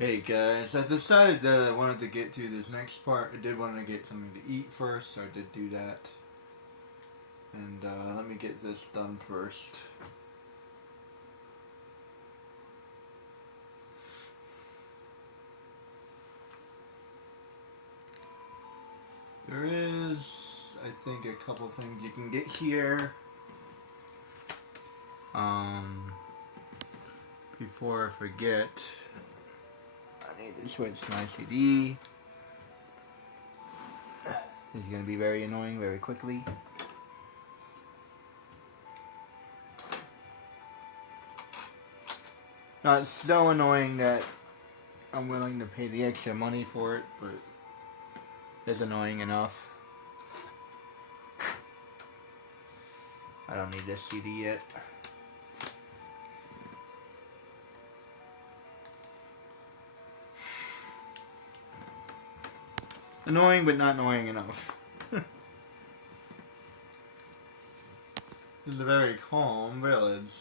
Hey guys, I decided that I wanted to get to this next part. I did want to get something to eat first, so I did do that. And let me get this done first. There is, I think, a couple things you can get here. Before I forget, I need to switch my CD. This is going to be very annoying very quickly. Now, it's so annoying that I'm willing to pay the extra money for it, but it's annoying enough. I don't need this CD yet. Annoying, but not annoying enough. This is a very calm village.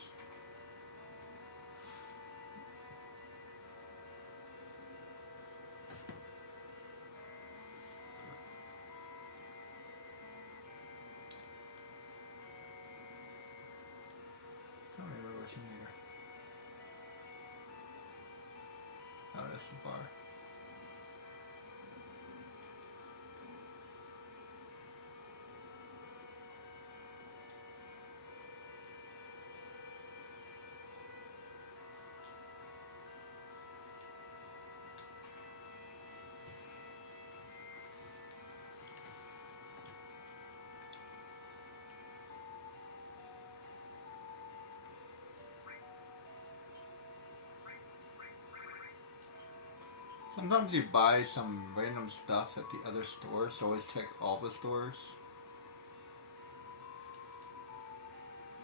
I don't remember what's in here. Oh, that's the bar. Sometimes you buy some random stuff at the other stores, so always check all the stores.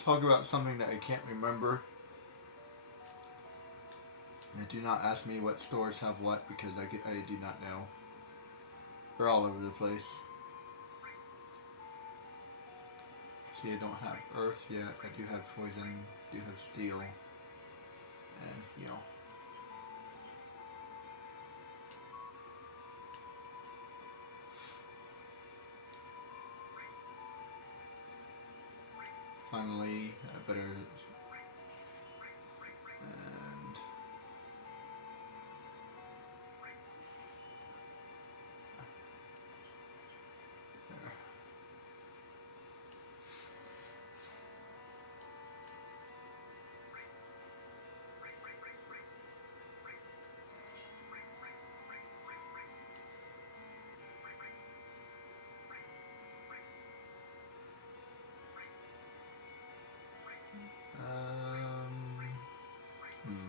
Talk about something that I can't remember. And do not ask me what stores have what, because I do not know. They're all over the place. See, I don't have earth yet. I do have poison, do have steel, and you know. Finally, I better. And there. Hmm.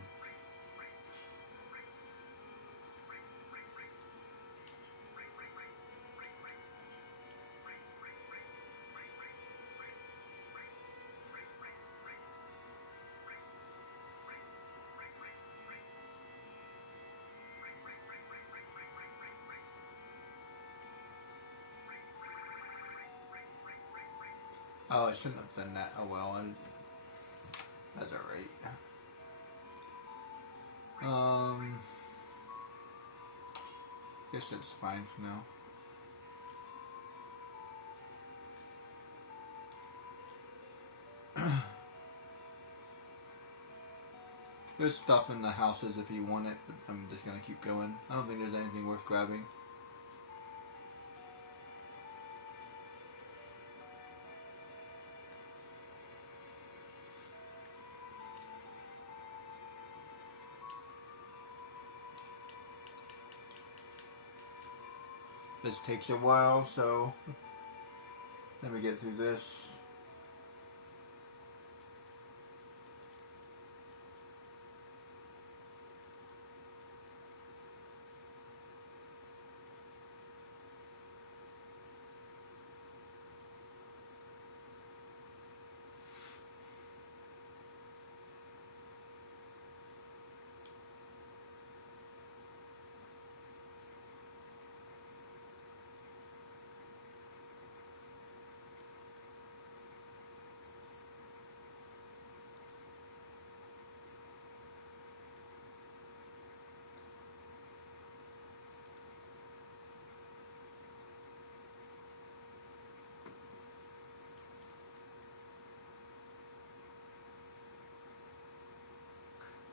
Oh, I shouldn't have done that. Oh well, that's alright. Guess it's fine for now. There's stuff in the houses if you want it, but I'm just gonna keep going. I don't think there's anything worth grabbing. This takes a while, so let me get through this.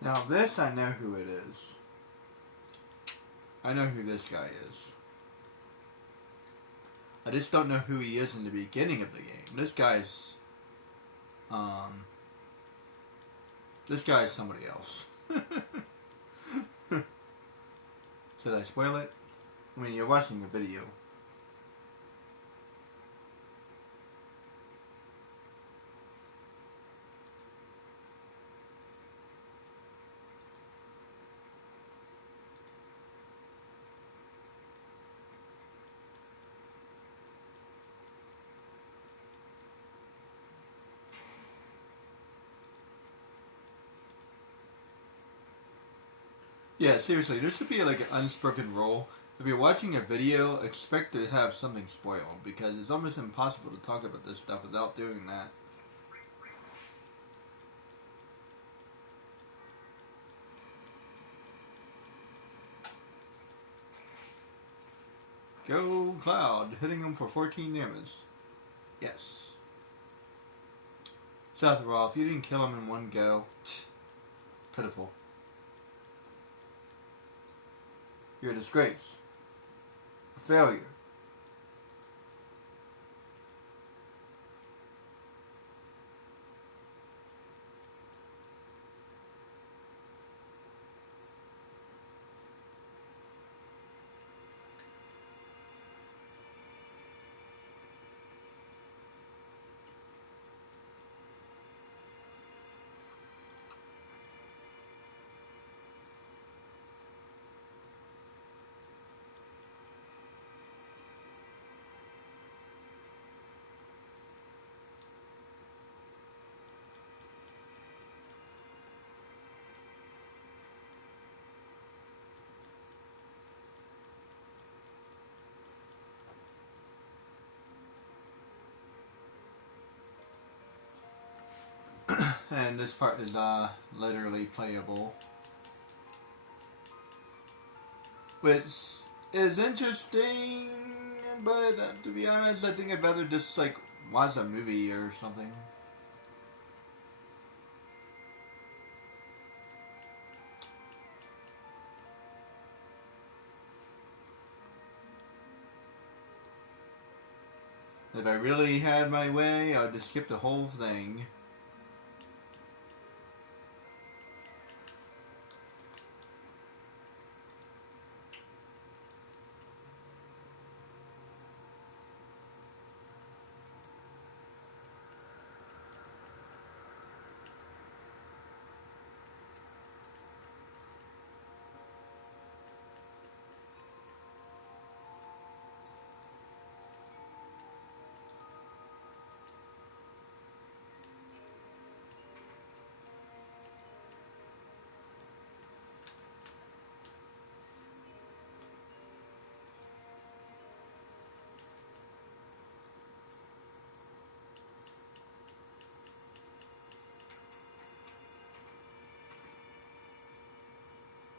Now this I know who it is. I know who this guy is. I just don't know who he is in the beginning of the game. This guy's somebody else. Should I spoil it? I mean, you're watching the video. Yeah, seriously, there should be like an unspoken rule. If you're watching a video, expect to have something spoiled, because it's almost impossible to talk about this stuff without doing that. Go Cloud, hitting him for 14 damage. Yes. Sephiroth, you didn't kill him in one go. Pitiful. You're a disgrace. A failure. And this part is literally playable, which is interesting, but to be honest, I think I'd rather just like watch a movie or something. If I really had my way, I would just skip the whole thing.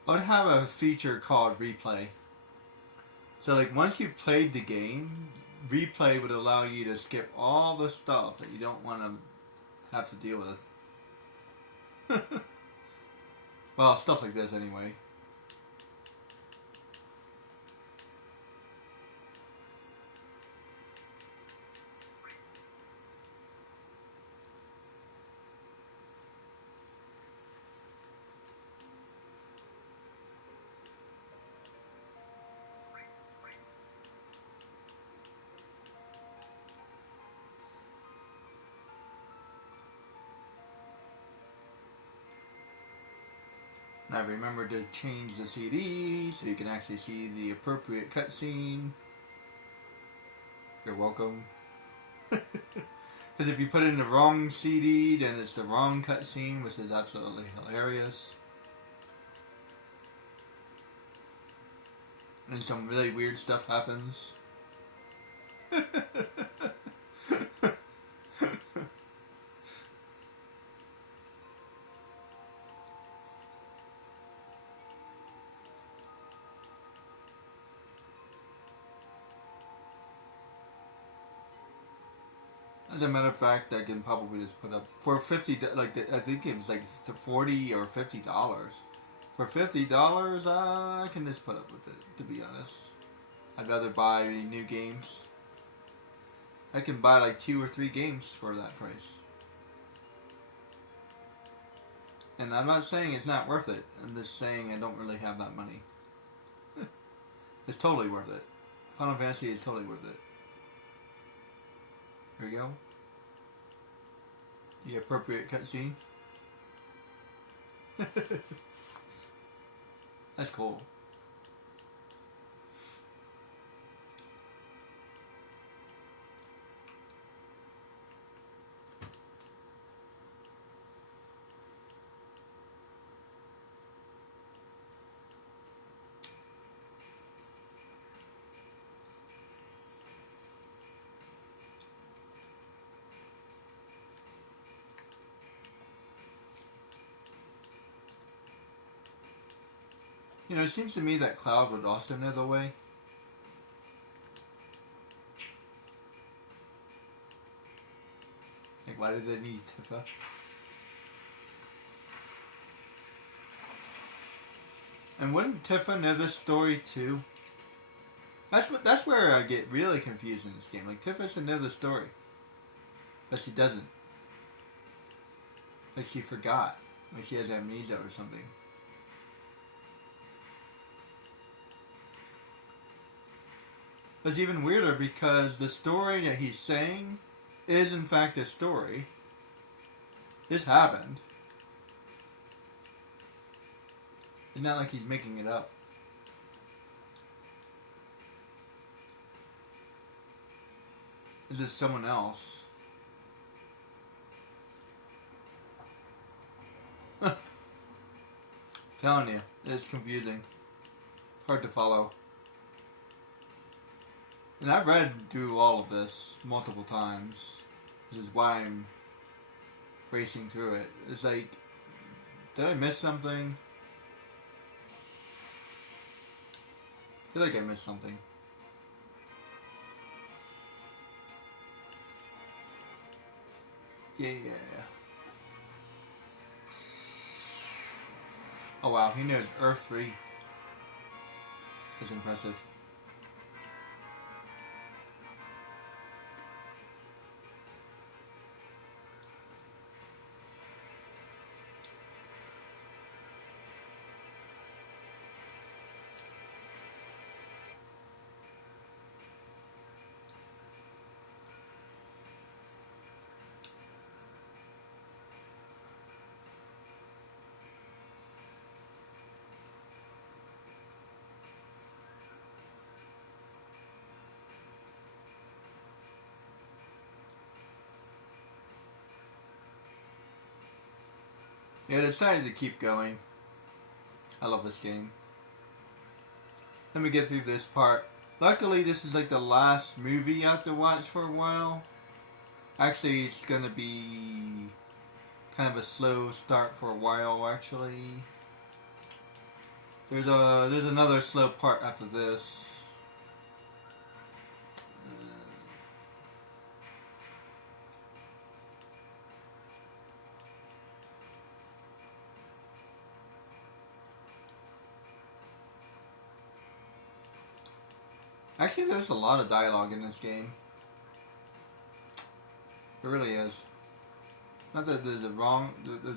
I would have a feature called replay. So like once you've played the game, replay would allow you to skip all the stuff that you don't want to have to deal with. Well, stuff like this anyway. Now remember to change the CD so you can actually see the appropriate cutscene. You're welcome. Because if you put in the wrong CD, then it's the wrong cutscene, which is absolutely hilarious. And some really weird stuff happens. As a matter of fact, I can probably just put up for I think it was like $40 or $50. For $50, I can just put up with it. To be honest, I'd rather buy new games. I can buy like 2 or 3 games for that price. And I'm not saying it's not worth it. I'm just saying I don't really have that money. It's totally worth it. Final Fantasy is totally worth it. Here we go. The appropriate cutscene. That's cool. You know, it seems to me that Cloud would also know the way. Like, why do they need Tifa? And wouldn't Tifa know this story too? That's where I get really confused in this game. Like, Tifa should know the story, but she doesn't. Like, she forgot. Like, she has amnesia or something. It's even weirder because the story that he's saying is in fact a story. This happened. It's not like he's making it up. Is this someone else? Telling you, it's confusing. Hard to follow. And I've read through all of this multiple times. This is why I'm racing through it. It's like, did I miss something? I feel like I missed something. Yeah. Oh wow, he knows Earth 3. That's impressive. Yeah, I decided to keep going. I love this game. Let me get through this part. Luckily, this is like the last movie you have to watch for a while. Actually, it's gonna be kind of a slow start for a while, actually. There's another slow part after this. Actually, there's a lot of dialogue in this game. There really is. Not that there's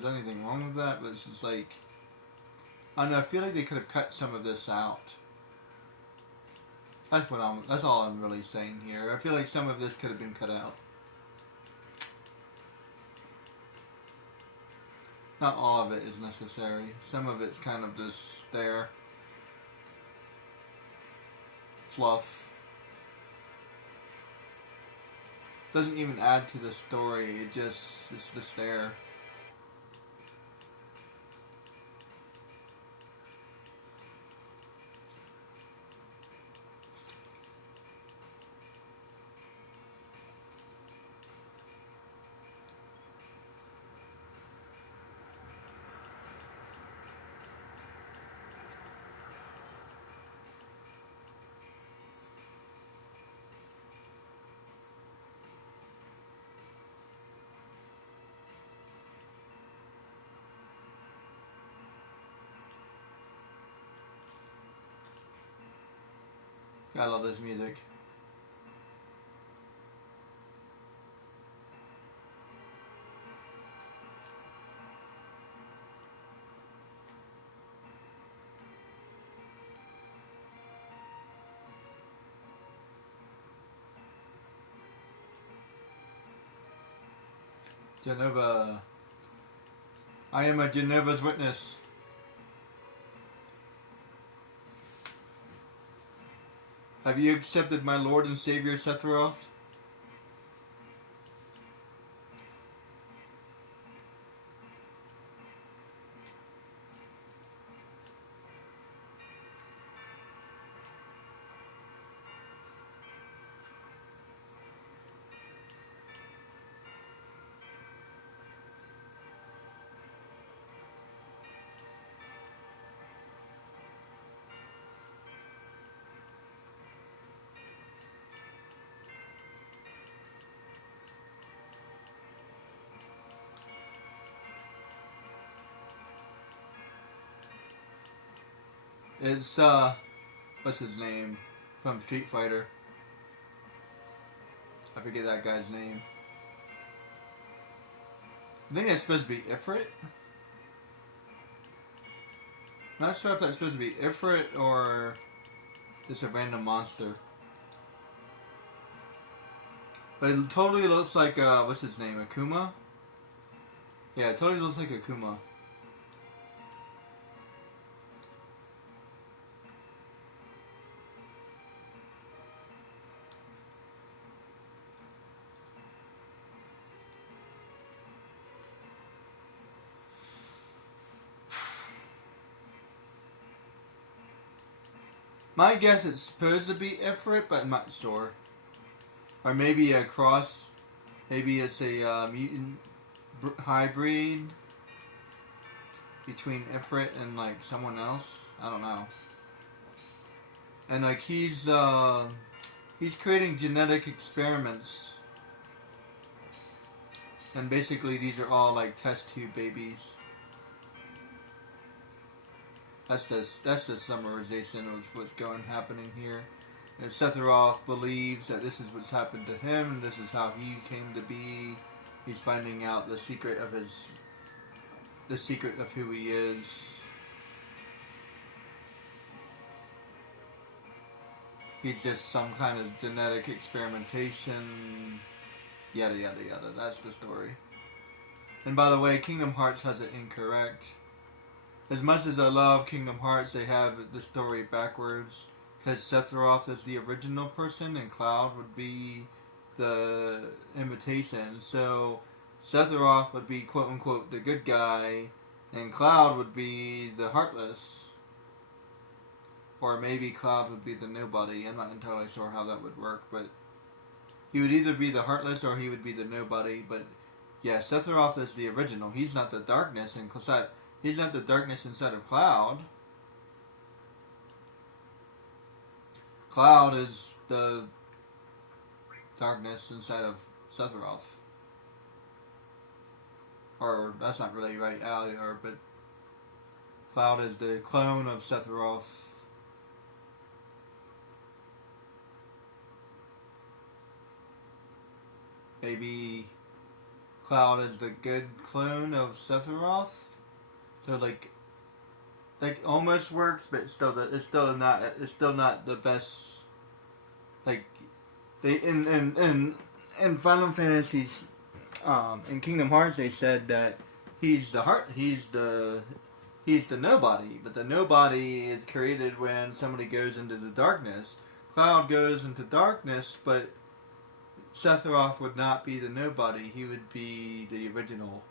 anything wrong with that, but it's just like, I don't know, I feel like they could have cut some of this out. That's all I'm really saying here. I feel like some of this could have been cut out. Not all of it is necessary. Some of it's kind of just there. Fluff. Doesn't even add to the story. It's just there. I love this music. Genova. I am a Jehovah's Witness. Have you accepted my Lord and Savior Sephiroth? It's, what's his name? From Street Fighter. I forget that guy's name. I think that's supposed to be Ifrit. Not sure if that's supposed to be Ifrit or just a random monster. But it totally looks like, what's his name? Akuma? Yeah, it totally looks like Akuma. My guess it's supposed to be Ifrit, but I'm not sure. Or maybe a cross. Maybe it's a mutant hybrid between Ifrit and like someone else. I don't know. And like he's creating genetic experiments. And basically these are all like test tube babies. That's the summarization of what's happening here. And Sephiroth believes that this is what's happened to him, and this is how he came to be. He's finding out the secret of who he is. He's just some kind of genetic experimentation. Yada yada yada. That's the story. And by the way, Kingdom Hearts has it incorrect. As much as I love Kingdom Hearts, they have the story backwards. Because Sephiroth is the original person and Cloud would be the imitation. So Sephiroth would be quote unquote the good guy and Cloud would be the heartless. Or maybe Cloud would be the nobody. I'm not entirely sure how that would work, but he would either be the heartless or he would be the nobody. But yeah, Sephiroth is the original. He's not the darkness inside. He's not the darkness inside of Cloud. Cloud is the darkness inside of Sephiroth. Or, that's not really right either, but Cloud is the clone of Sephiroth. Maybe Cloud is the good clone of Sephiroth? So like almost works, but it's still not the best. Like they in Final Fantasy's in Kingdom Hearts they said that he's the nobody, but the nobody is created when somebody goes into the darkness. Cloud goes into darkness, but Sephiroth would not be the nobody. He would be the original.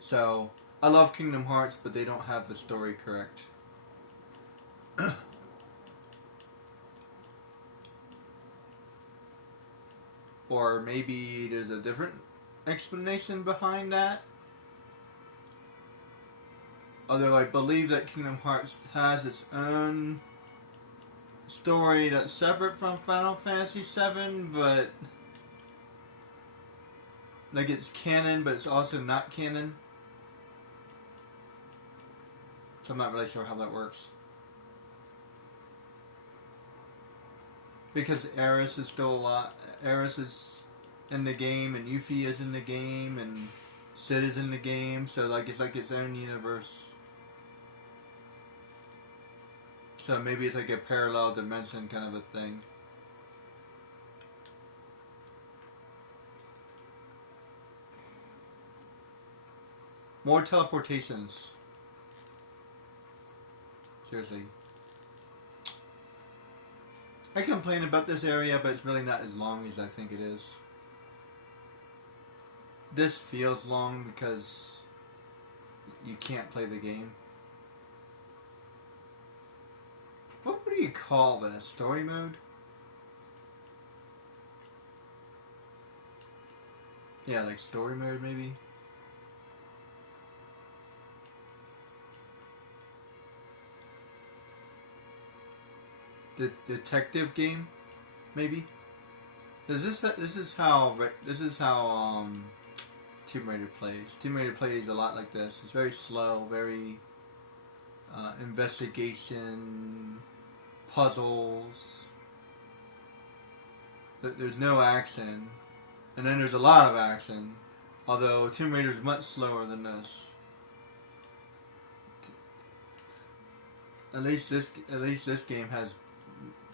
So, I love Kingdom Hearts, but they don't have the story correct. Or maybe there's a different explanation behind that. Although I believe that Kingdom Hearts has its own story that's separate from Final Fantasy VII, but like it's canon, but it's also not canon. So I'm not really sure how that works. Because Eris is still alive. Eris is in the game, and Yuffie is in the game, and Sid is in the game. So like it's like its own universe. So maybe it's like a parallel dimension kind of a thing. More teleportations. Seriously. I complain about this area, but it's really not as long as I think it is. This feels long because you can't play the game. What do you call this? Story mode? Yeah, like story mode maybe? The detective game, maybe. This is how Tomb Raider plays. Tomb Raider plays a lot like this. It's very slow, very investigation, puzzles. There's no action, and then there's a lot of action. Although Tomb Raider is much slower than this. At least this game has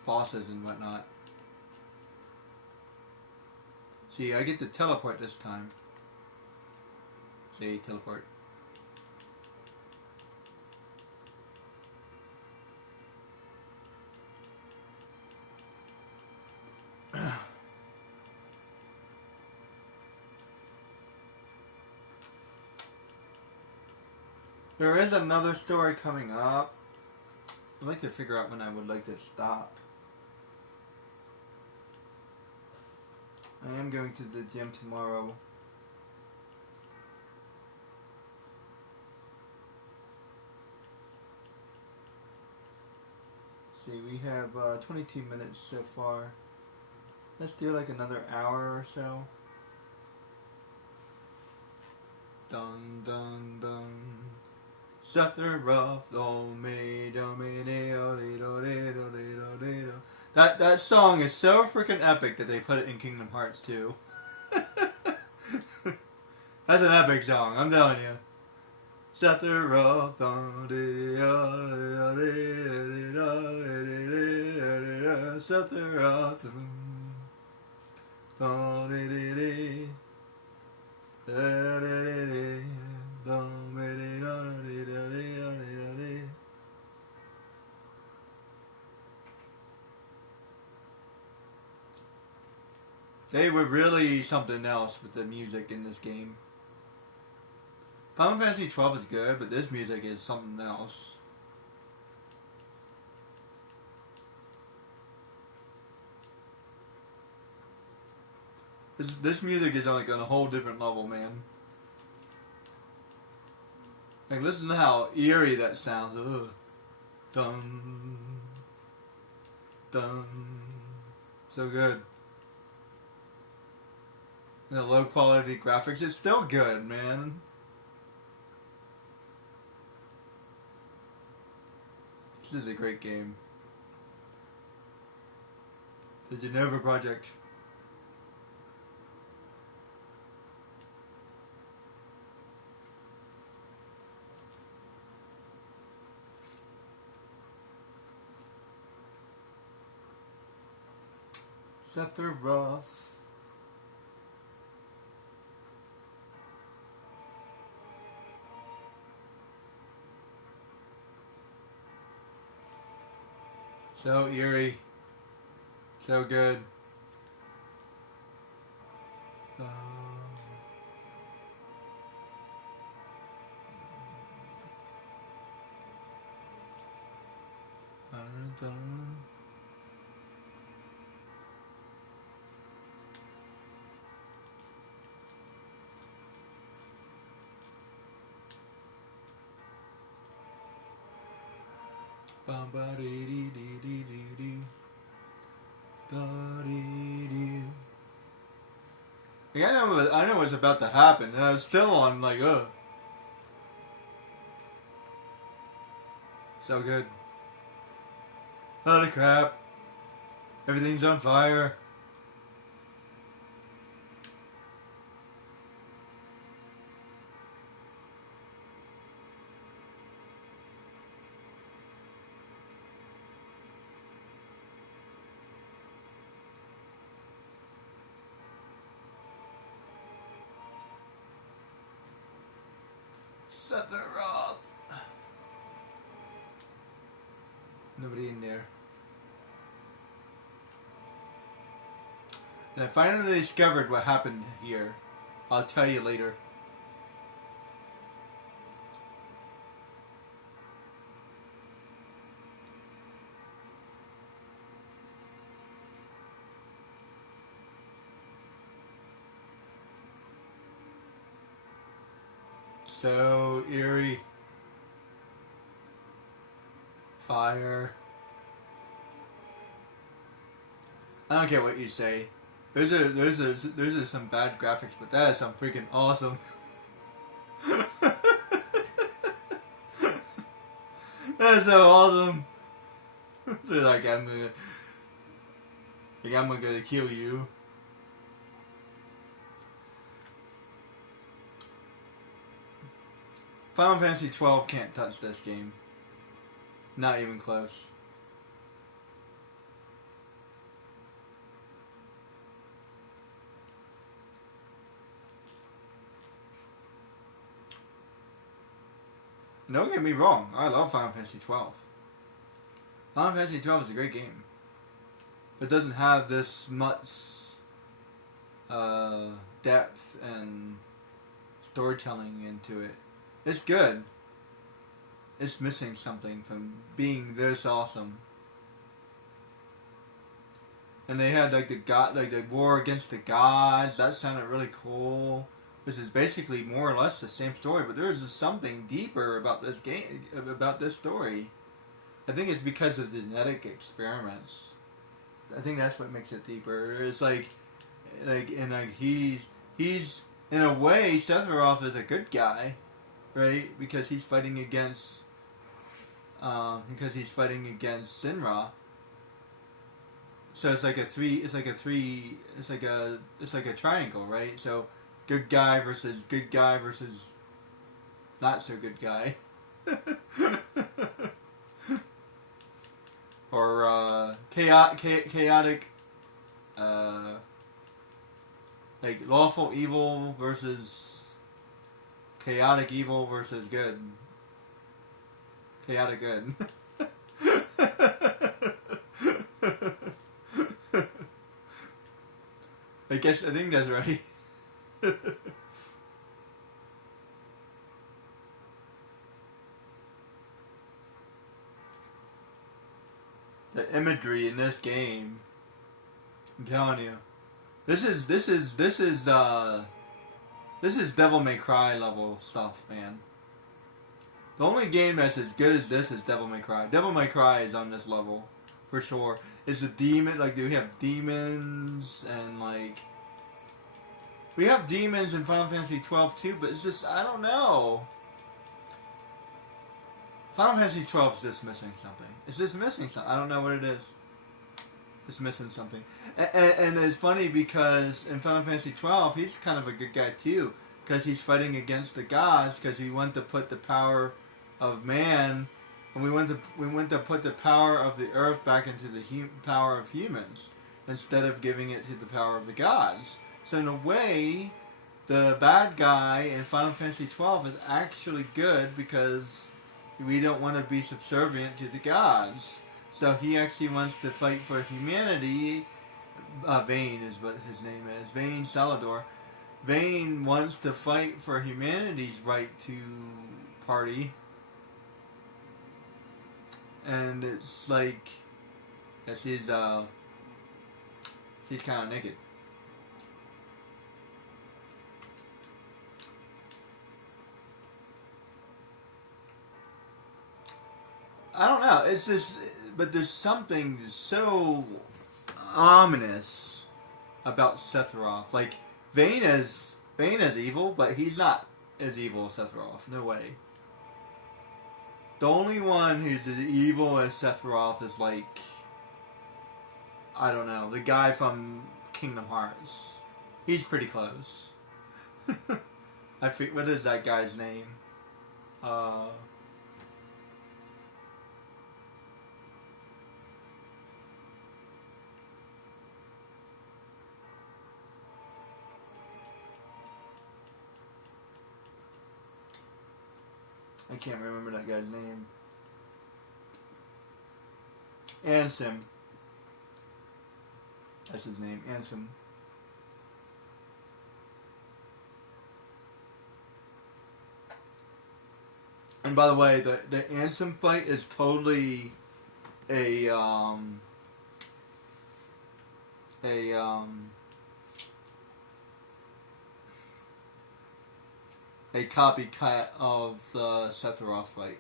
bosses and whatnot. See, I get to teleport this time. See, teleport. There is another story coming up. I'd like to figure out when I would like to stop. I am going to the gym tomorrow. See, we have 22 minutes so far. Let's do like another hour or so. Dun dun dun. Sephiroth, do me do me do do do do do do. That song is so freaking epic that they put it in Kingdom Hearts 2. That's an epic song, I'm telling you. Sephiroth, Sephiroth, they were really something else with the music in this game. Final Fantasy XII is good, but this music is something else. This music is like on a whole different level, man. Like, listen to how eerie that sounds. Ugh. Dun, dun. So good. And the low quality graphics, it's still good, man. This is a great game. The Genova Project. Sephiroth. So eerie. So good. Like, I know what's about to happen, and I was still on like, ugh. So good. Holy crap. Everything's on fire. Sephiroth. Nobody in there. And I finally discovered what happened here. I'll tell you later. So eerie. Fire. I don't care what you say. Those are some bad graphics, but that is some freaking awesome. That is so awesome. So like I'm gonna kill you. Final Fantasy 12 can't touch this game. Not even close. Don't get me wrong, I love Final Fantasy 12. Final Fantasy 12 is a great game. It doesn't have this much depth and storytelling into it. It's good. It's missing something from being this awesome. And they had like the war against the gods. That sounded really cool. This is basically more or less the same story, but there is just something deeper about this game, about this story. I think it's because of the genetic experiments. I think that's what makes it deeper. It's he's in a way, Sephiroth is a good guy, right? Because he's fighting against Sinra. So it's like a triangle, right? So good guy versus not so good guy. Or chaotic like lawful evil versus chaotic evil versus good. Chaotic good. I think that's right. The imagery in this game, I'm telling you, this is Devil May Cry level stuff, man. The only game that's as good as this is Devil May Cry. Devil May Cry is on this level, for sure. It's the demon, like, we have demons, and, like, we have demons in Final Fantasy 12 too, but it's just, I don't know. Final Fantasy 12 is just missing something. It's just missing something. I don't know what it is. It's missing something. And it's funny because in Final Fantasy 12, he's kind of a good guy too. Because he's fighting against the gods, because we want to put the power of man, and we want to put the power of the earth back into the power of humans, instead of giving it to the power of the gods. So in a way, the bad guy in Final Fantasy 12 is actually good, because we don't want to be subservient to the gods. So he actually wants to fight for humanity. Vayne is what his name is. Vayne Salador. Vayne wants to fight for humanity's right to party. And it's like that she's kind of naked. I don't know. It's just, but there's something so ominous about Sephiroth. Like, Vayne is evil, but he's not as evil as Sephiroth. No way. The only one who's as evil as Sephiroth is like, I don't know, the guy from Kingdom Hearts. He's pretty close. What is that guy's name? I can't remember that guy's name. Ansem. That's his name, Ansem. And by the way, the Ansem fight is totally a copycat of the Sephiroth fight.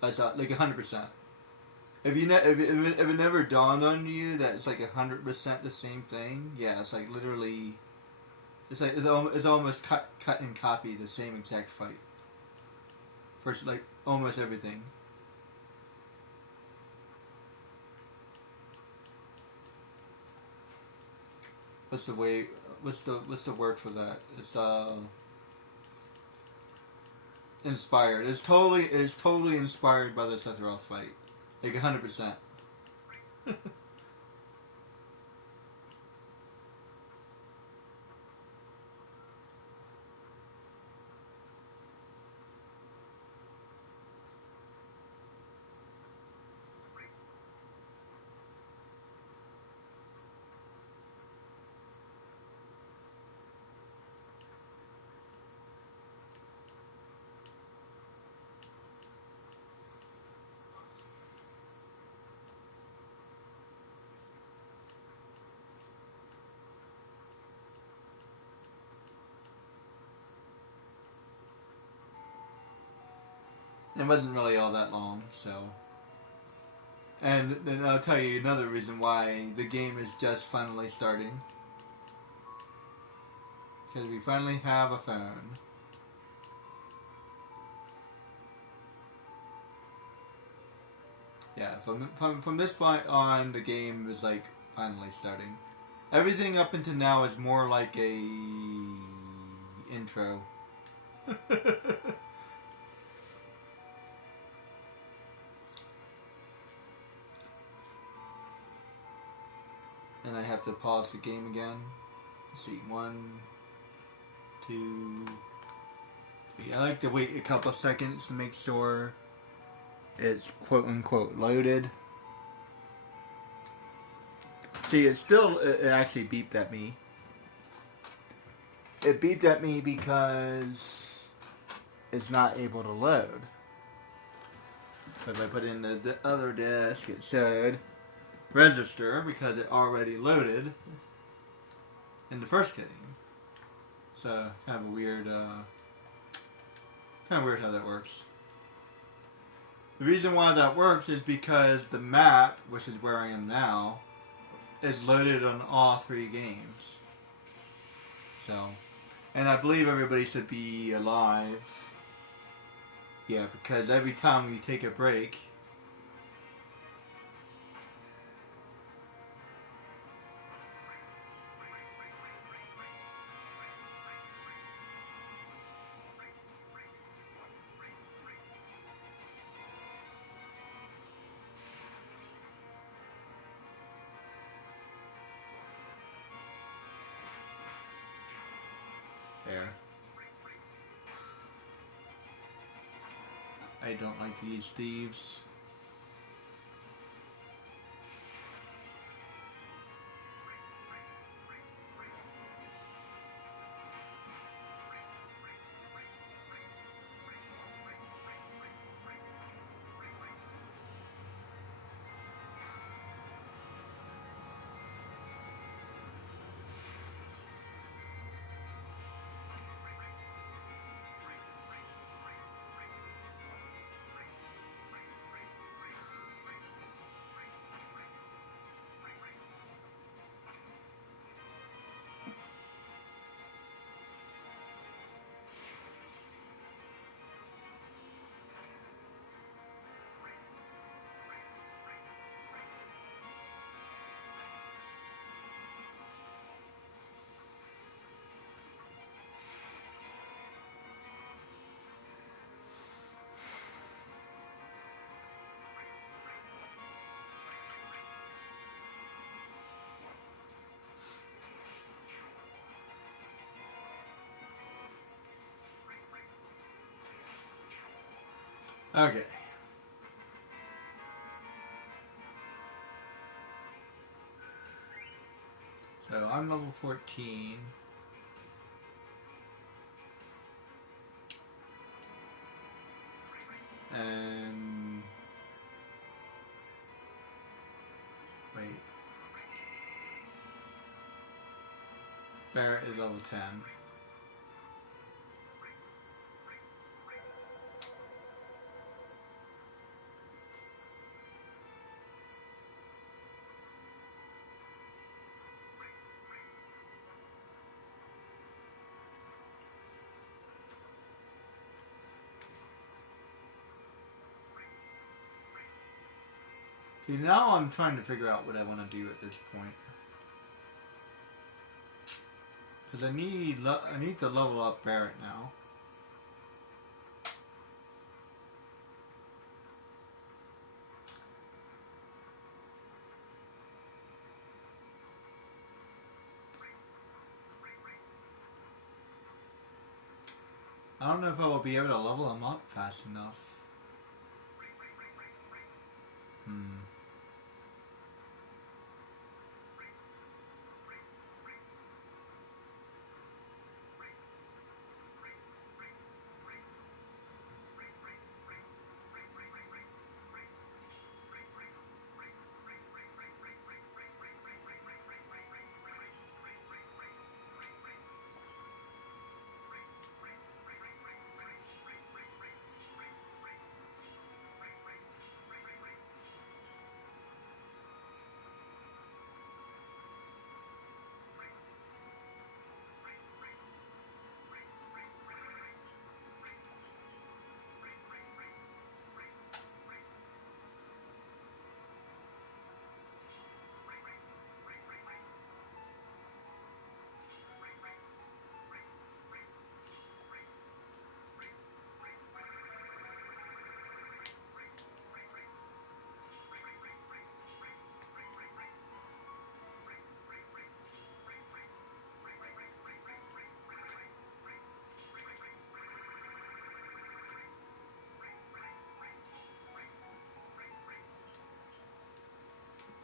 That's like 100%. If it never dawned on you that it's like 100% the same thing, yeah, it's like literally, it's almost cut and copy the same exact fight. For like almost everything. What's the word for that? It's inspired. It's totally inspired by the Sephiroth fight. Like 100%. It wasn't really all that long, so. And then I'll tell you another reason why the game is just finally starting. Because we finally have a phone. Yeah, from this point on, the game is like finally starting. Everything up until now is more like a intro. And I have to pause the game again. Let's see, 1, 2, 3. I like to wait a couple seconds to make sure it's quote unquote loaded. See, it actually beeped at me. It beeped at me because it's not able to load. So if I put in the other disk, it said register because it already loaded in the first game. So kind of weird how that works. The reason why that works is because the map, which is where I am now, is loaded on all 3 games. So, and I believe everybody should be alive. Yeah, because every time you take a break, there. I don't like these thieves. Okay. So I'm level 14. And wait. Barret is level 10. See, now I'm trying to figure out what I want to do at this point. Because I need to level up Barret now. I don't know if I will be able to level him up fast enough.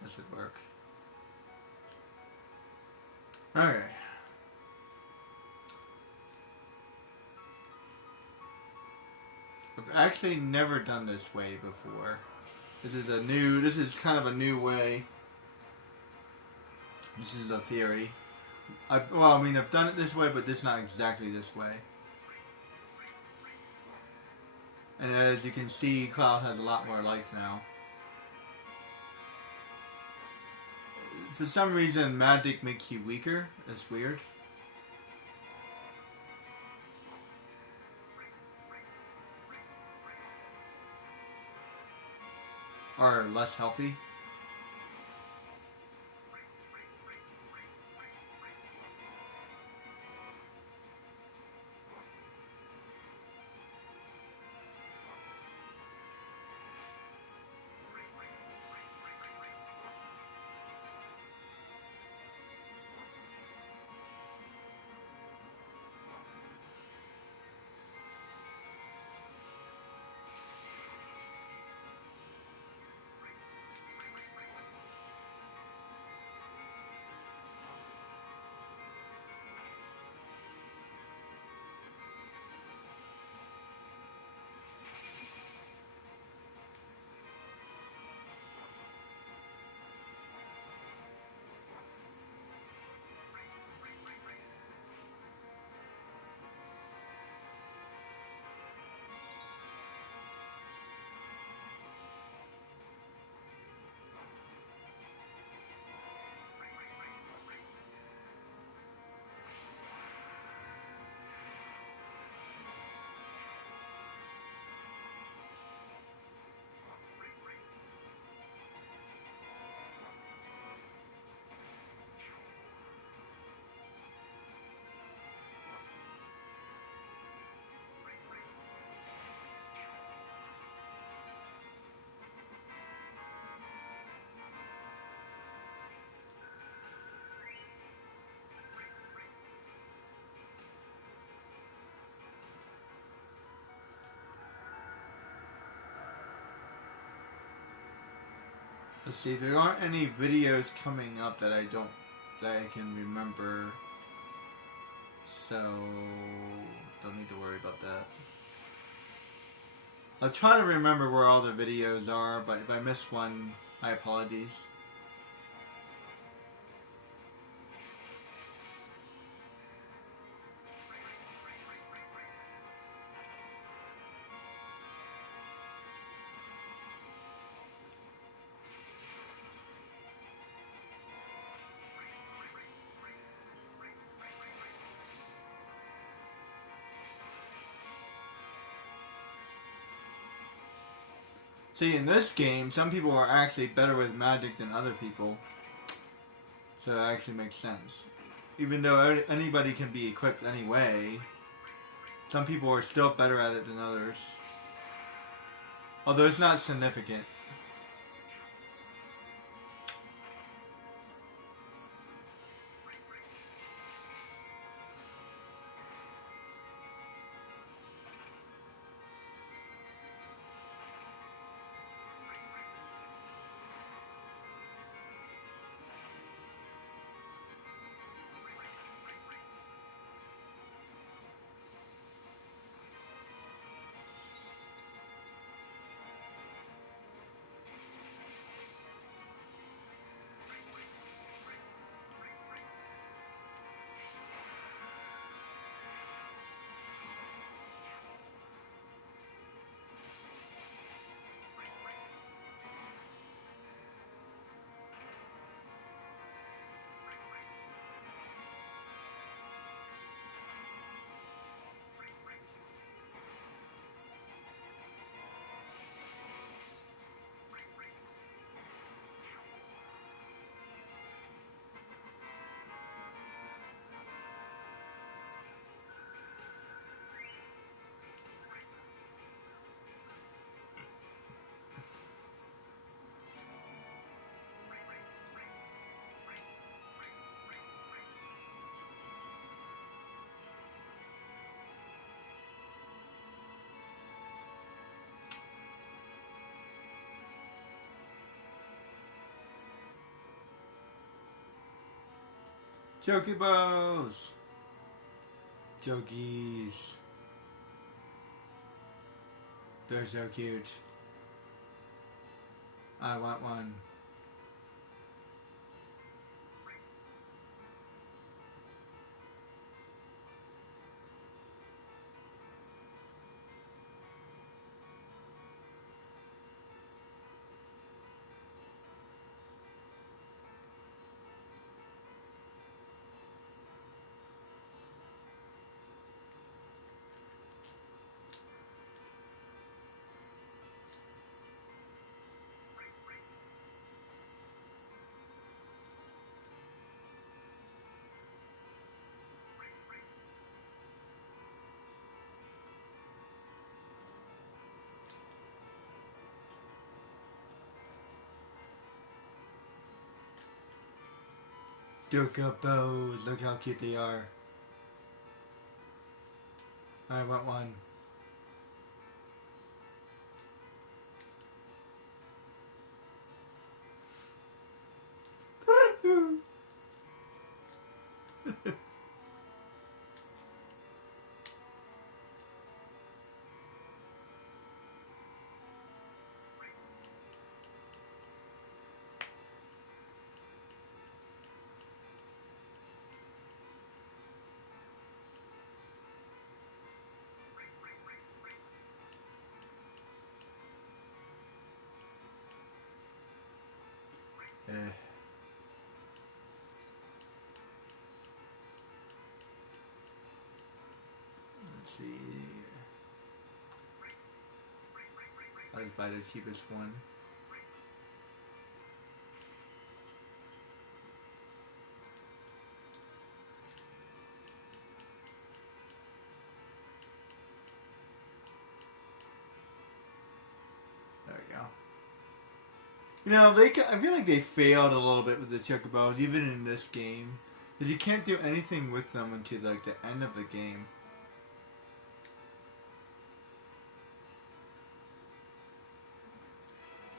This would work. Okay. I've actually never done this way before. This is kind of a new way. This is a theory. I've done it this way, but this not exactly this way. And as you can see, Cloud has a lot more life now. For some reason, magic makes you weaker. It's weird. Or less healthy. Let's see, there aren't any videos coming up that I can remember. So don't need to worry about that. I'll try to remember where all the videos are, but if I miss one, my apologies. See, in this game, some people are actually better with magic than other people. So it actually makes sense. Even though anybody can be equipped anyway, some people are still better at it than others. Although it's not significant. Chocobos! Jokies. They're so cute. I want one. Chocobos, look how cute they are. I want one. Let's see. I'll just buy the cheapest one. There we go. You know, I feel like they failed a little bit with the chocobos, even in this game. Because you can't do anything with them until like the end of the game.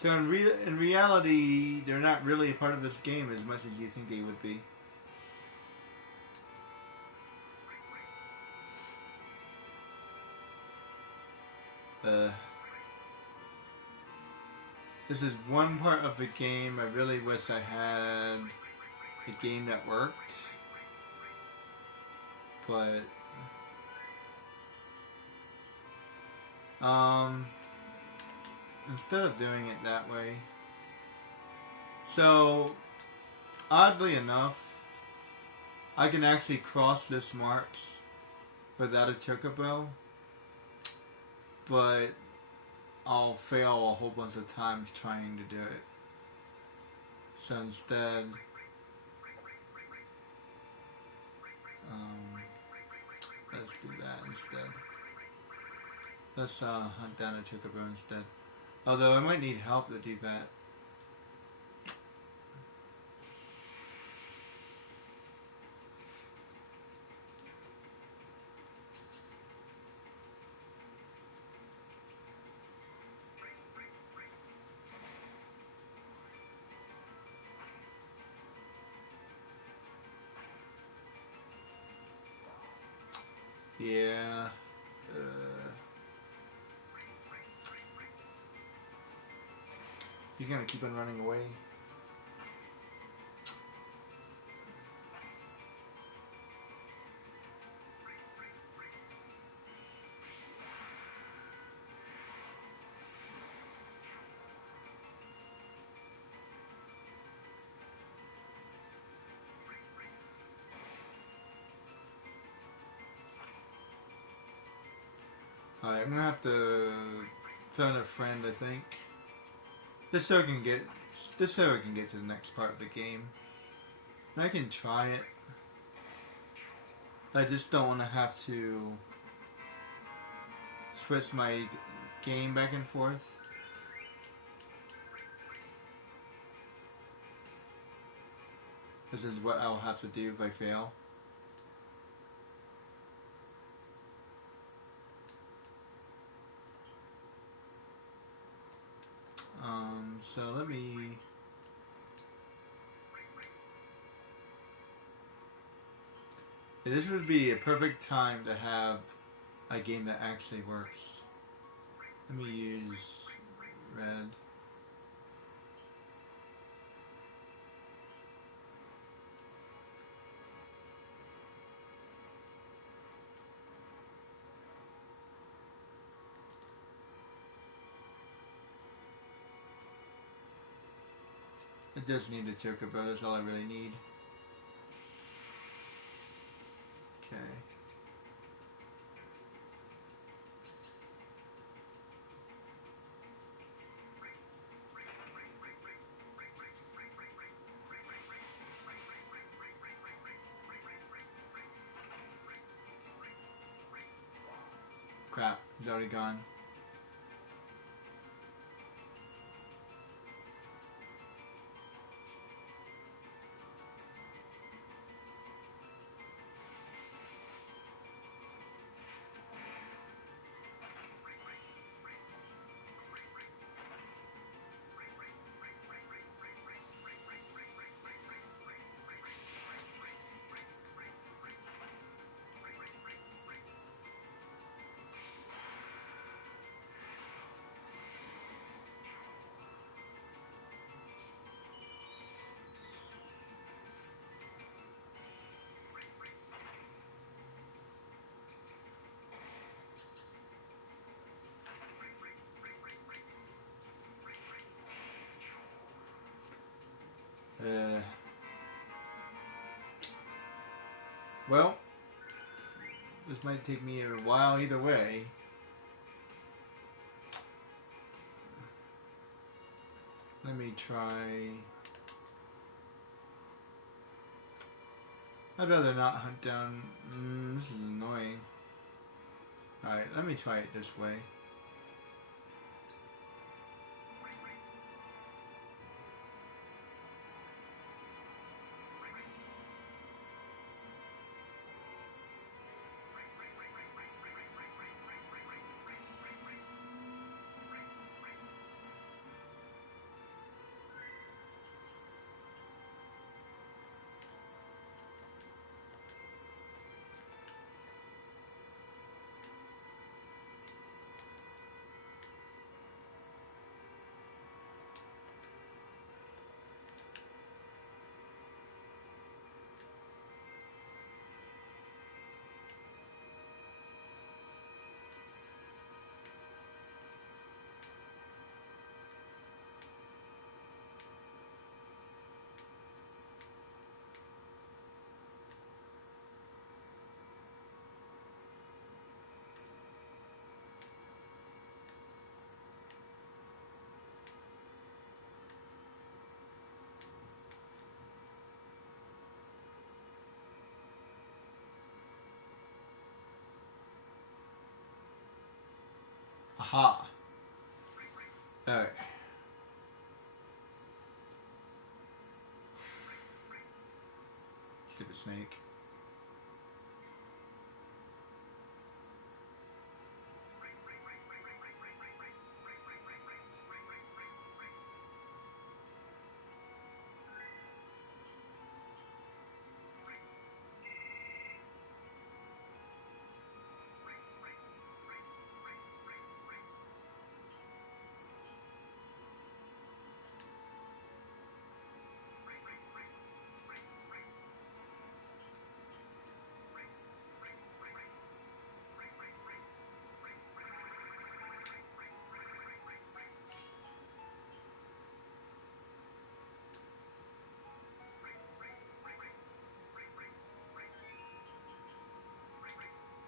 So in reality, they're not really a part of this game as much as you think they would be. This is one part of the game I really wish I had a game that worked, but instead of doing it that way, so oddly enough, I can actually cross this marks without a chocobo, but I'll fail a whole bunch of times trying to do it. So instead, let's do that instead. Let's hunt down a chocobo instead. Although I might need help to do that. Yeah. He's gonna keep on running away. Alright, I'm gonna have to phone a friend, I think. Just so I can get to the next part of the game. And I can try it. I just don't want to have to switch my game back and forth. This is what I'll have to do if I fail. So let me... This would be a perfect time to have a game that actually works. Let me use red. It does need the chocobo, that's all I really need. Okay. Crap, he's already gone. Well, this might take me a while either way. Let me try... I'd rather not hunt down... this is annoying. Alright, let me try it this way. Aha. Alright. Stupid snake.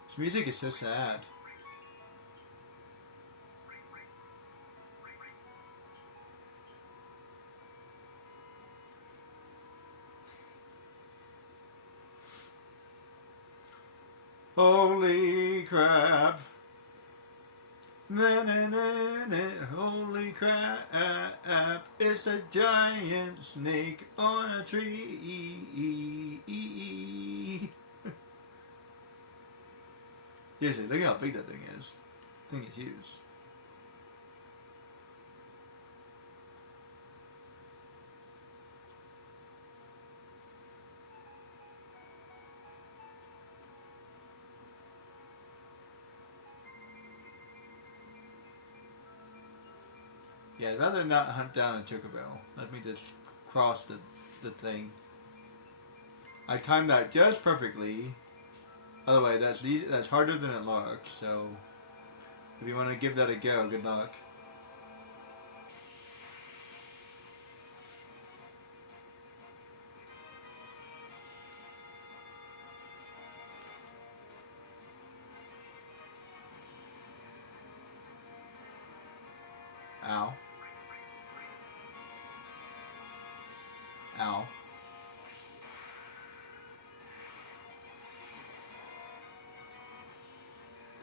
This music is so sad. Holy crap. Na, na, na, na. Holy crap. It's a giant snake on a tree. Seriously, look how big that thing is. The thing is huge. Yeah, I'd rather not hunt down a chocobo. Let me just cross the thing. I timed that just perfectly. By the way, that's harder than it looks, so if you want to give that a go, good luck. Ow. Ow.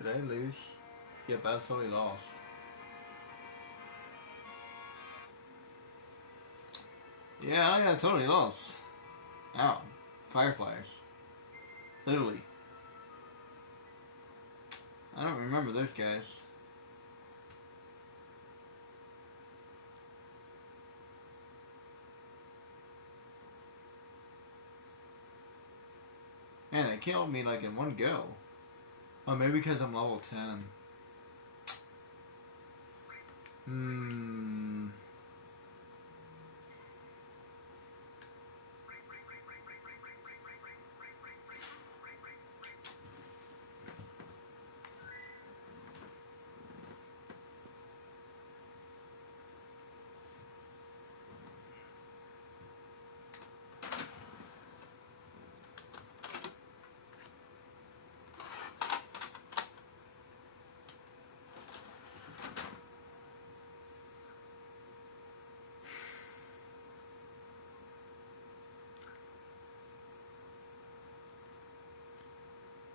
Did I lose? Yep, I totally lost. Yeah, I totally lost. Ow. Fireflies. Literally. I don't remember those guys. Man, it killed me like in one go. Oh, maybe because I'm level 10.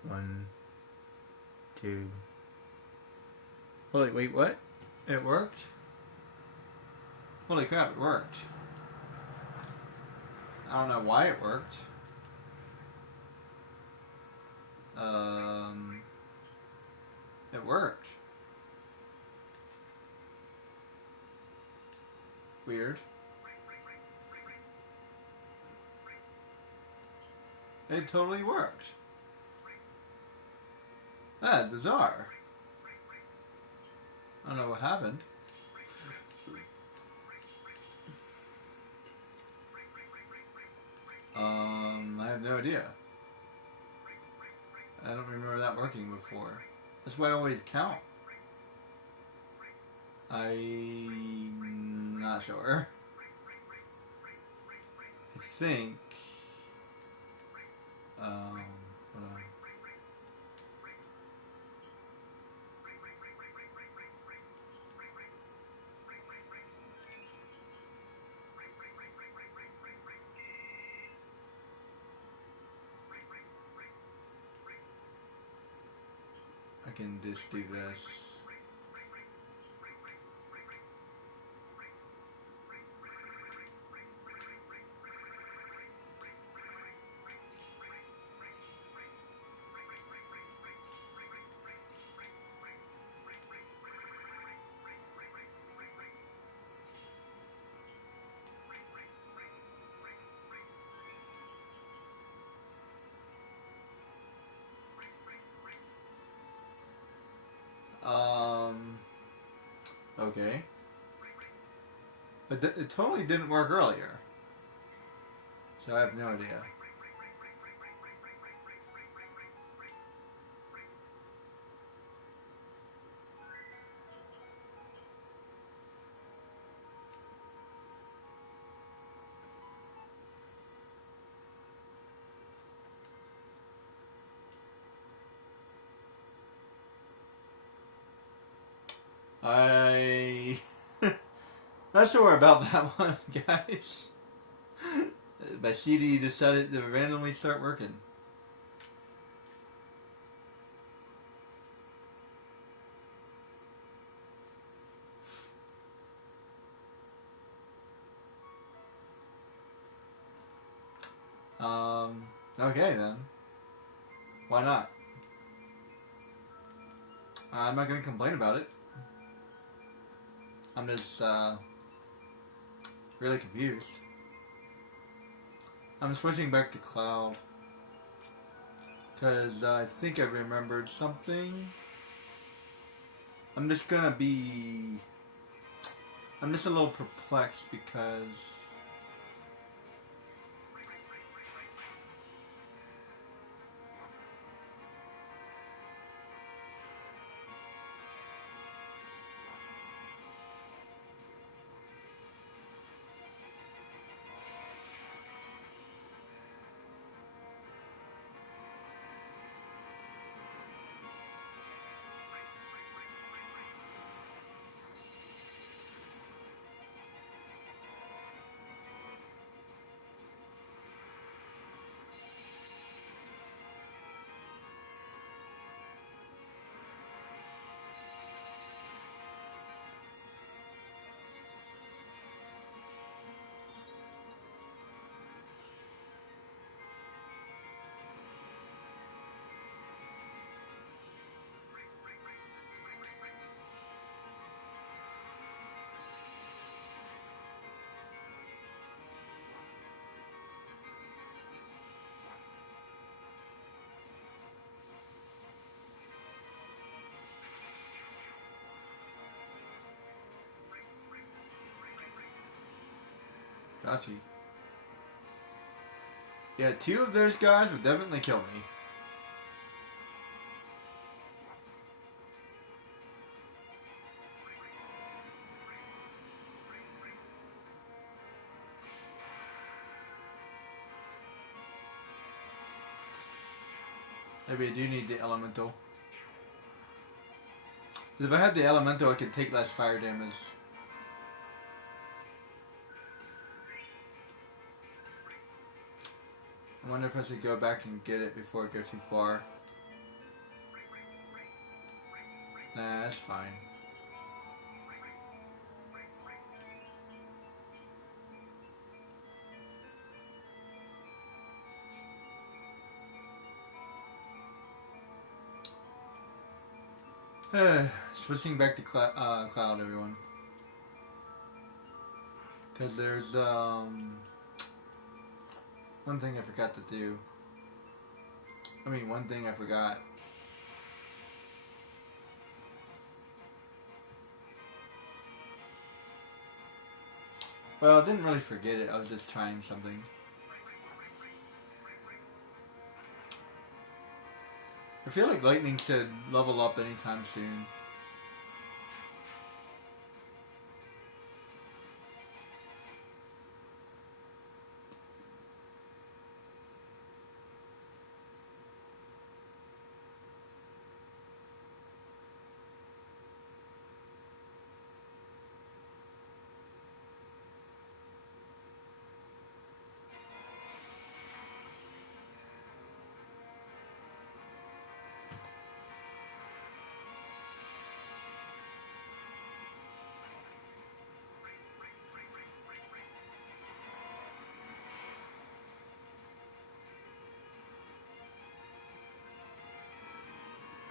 One, two. Holy, wait, what? It worked? Holy crap, it worked. I don't know why it worked. It worked. Weird. It totally worked. That's bizarre. I don't know what happened. I have no idea. I don't remember that working before. That's why I always count. I'm not sure. I think. Hold on. I can just do this. okay. But it totally didn't work earlier. So I have no idea. I not sure about that one, guys. My CD decided to randomly start working. Okay then. Why not? I'm not gonna complain about it. I'm just really confused. I'm switching back to cloud because I think I remembered something. I'm just a little perplexed because gotcha. Yeah, two of those guys would definitely kill me. Maybe I do need the elemental. If I had the elemental, I could take less fire damage. I wonder if I should go back and get it before I go too far. Nah, that's fine. Switching back to cloud, everyone. Because there's one thing I forgot to do. One thing I forgot. Well, I didn't really forget it. I was just trying something. I feel like Lightning should level up anytime soon.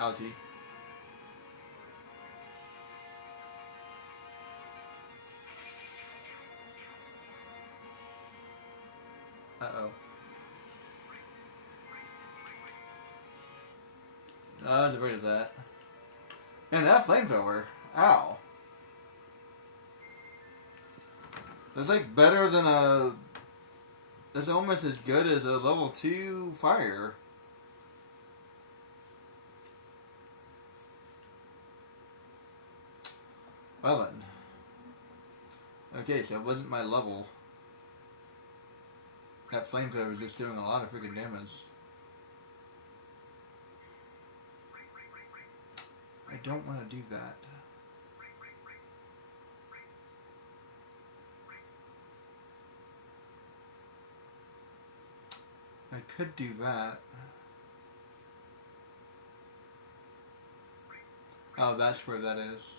Algae. Uh-oh. I was afraid of that. And that flamethrower. Ow. It's like better than a... It's almost as good as a level 2 fire. Well then. Okay, so it wasn't my level. That flamethrower was just doing a lot of freaking damage. I don't want to do that. I could do that. Oh, that's where that is.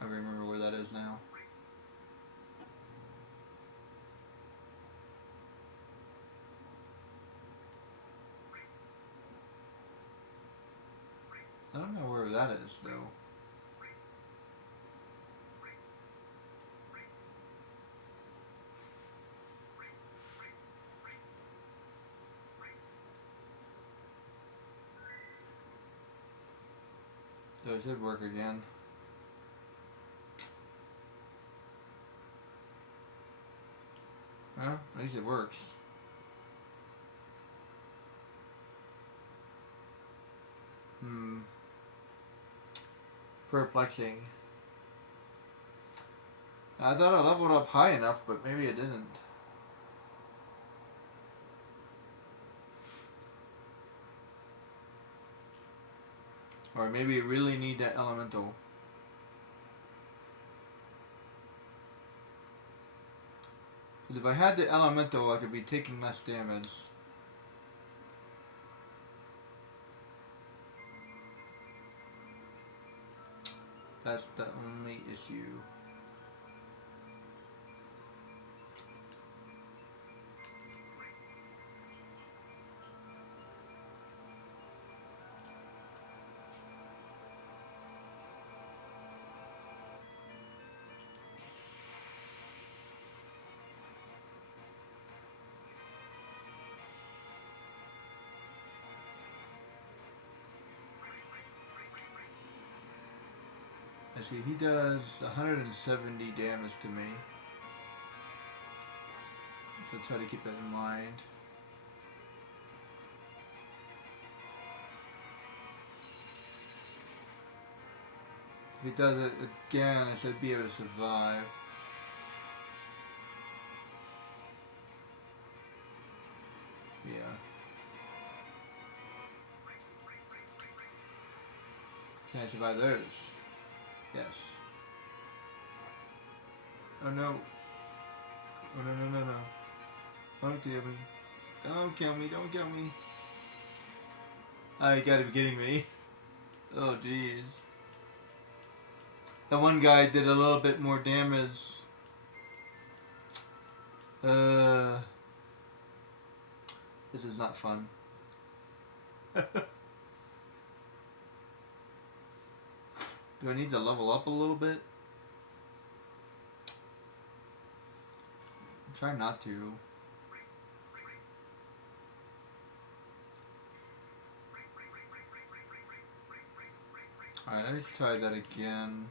I remember where that is now. I don't know where that is, though. Does it work again? Well, at least it works. Perplexing. I thought I leveled up high enough, but maybe it didn't. Or maybe you really need that elemental. Because if I had the elemental, I could be taking less damage. That's the only issue. Let's see, he does 170 damage to me. So try to keep that in mind. If he does it again, I should be able to survive. Yeah. Can I survive those? Yes. Oh no. Oh no, no, no, no. Don't kill me. Don't kill me, don't kill me. Oh, you gotta be kidding me. Oh jeez. That one guy did a little bit more damage. This is not fun. Do I need to level up a little bit? Try not to. Alright, let's try that again.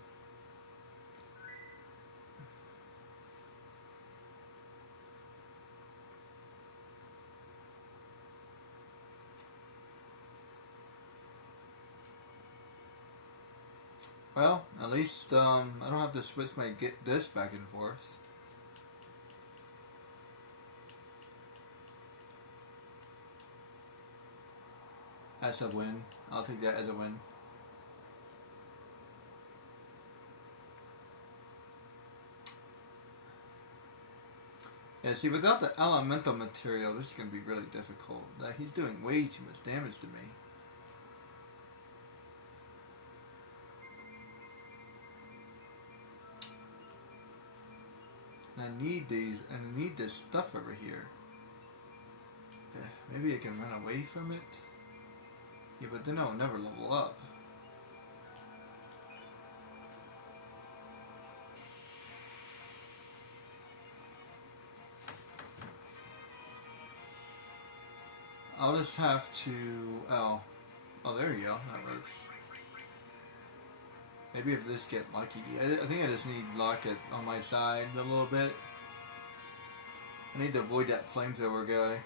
Well, at least I don't have to switch my this back and forth. That's a win. I'll take that as a win. Yeah, see, without the elemental material, this is going to be really difficult. He's doing way too much damage to me. And I need these, and I need this stuff over here. Maybe I can run away from it? Yeah, but then I'll never level up. I'll just have to... Oh, there you go. That works. Maybe if this get lucky. I think I just need luck on my side a little bit. I need to avoid that flamethrower guy.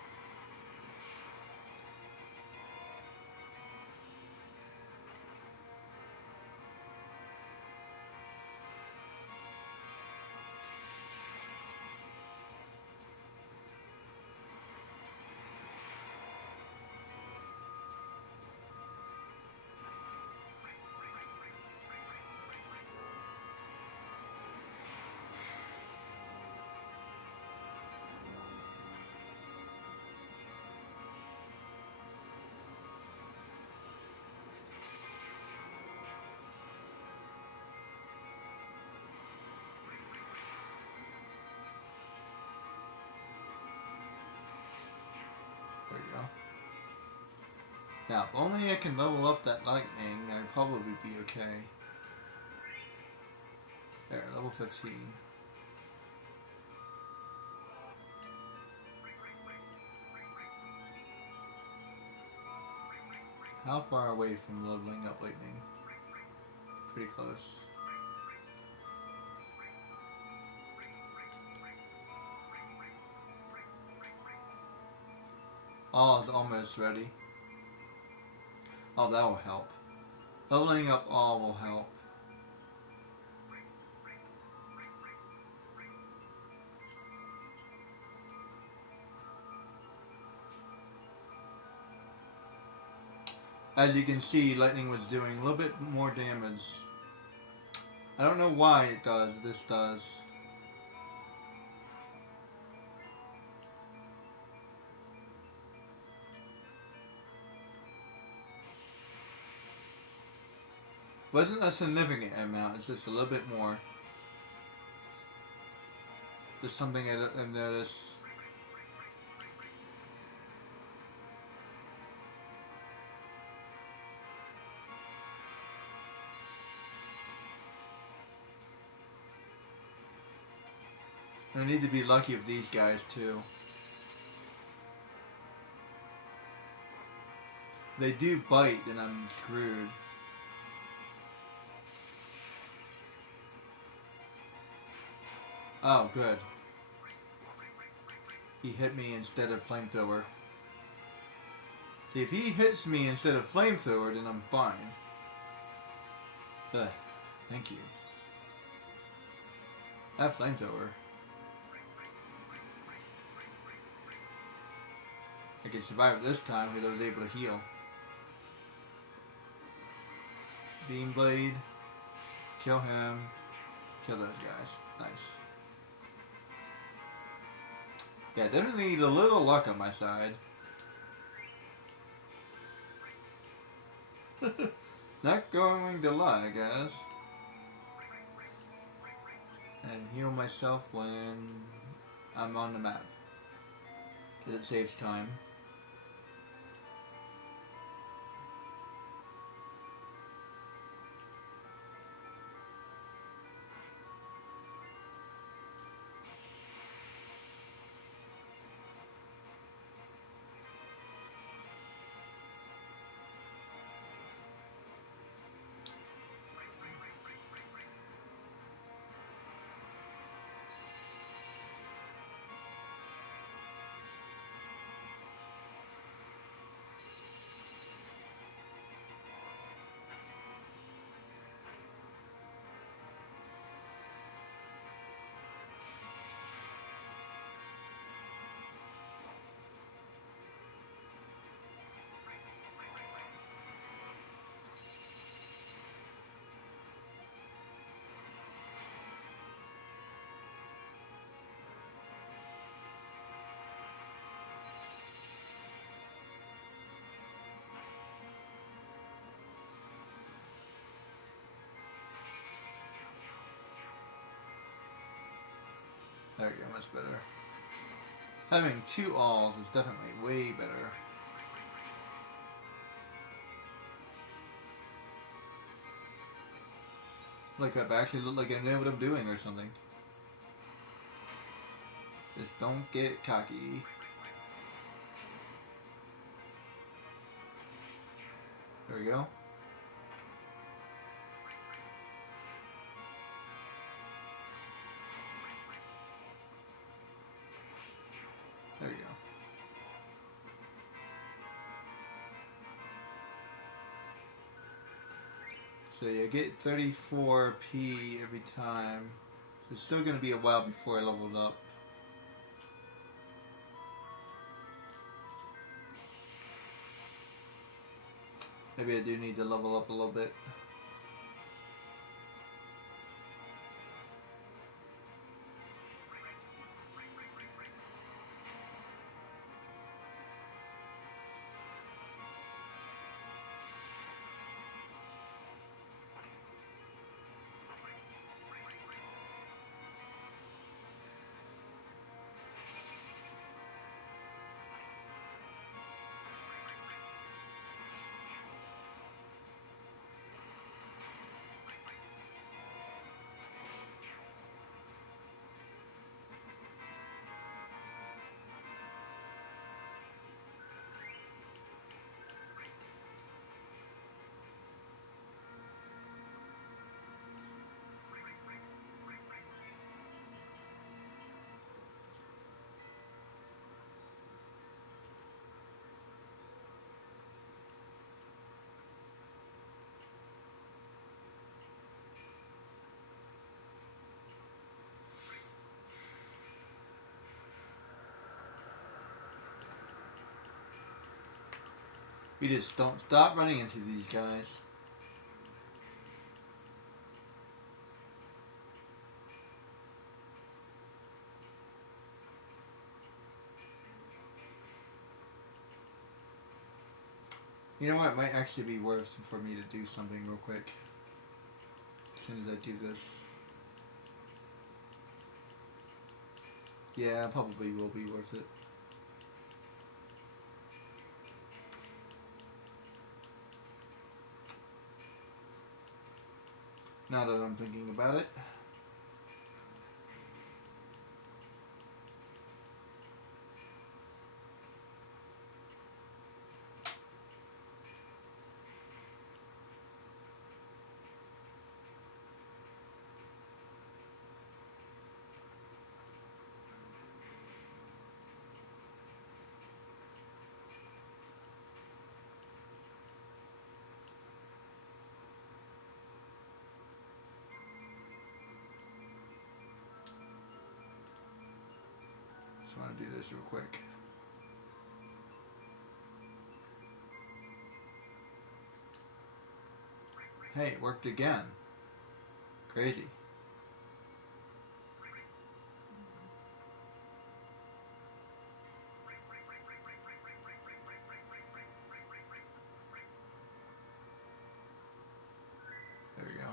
There we go. Now, if only I can level up that lightning, I'd probably be okay. There, level 15. How far away from leveling up lightning? Pretty close. Oh, it's almost ready. Oh, that will help. Leveling up all will help. As you can see, lightning was doing a little bit more damage. I don't know why it does. This does. Wasn't a significant amount, it's just a little bit more. Just something I noticed. I need to be lucky with these guys too. If they do bite, then I'm screwed. Oh, good. He hit me instead of flamethrower. See, if he hits me instead of flamethrower, then I'm fine. Ugh, thank you. That flamethrower. I can survive it this time because I was able to heal. Beam Blade. Kill him. Kill those guys. Nice. Yeah, definitely need a little luck on my side. Not going to lie, guys. And heal myself when I'm on the map. Because it saves time. There we go, much better. Having 2 alls is definitely way better. Like I actually look like I know what I'm doing or something. Just don't get cocky. There we go. So you get 34p every time. So it's still going to be a while before I leveled up. Maybe I do need to level up a little bit. We just don't stop running into these guys. You know what? It might actually be worth for me to do something real quick. As soon as I do this. Yeah, probably will be worth it. Now that I'm thinking about it. Just want to do this real quick. Hey, it worked again. Crazy. There we go.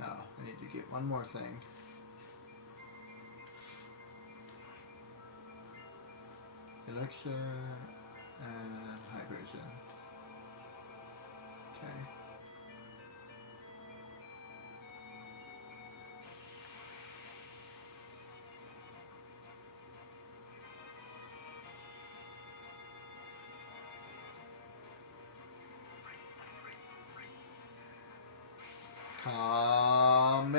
Now, I need to get one more thing. Elixir and hydration. Okay. Kameya!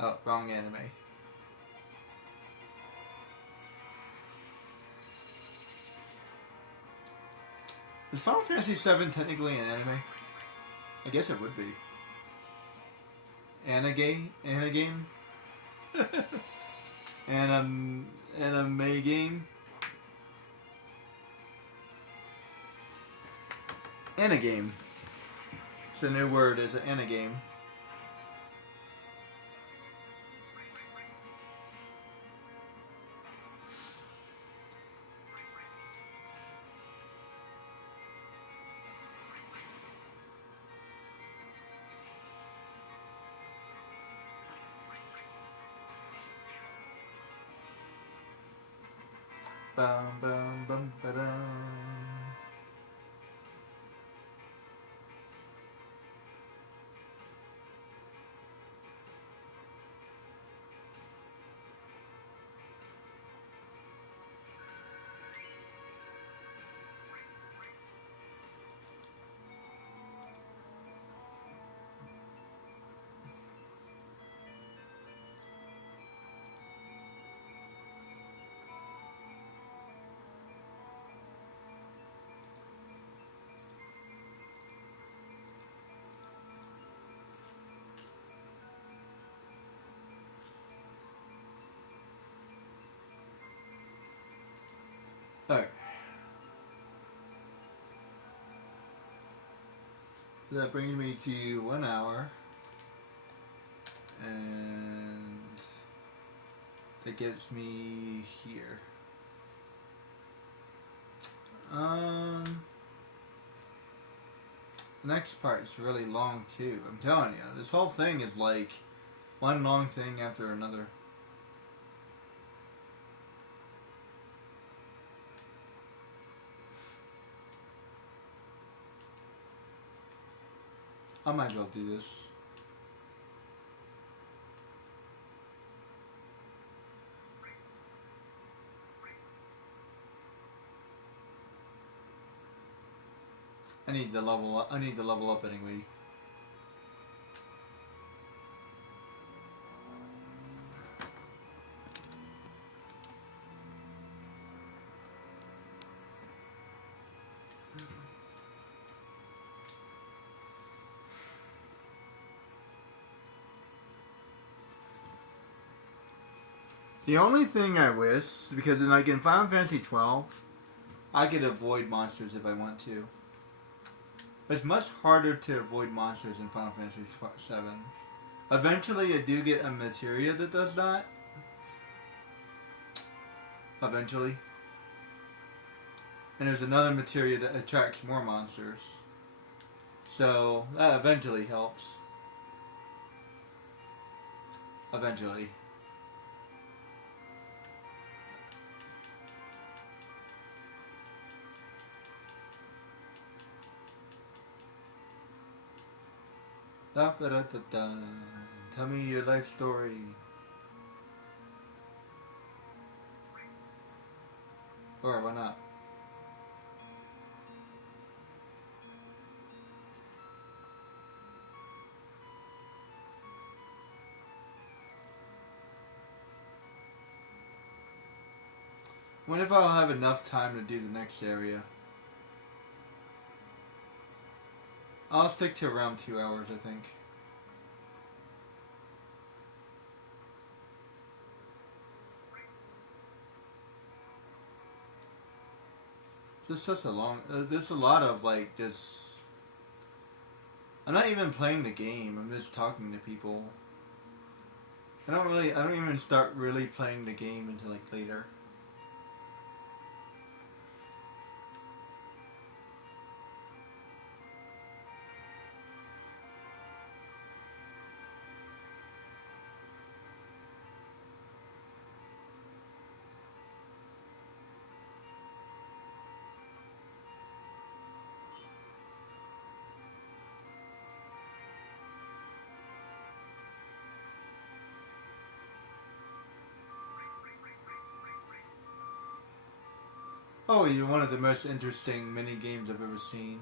Oh, wrong anime. Is Final Fantasy VII technically an anime? I guess it would be. Anime? Anime? Anime game? Anagame. It's a new word, is an anagame. Bum bum bum ba-dum. That brings me to 1 hour. And that gets me here. The next part is really long too. I'm telling you, this whole thing is like one long thing after another. I might as well do this. I need to level up. I need to level up anyway. The only thing I wish, because like in Final Fantasy 12, I could avoid monsters if I want to. It's much harder to avoid monsters in Final Fantasy 7. Eventually, I do get a materia that does that. Eventually. And there's another materia that attracts more monsters. So, that eventually helps. Eventually. Da da da da da. Tell me your life story. Or why not? Wonder if I'll have enough time to do the next area. I'll stick to around 2 hours, I think. Just such a long. There's a lot of like just. I'm not even playing the game. I'm just talking to people. I don't even start really playing the game until like later. Oh, you're one of the most interesting mini games I've ever seen.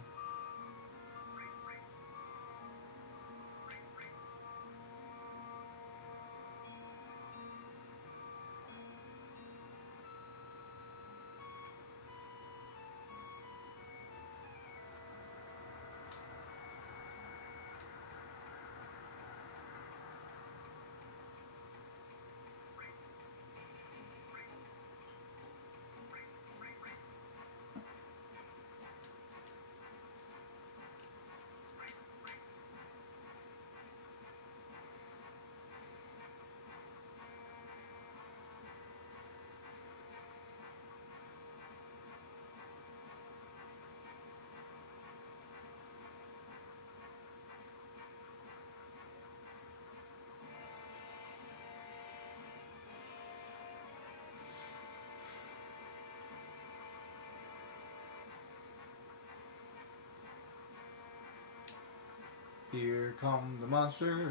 Here come the monsters.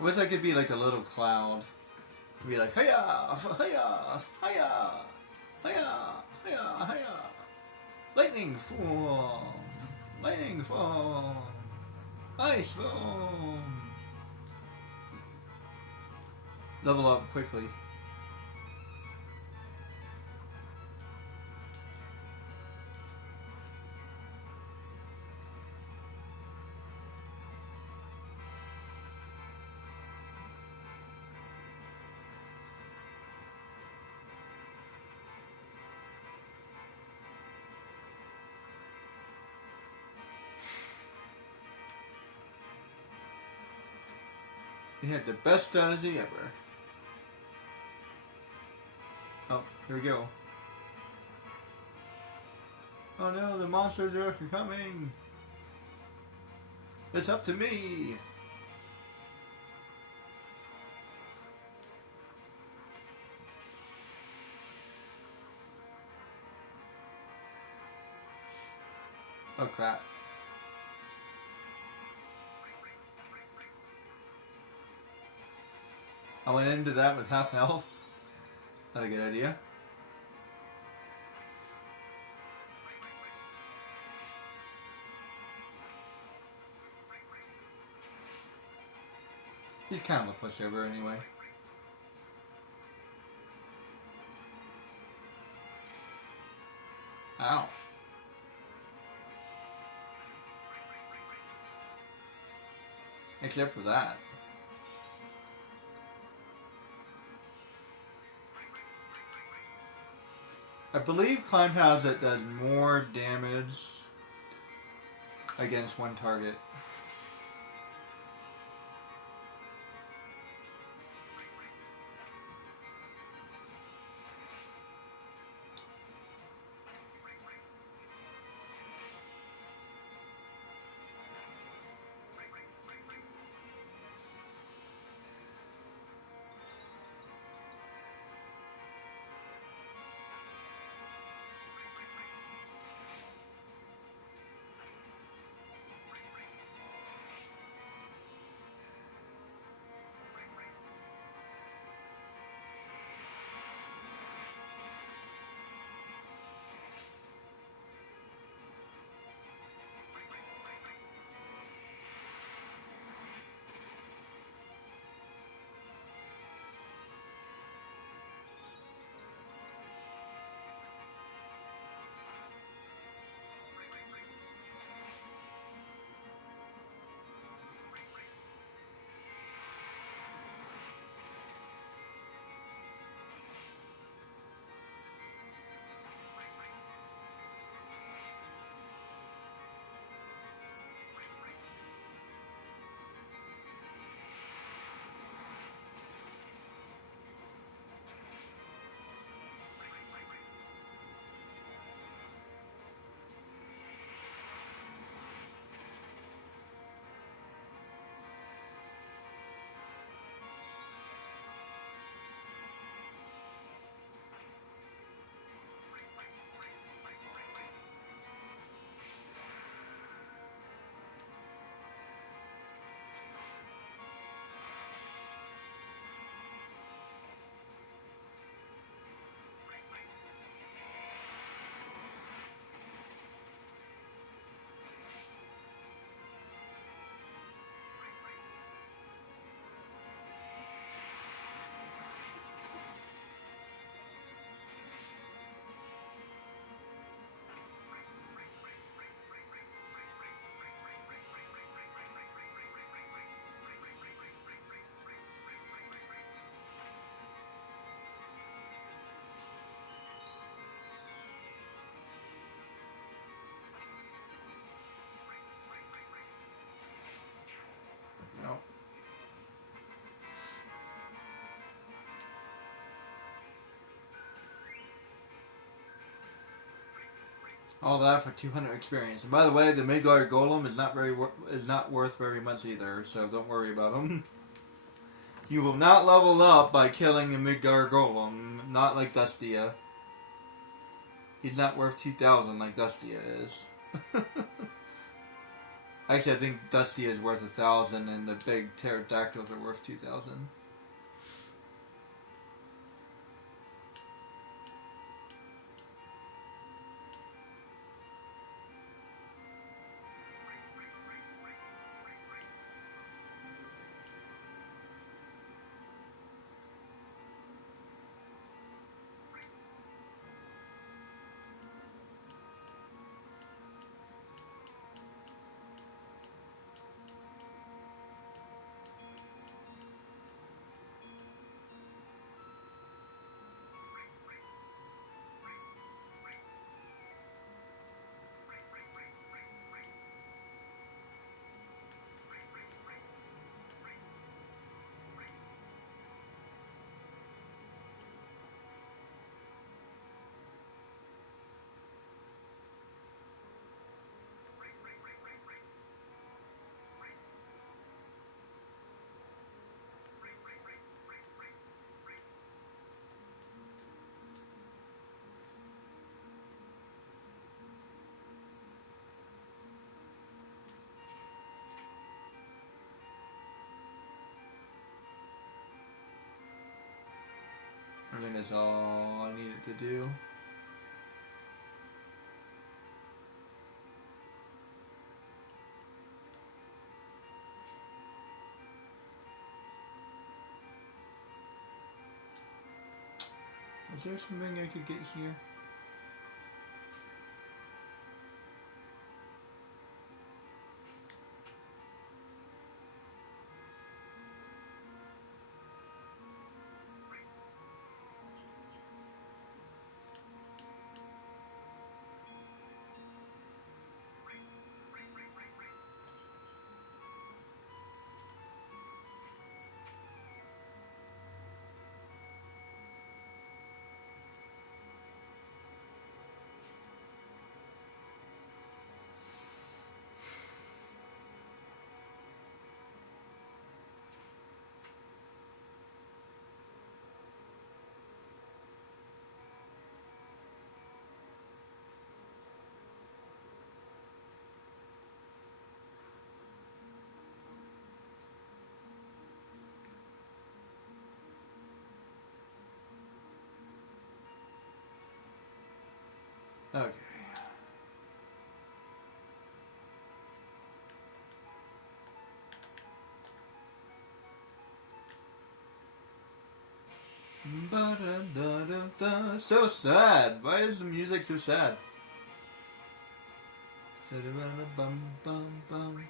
I wish I could be like a little cloud. Be like, hiya, hiya, hiya, hiya, hiya, hiya. Lightning form, lightning form, ice form. Level up quickly. He had the best strategy ever. Oh, here we go. Oh no, the monsters are coming! It's up to me! Oh crap. I went into that with half health. Not a good idea. He's kind of a pushover anyway. Ow. Except for that. I believe Climb House that does more damage against one target. No. All that for 200 experience. And by the way, the Midgard Golem is not worth very much either, so don't worry about him. You will not level up by killing the Midgard Golem, not like Dustia. He's not worth 2,000 like Dustia is. Actually, I think Dustia is worth 1,000 and the big pterodactyls are worth 2,000. assuming that's all I needed to do. Is there something I could get here? Okay. Ba-da-da-da-da. So sad. Why is the music so sad? Bum-bum-bum.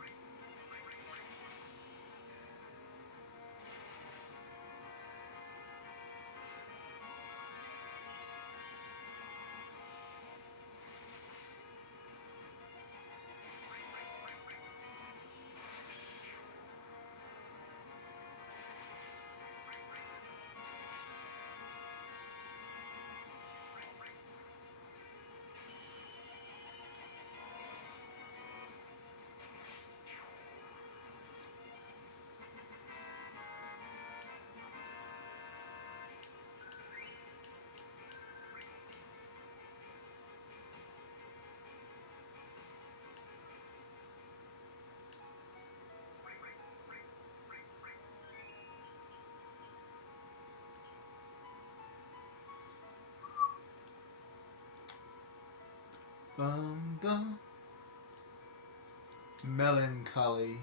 Bum bum. Melancholy.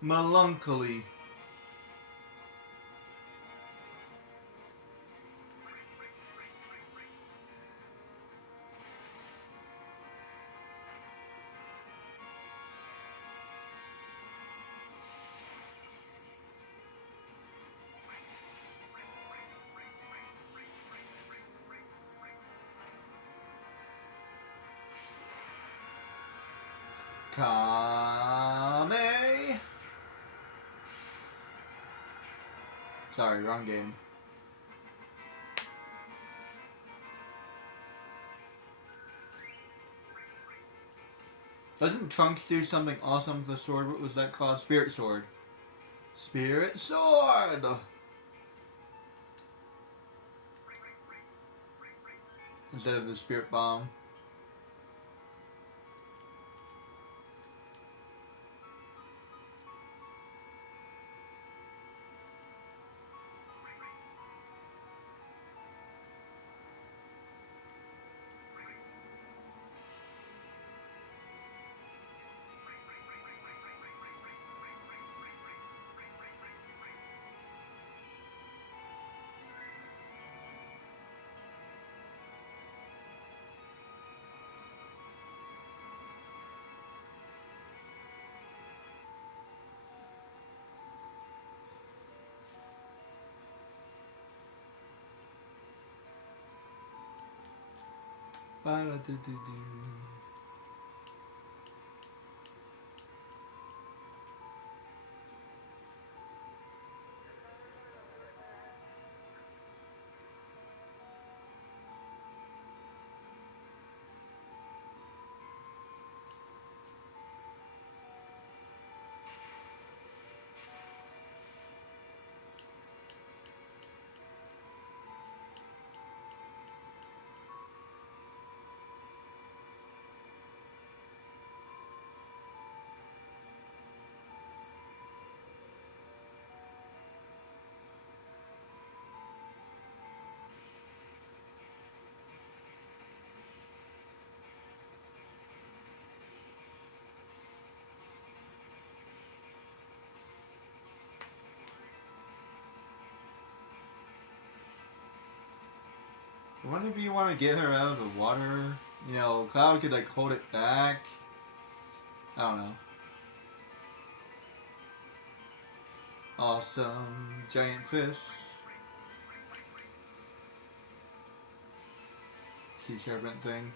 Melancholy. Kame. Sorry, wrong game. Doesn't Trunks do something awesome with the sword? What was that called? Spirit Sword. Spirit Sword! Instead of the Spirit Bomb. Ba-da-do-do-do. Wouldn't you want to get her out of the water? You know, Cloud could like hold it back. I don't know. Awesome giant fish. Sea serpent thing.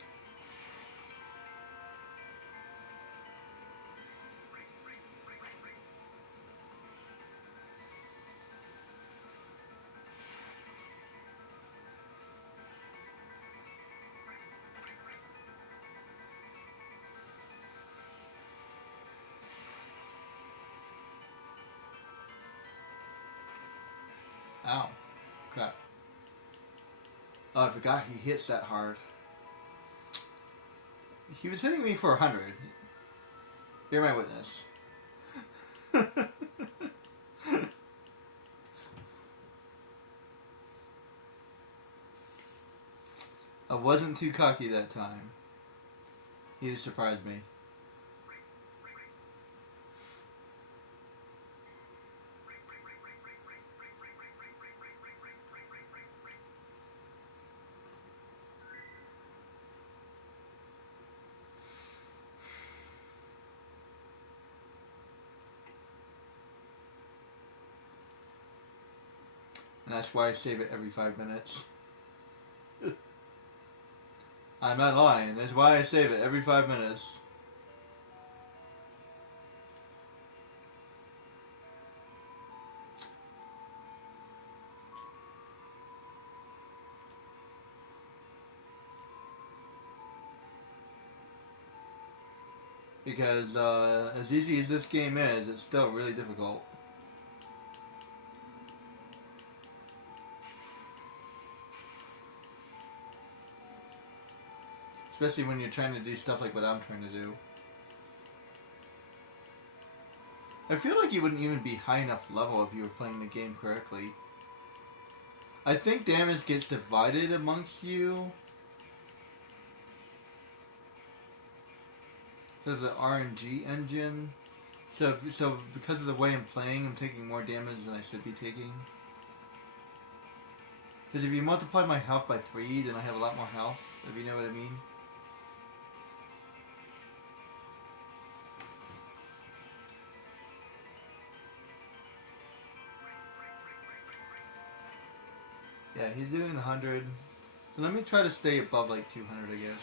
Ow. Crap. Oh, I forgot he hits that hard. He was hitting me for 100. You're my witness. I wasn't too cocky that time. He just surprised me. And that's why I save it every 5 minutes. I'm not lying. That's why I save it every 5 minutes. Because as easy as this game is, it's still really difficult. Especially when you're trying to do stuff like what I'm trying to do. I feel like you wouldn't even be high enough level if you were playing the game correctly. I think damage gets divided amongst you. Because of the RNG engine. So because of the way I'm playing, I'm taking more damage than I should be taking. Because if you multiply my health by 3, then I have a lot more health, if you know what I mean. Yeah, he's doing 100. So let me try to stay above like 200, I guess.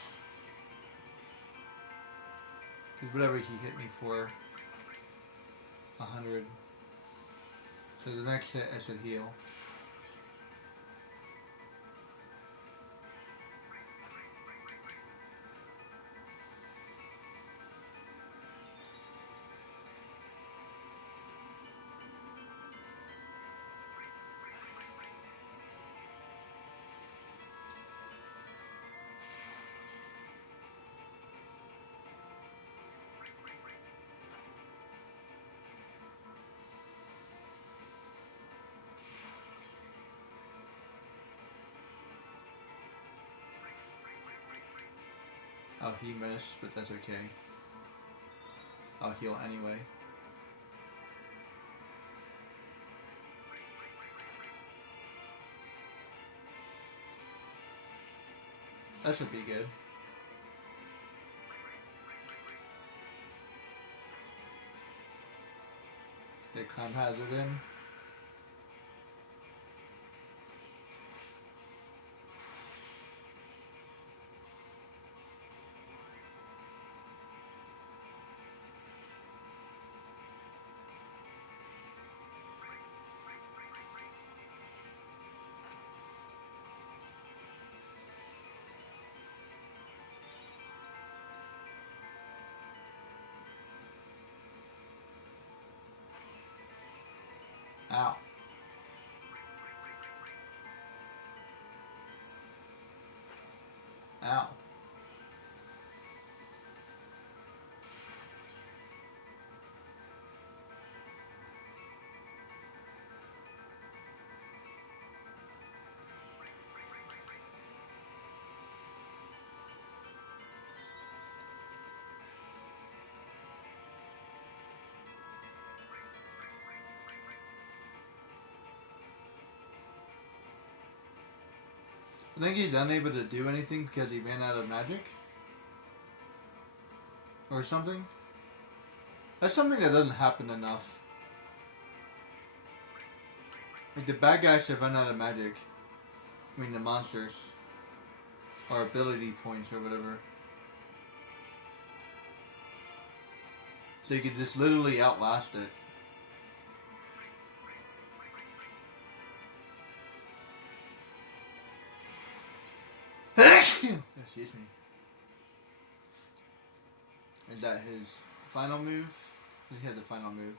Because whatever he hit me for, 100. So the next hit I should heal. Oh, he missed, but that's okay. I'll heal anyway. That should be good. Get Climb Hazard in. think he's unable to do anything because he ran out of magic? Or something? That's something that doesn't happen enough. Like the bad guys have run out of magic. I mean the monsters. Or ability points or whatever. So you could just literally outlast it. Excuse me. Is that his final move? He has a final move.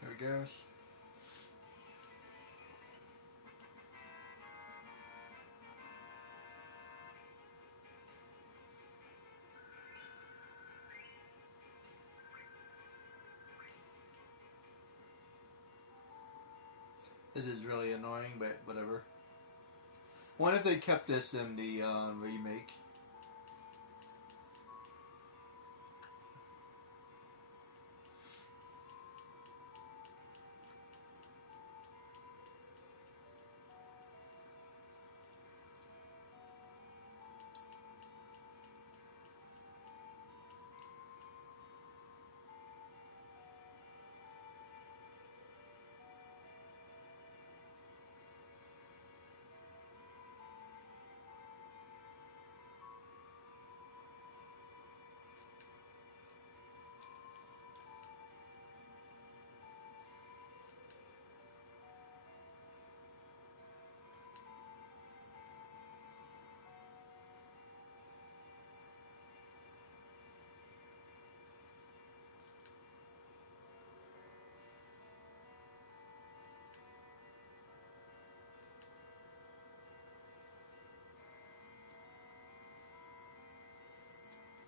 There it goes. This is really annoying, but whatever. What if they kept this in the remake?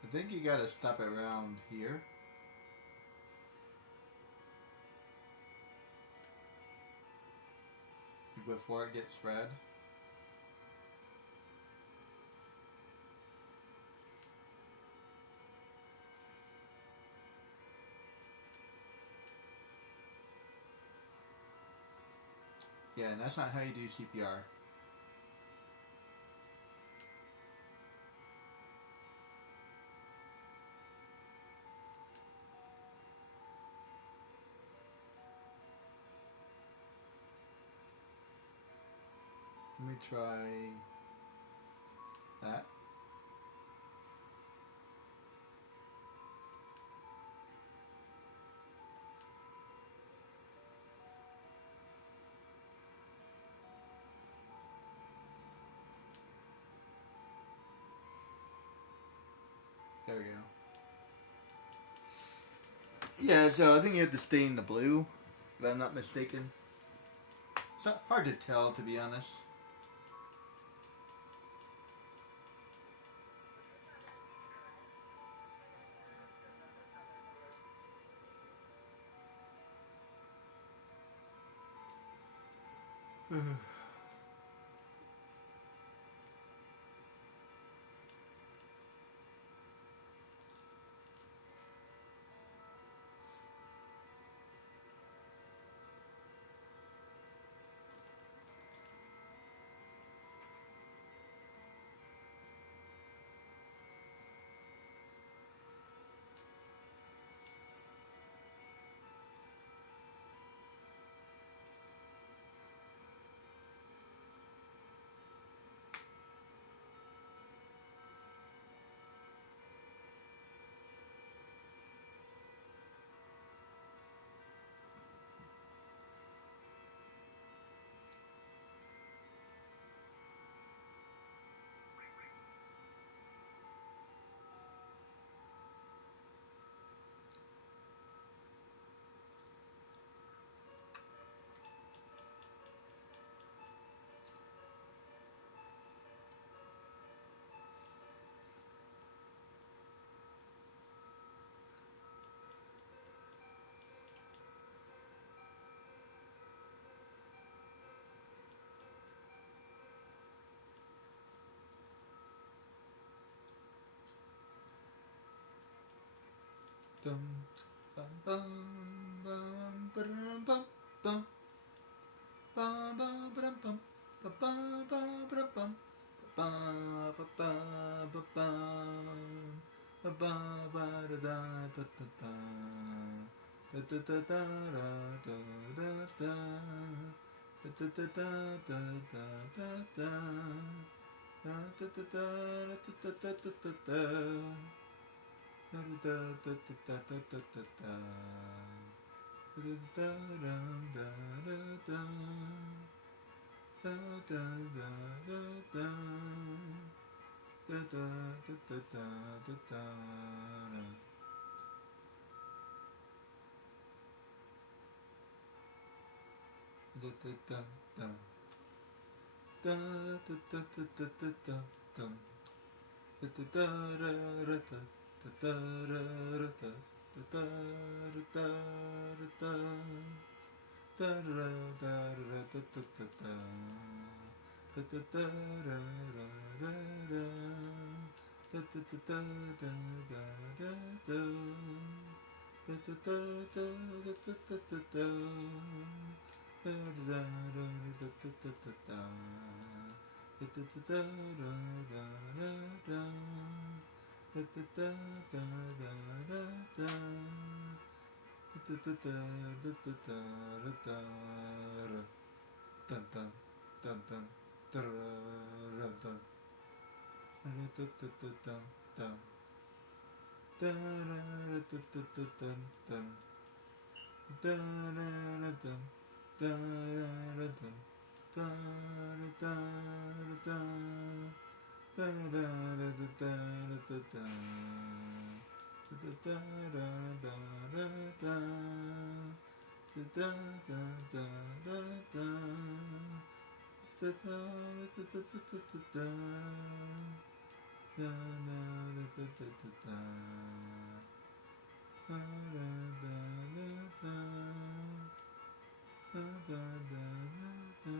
I think you gotta stop it around here. Before it gets red. Yeah, and that's not how you do CPR. Let me try that. we go. Yeah, so I think you have to stay in the blue, if I'm not mistaken. It's not hard to tell, to be honest. Dum, bum, bum, bum, ba-dum, bum, bum. Bum, bum, ba-dum, bum. Ba-bum, bum, ba-dum, bum. Ba-bum, ba-bum, ba-bum. Ba-bum, ba-da-da, da-da-da. Da-da-da-da-da-da-da-da. Da-da-da-da-da-da-da-da. Da-da-da-da-da-da-da-da. Da da da da da da da da. Da da da da da. Da da da da da. Da da da da da da. Da da da da. Da da da da da da da. Da da da da da da. Da da da da. Da da da da. Da da da da da da da. Da da da da da da. Da da da da da da da. Da da da da da da da da. Da da da da da da da da. Da da da da da da da. Da da da da da da da. Da da da da da da da. Dun dun dun dun dun dun dun. Da da da da dun dun. Da da da da da dun dun. Da da da dun. Da da dun. Da da da da. Da da da da da da da. Da da da da da da. Da da da da da da. Da da da da da da da. Da da da da da da. Da da da da da. Da da da da da.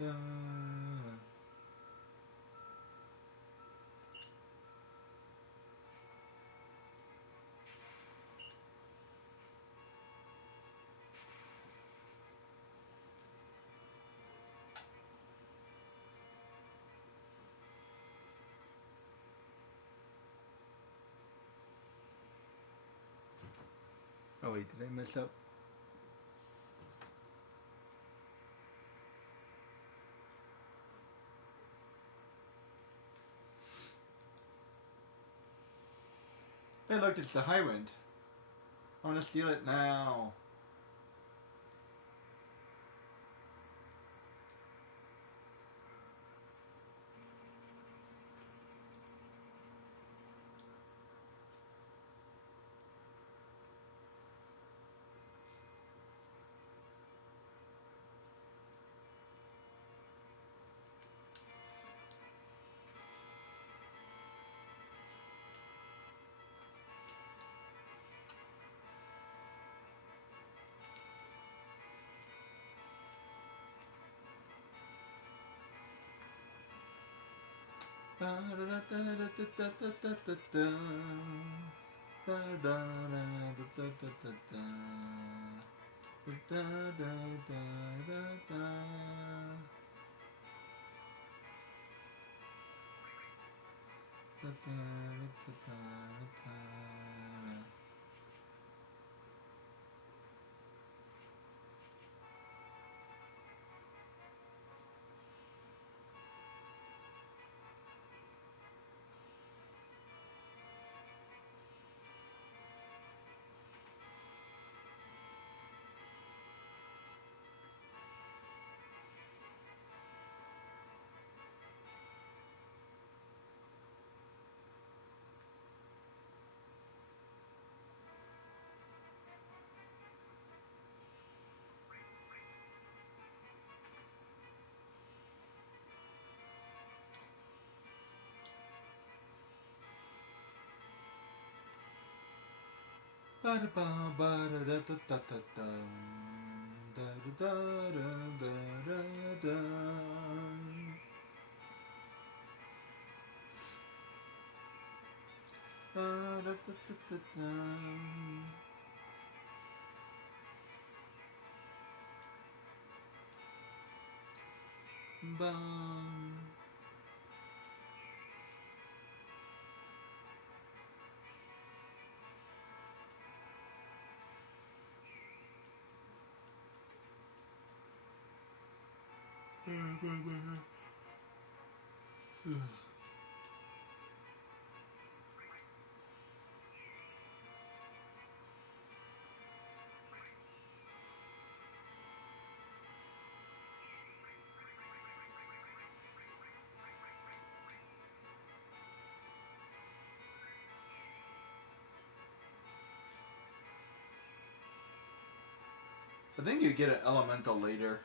Da. Oh wait, did I mess up? Hey look, it's the high wind. I wanna steal it now. I think you get an elemental later.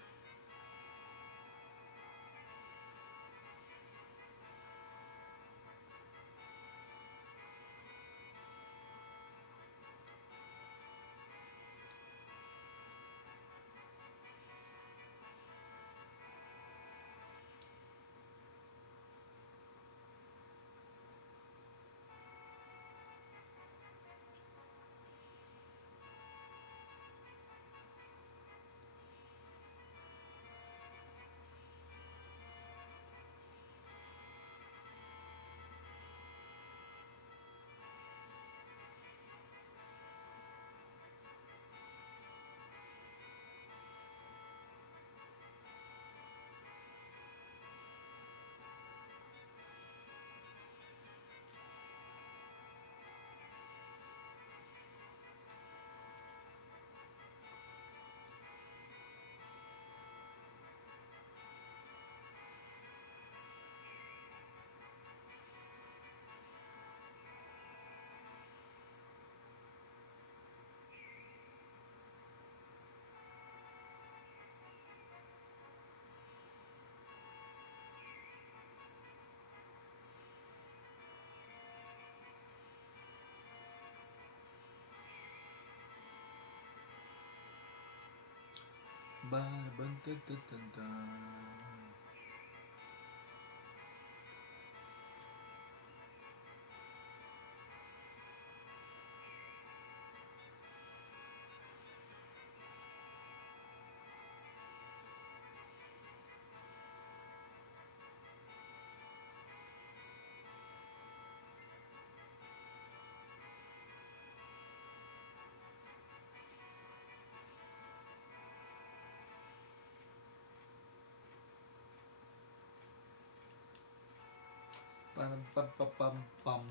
Bum bum bum bum bum.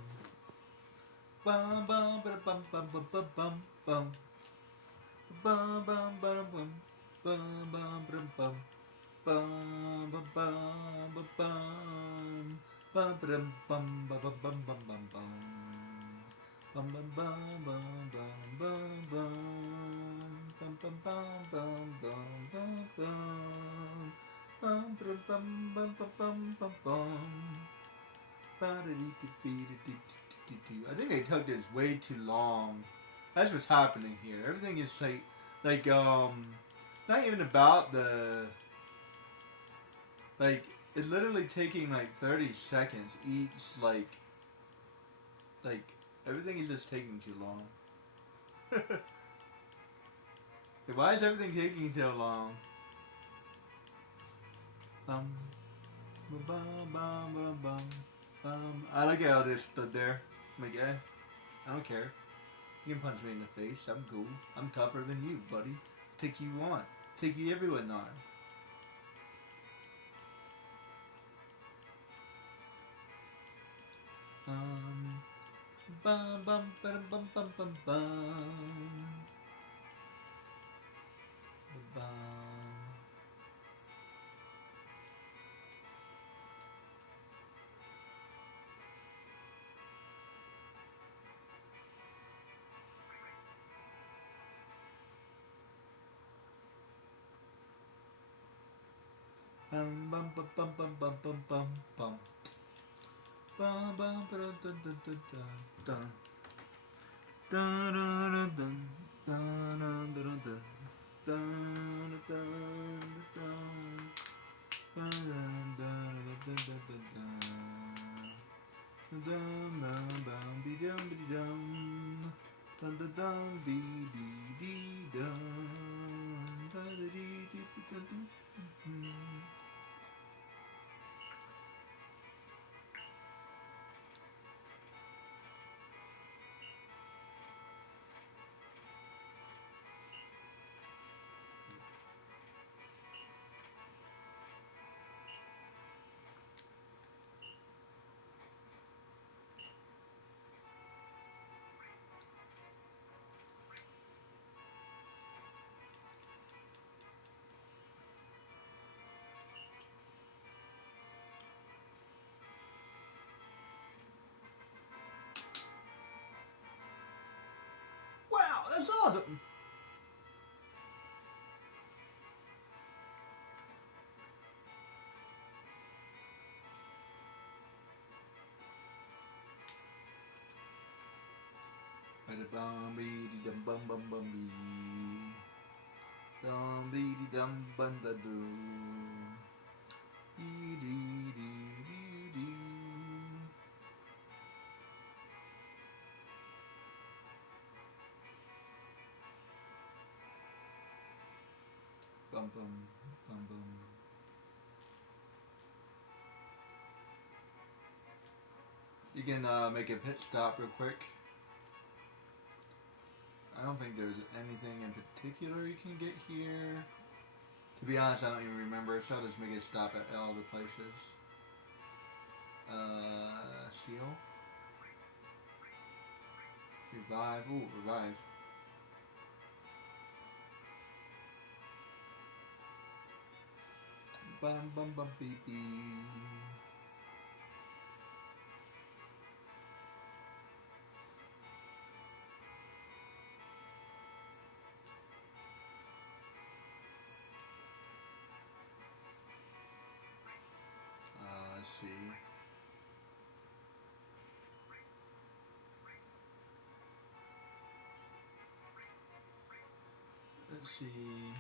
Bum bum bum bum bum bum bum bum bum. Bum bum bum bum bum bum bum bum. Bum bum bum bum bum. Bum bum bum bum bum bum bum bum bum. Bum bum bum bum bum bum bum. Bum bum bum bum bum bum bum. Bum bum bum bum bum bum bum. I think they took this way too long. That's what's happening here. Everything is like not even about the like It's literally taking like 30 seconds each, like, everything is just taking too long. Why is everything taking so long? Bum, bum, bum, bum, bum, bum. I like how they stood there. I'm like, I don't care. You can punch me in the face. I'm cool. I'm tougher than you, buddy. Take you on. Take you everyone on. Bum bum bum bum bum bum bum. Bum. Bum bum bum bum bum bum bum bum bum. Bum bum dun dun dun dun dun. Dun dun dun dun dun dun dun dun dun dun. Dun dun dun dun dun dun dun. Dum bum bum be dum be dum. Dun dun dum be dee dee dum. Dun dee dee dee dun dun. Wow, that's awesome! Bum be dum bum bum bum bee. Dum be dum bum da doo. Dee dee dee dee dee. Bum bum bum bum. You can make a pit stop real quick. I don't think there's anything in particular you can get here. To be honest, I don't even remember, so I'll just make it stop at all the places. Seal. Revive. Ooh, revive. Bum bum bum beep beep. Let's see. Let's see.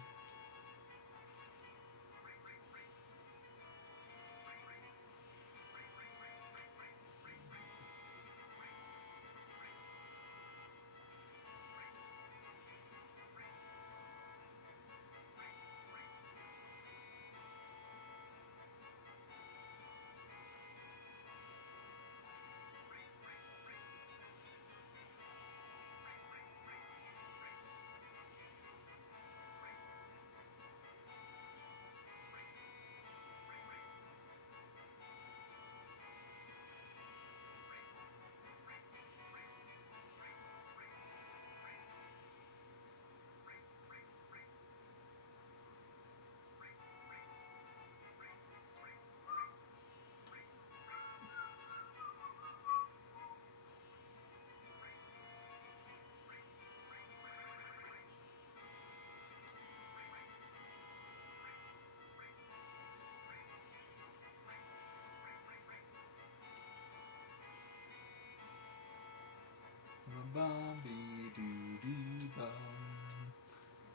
Bum bee doo dee bum.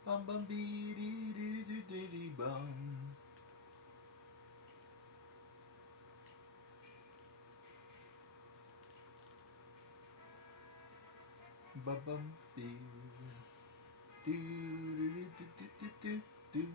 Bum bum bee dee dee doo dee dee bum. bum bee. Do do do do do do do.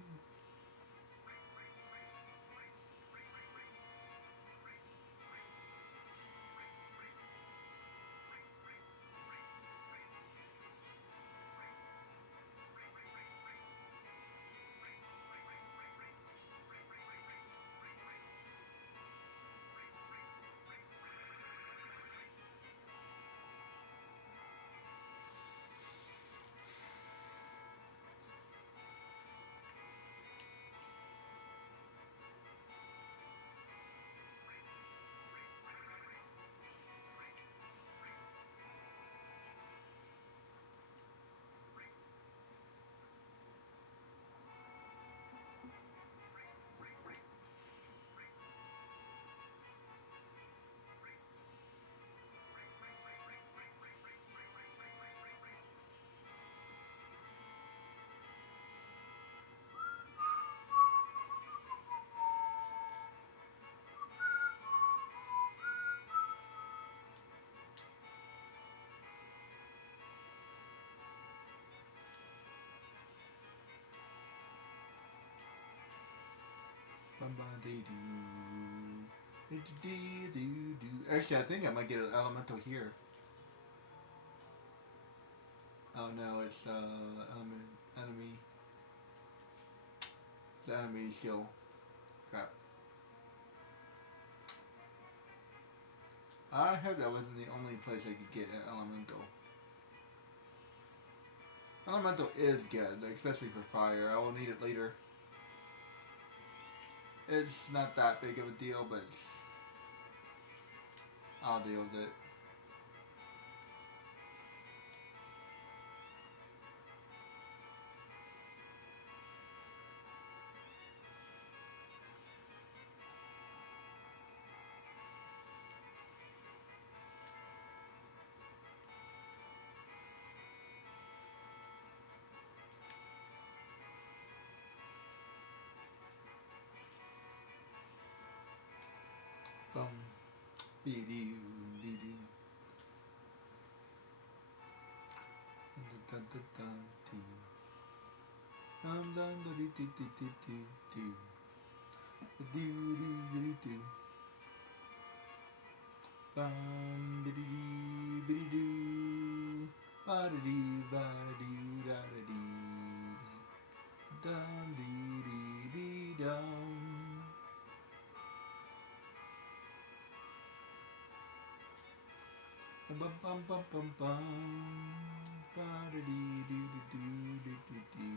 Actually, I think I might get an elemental here. Oh no, it's enemy. The enemy skill. Crap. I hope that wasn't the only place I could get an elemental. Elemental is good, especially for fire. I will need it later. It's not that big of a deal, but I'll deal with it. Bum, be doo, be doo. Dun dun dun dun. Dun dun dun doo doo doo doo doo. Doo doo doo doo. Bum, be doo, be doo. Ba da doo, ba da doo, da da doo. Dum dee dee dee dum. Bum bum bum bum bum. Ba da dee doo doo doo doo doo.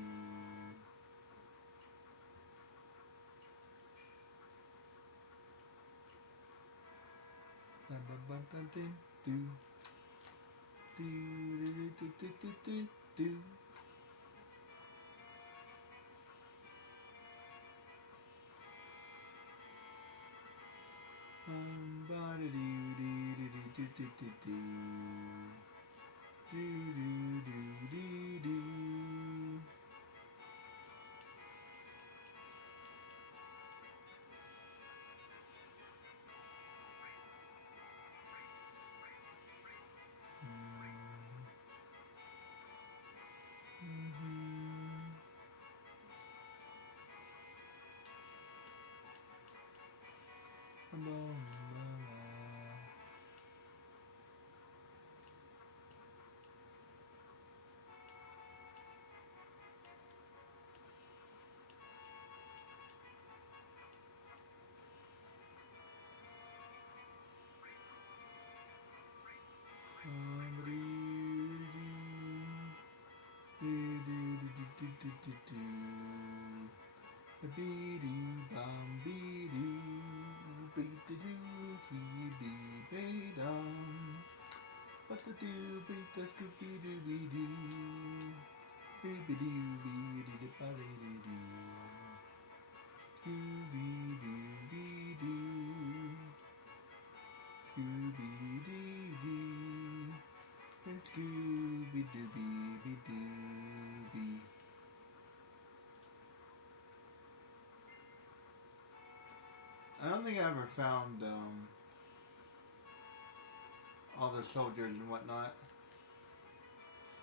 Bum bum bum bum doo doo. Doo doo doo doo doo doo doo. Ba da doo doo doo doo doo doo doo. Doo doo doo doo doo. What the do, beat the Scooby Dooby Doo. Baby doo, baby doo, baby doo. Scooby Dooby Doo. Scooby Dooby. Scooby Dooby Dooby. I don't think I ever found all the soldiers and whatnot.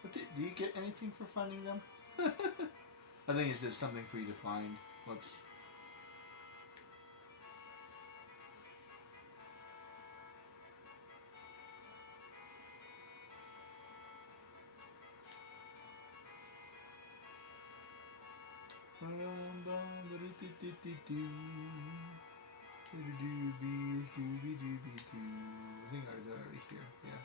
But do you get anything for finding them? I think it's just something for you to find. Whoops. I think I was already here. Yeah.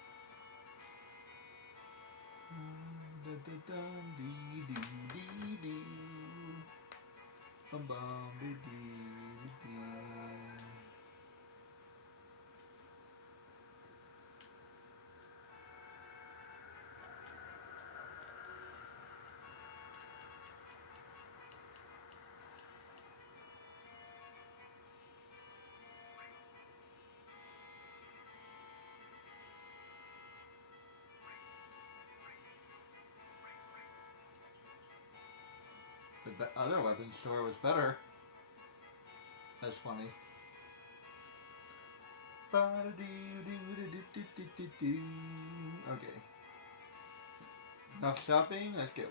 The other weapon store was better. That's funny. Okay. Enough shopping, let's go.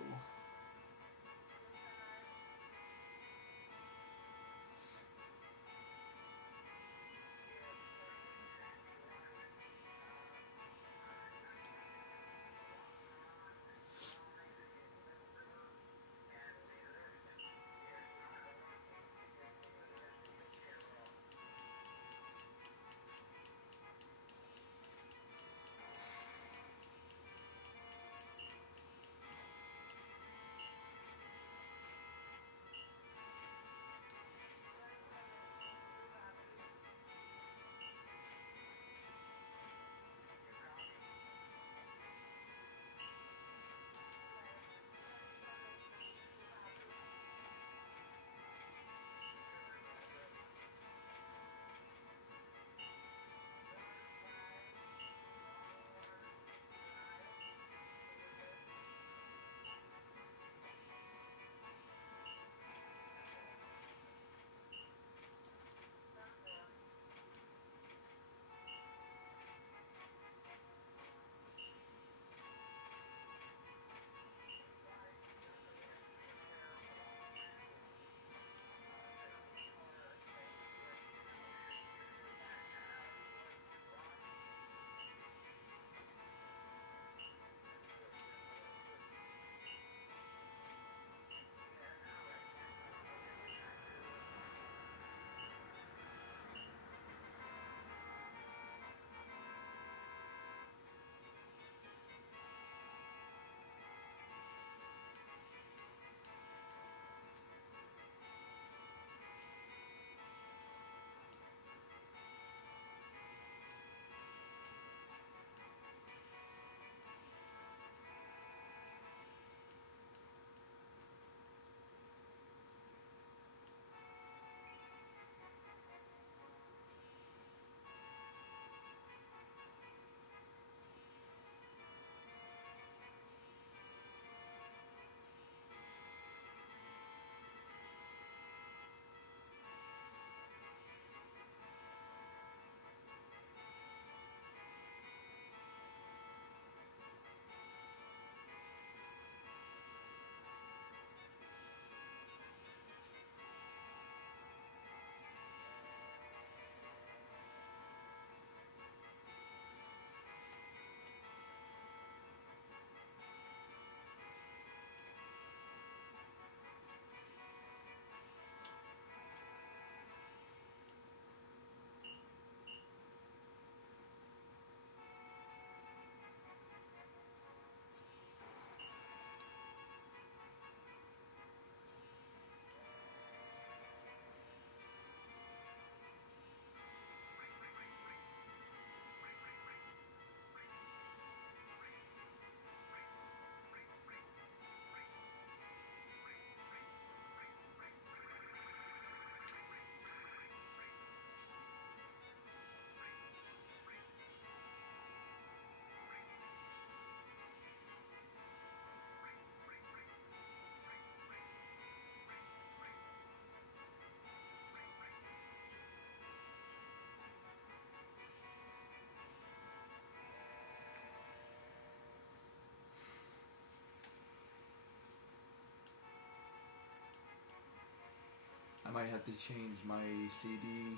might have to change my CD.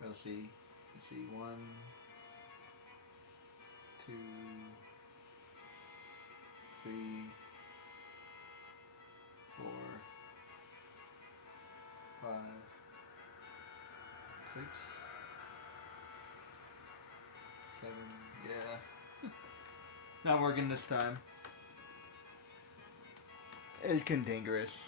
We'll see. Let's see. 1, 2, 3, 4, 5, 6, 7. Yeah. Not working this time. It's cantankerous.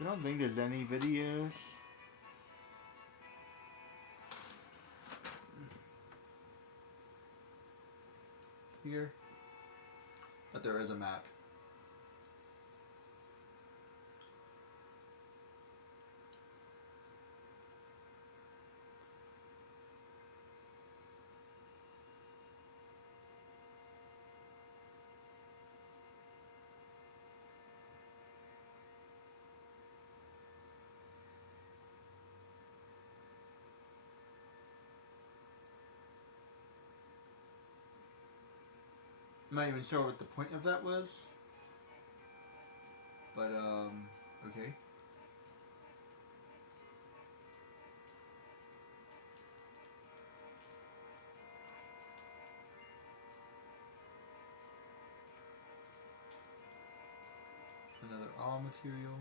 I don't think there's any videos. Here. But there is a map. I'm not even sure what the point of that was. But, okay. Another all material.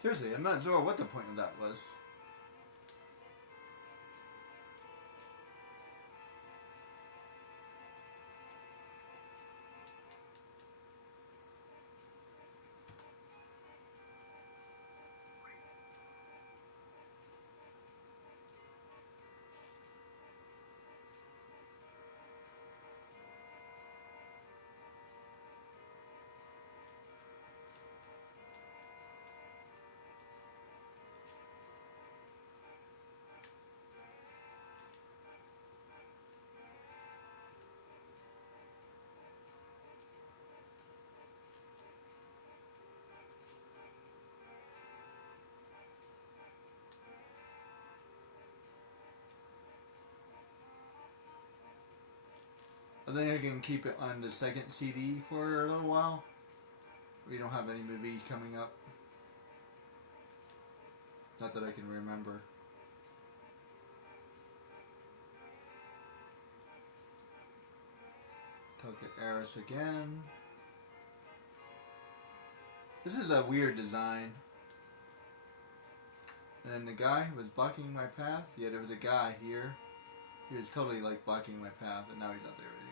Seriously, I'm not sure what the point of that was. I think I can keep it on the second CD for a little while. We don't have any movies coming up. Not that I can remember. Tucker Eris again. This is a weird design. And then the guy was blocking my path. Yeah, there was a guy here. He was totally like blocking my path, and now he's not there anymore.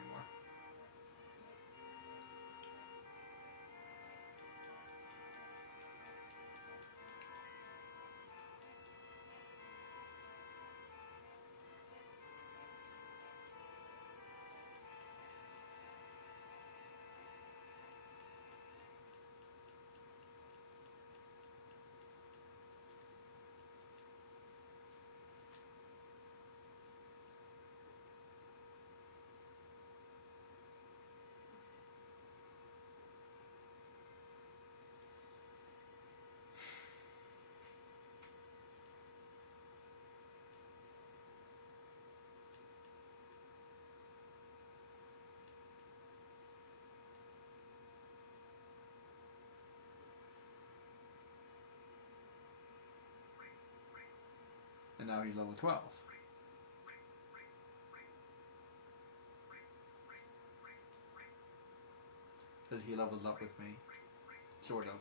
And now he's level 12. because he levels up with me, sort of.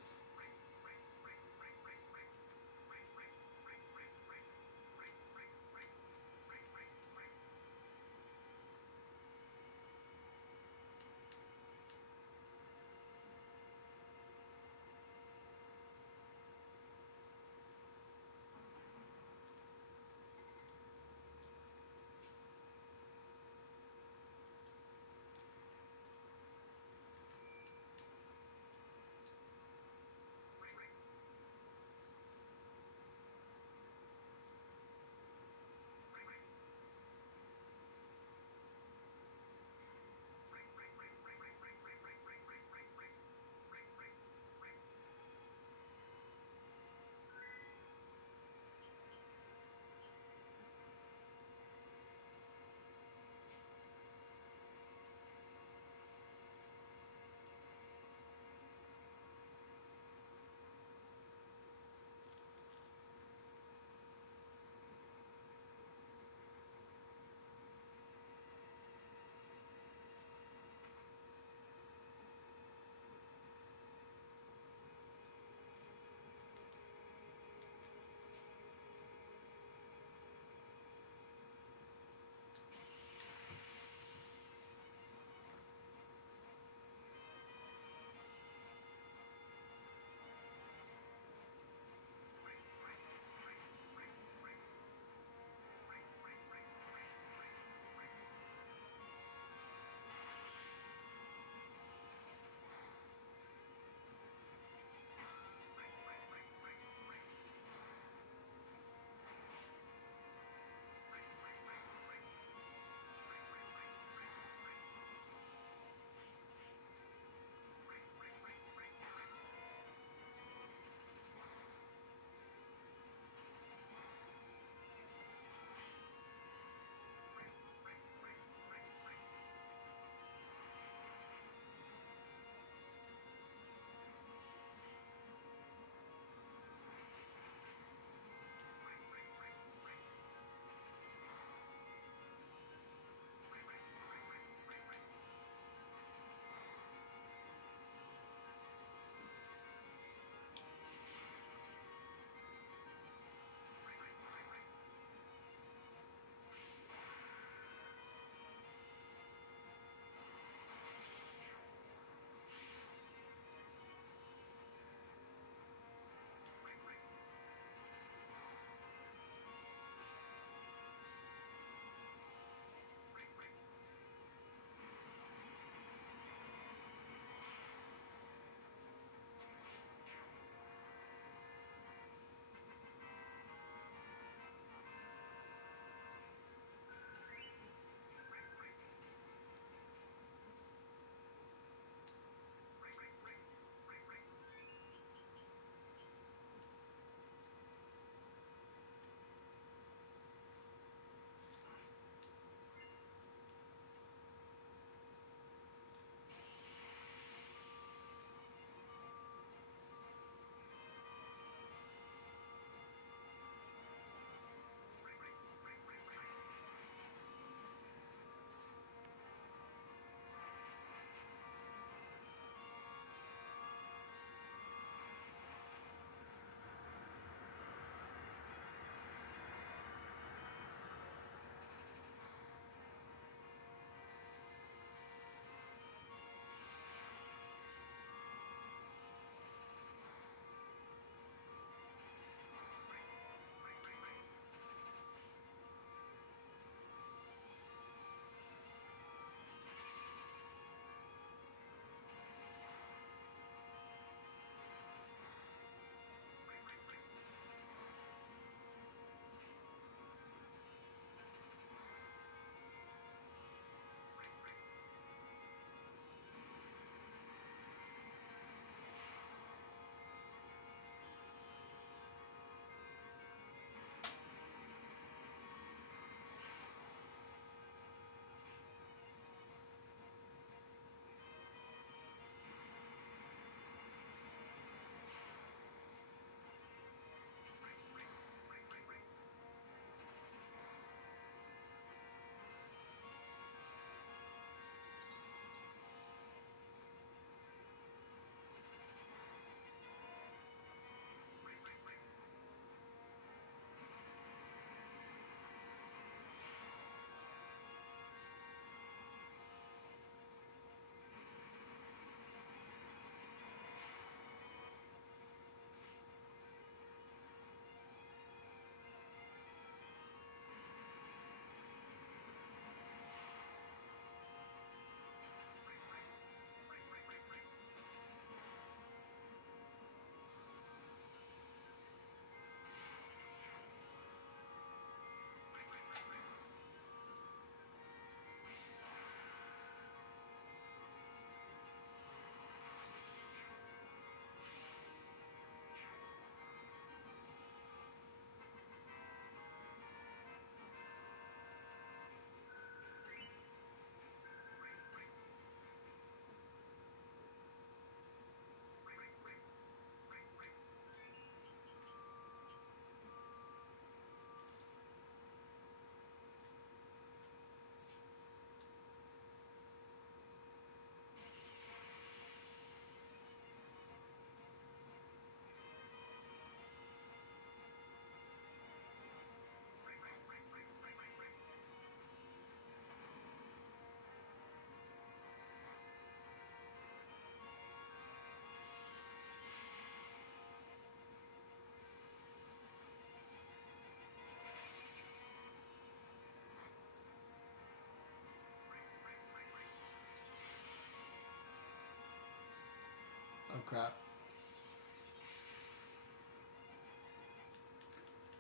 crap.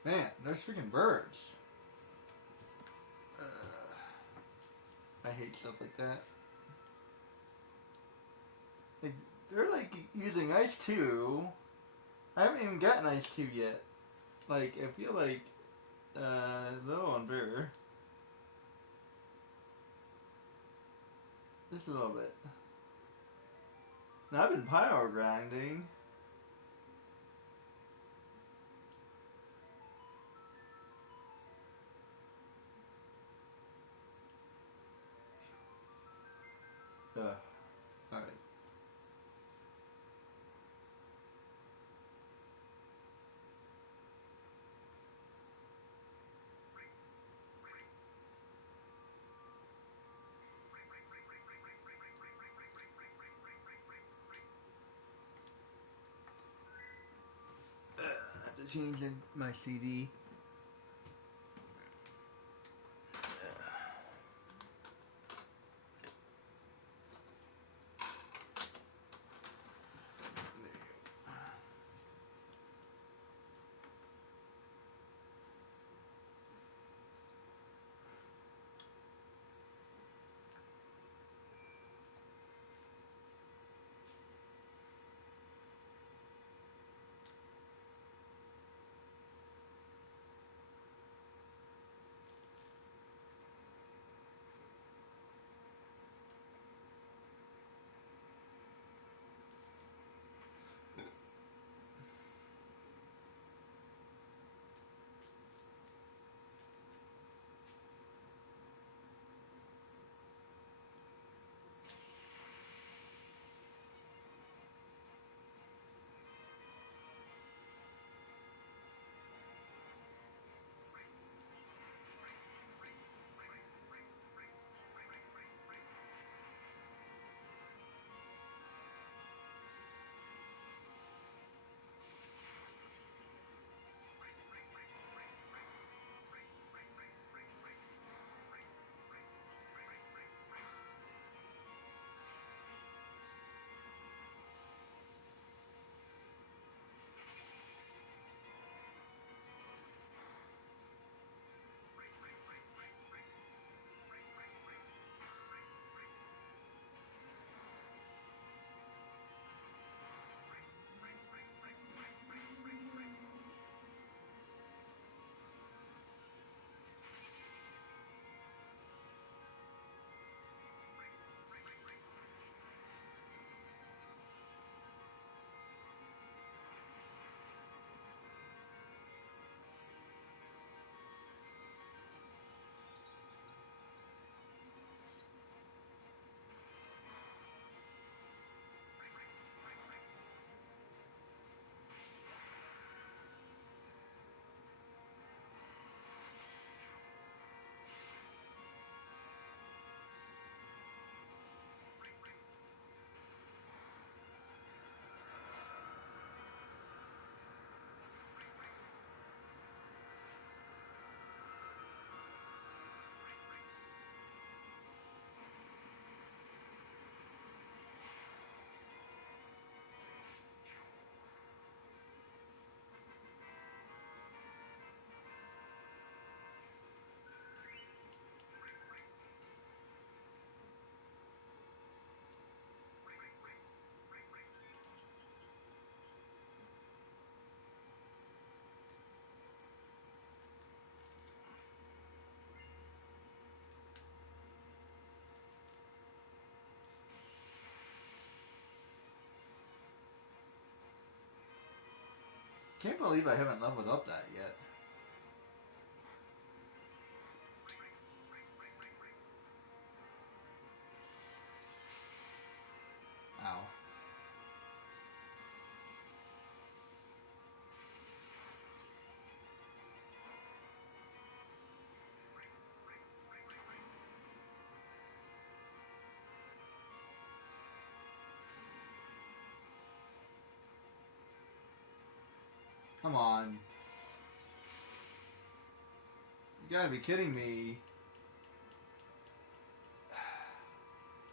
Man, there's freaking birds. I hate stuff like that. Like, they're like using Ice 2. I haven't even gotten Ice 2 yet. Like, I feel like a little under. Just a little bit. Now I've been power grinding. Alright. I have to change my CD. Can't believe I haven't leveled up that yet. Ow. Come on. You gotta be kidding me.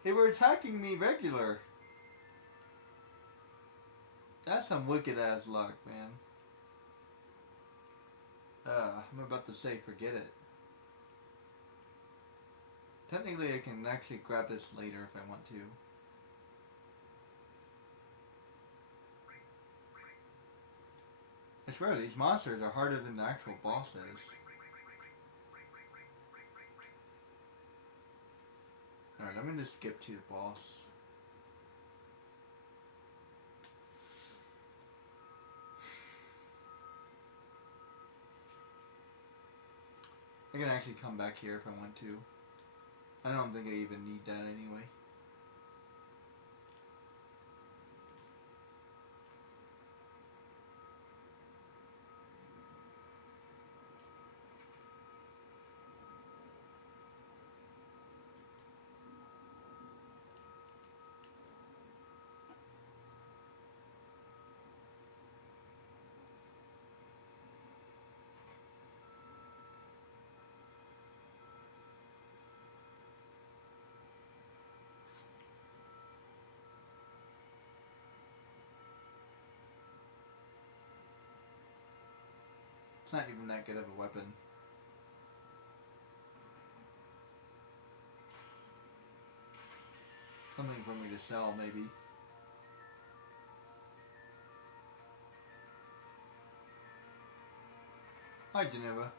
They were attacking me regular. That's some wicked ass luck, man. I'm about to say forget it. Technically, I can actually grab this later if I want to. I swear, these monsters are harder than the actual bosses. Alright, let me just skip to the boss. I can actually come back here if I want to. I don't think I even need that anyway. It's not even that good of a weapon. Something for me to sell, maybe. Hi, Geneva.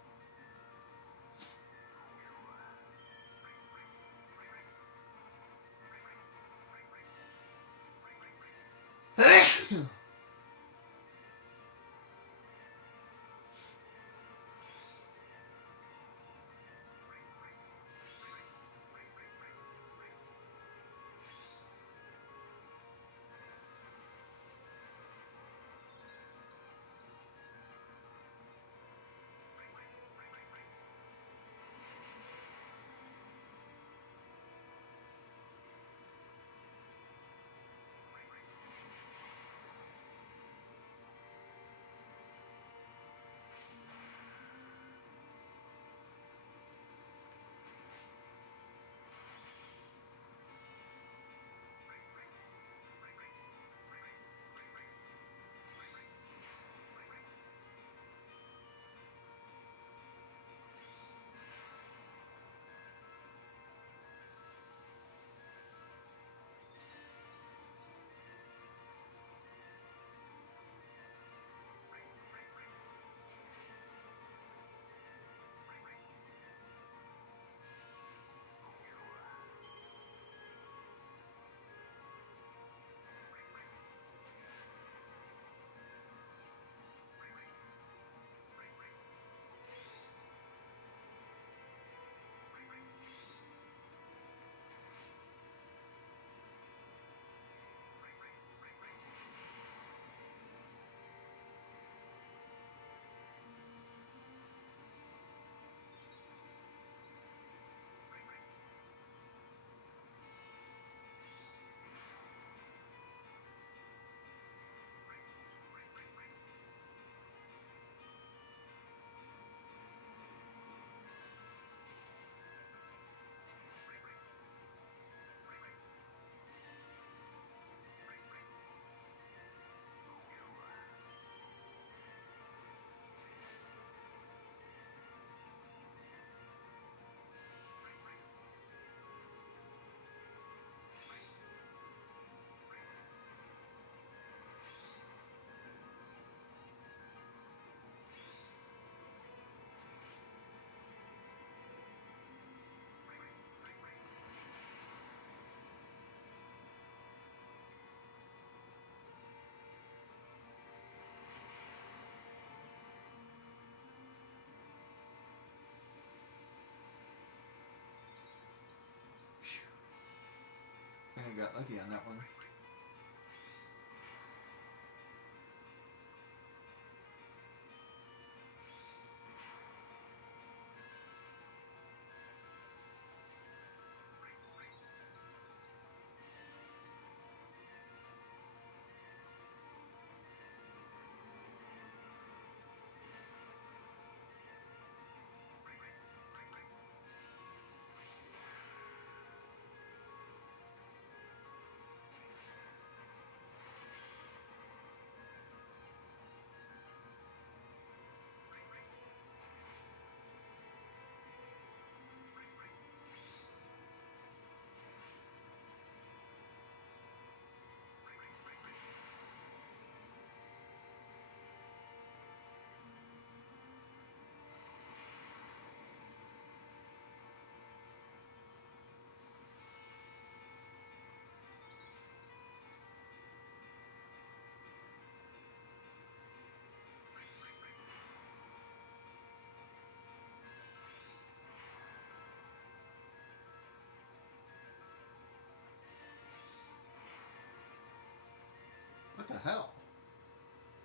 I think I got lucky on that one.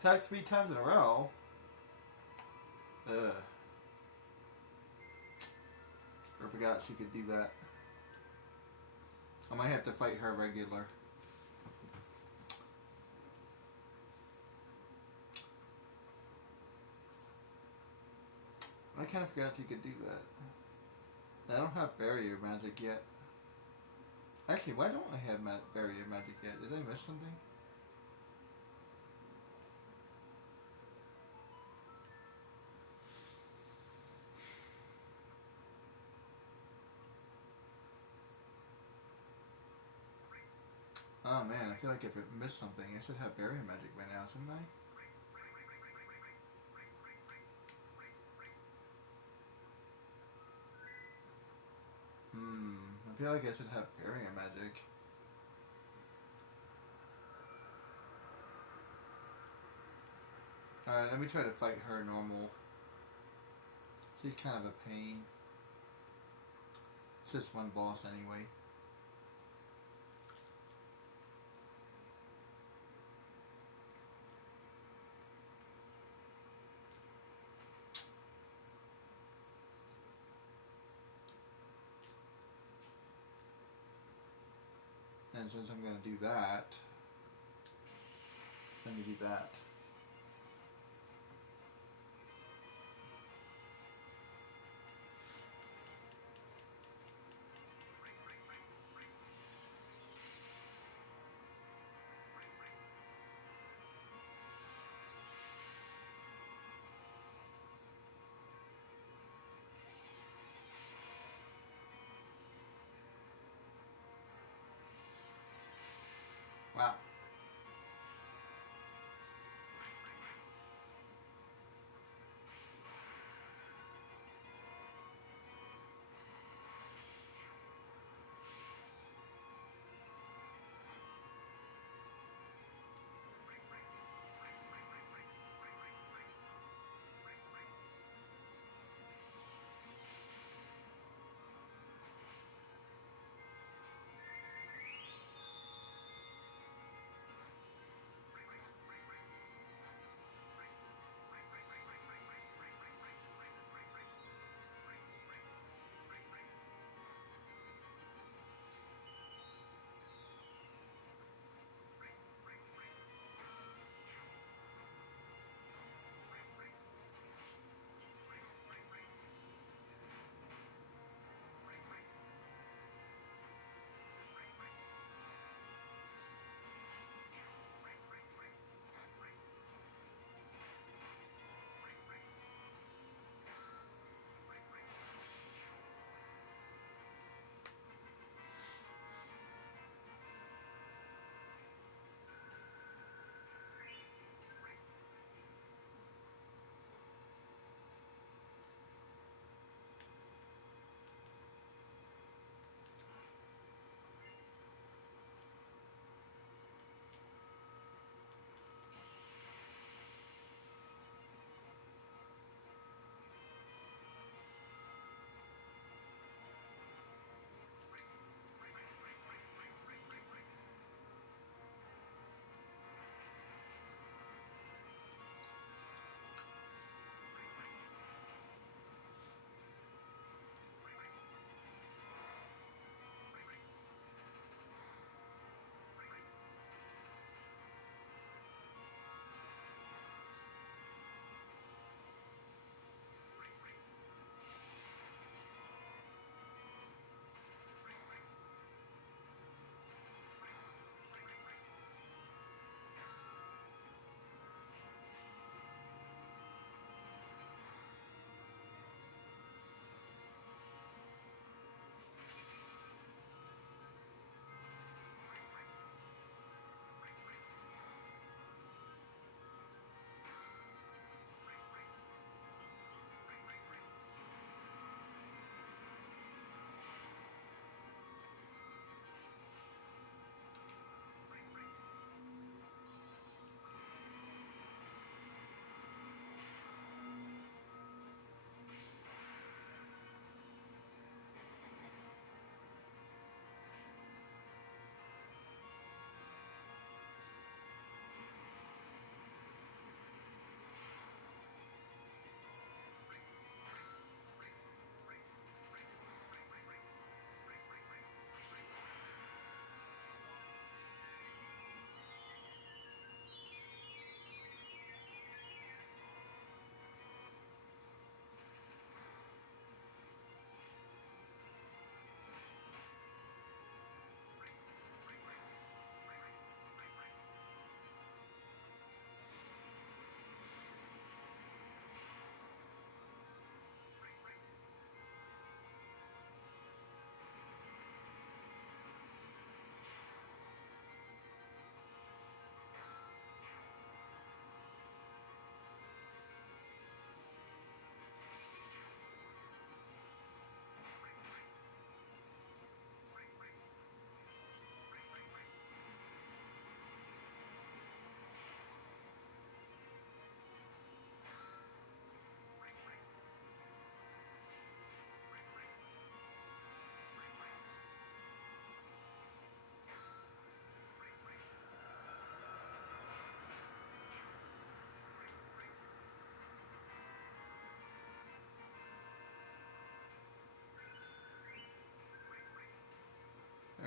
Attack 3 times in a row? Ugh. I forgot she could do that. I might have to fight her regular. I kind of forgot you could do that. I don't have barrier magic yet. Actually, why don't I have barrier magic yet? Did I miss something? Oh man, I feel like if I missed something, I should have barrier magic by now, shouldn't I? I feel like I should have barrier magic. Alright, let me try to fight her normal. She's kind of a pain. It's just one boss anyway. And since I'm going to do that, let me do that. Wow.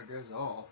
There goes all.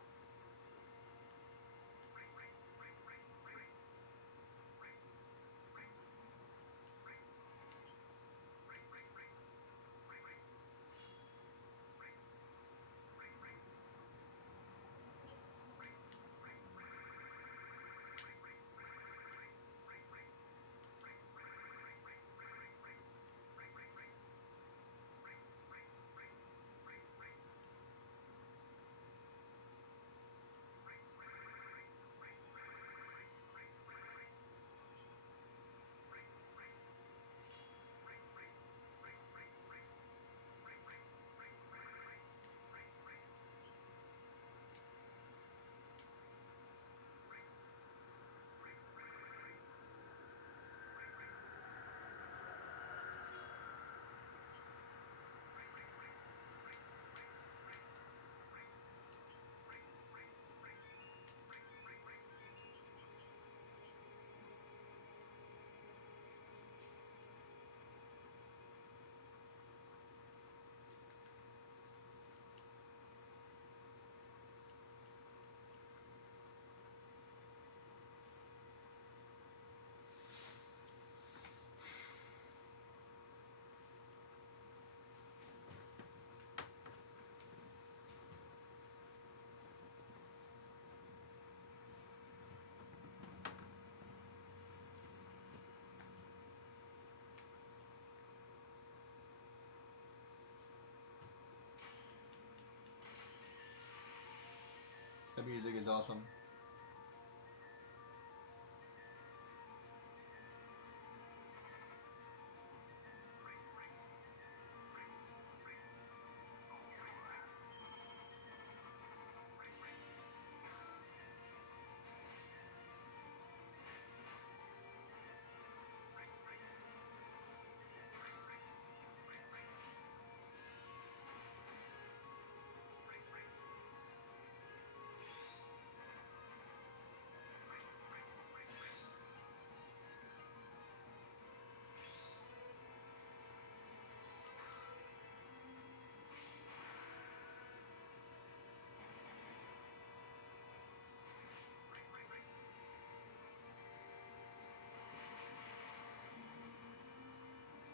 The music is awesome.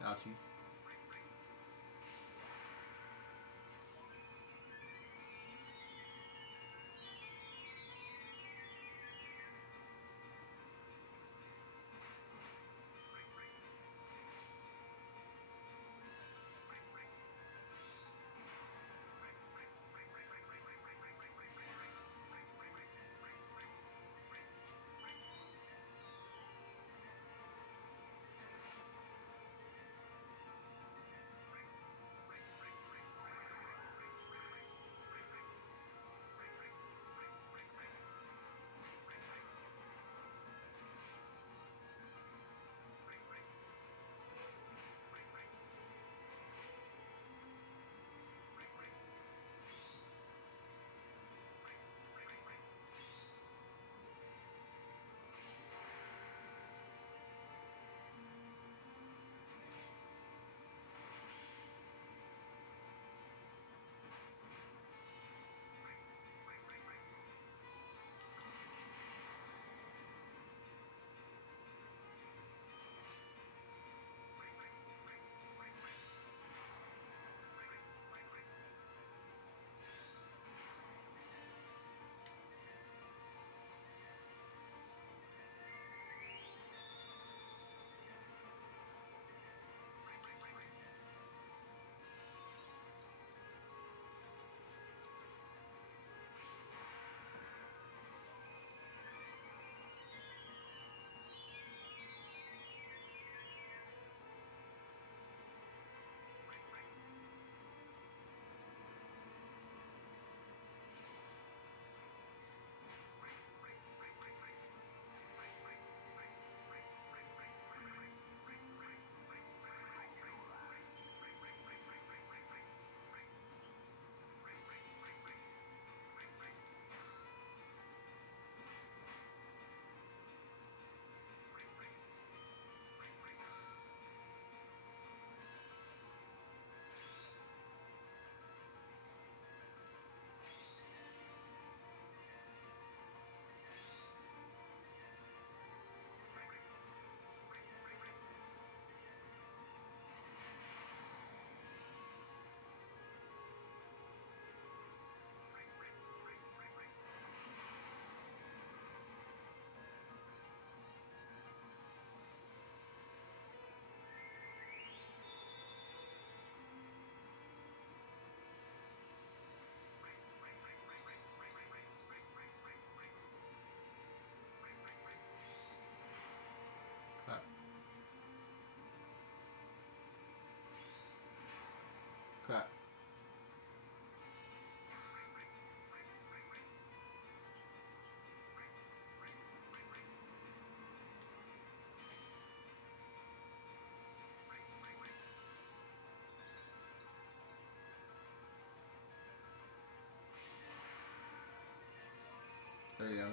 Ouchie.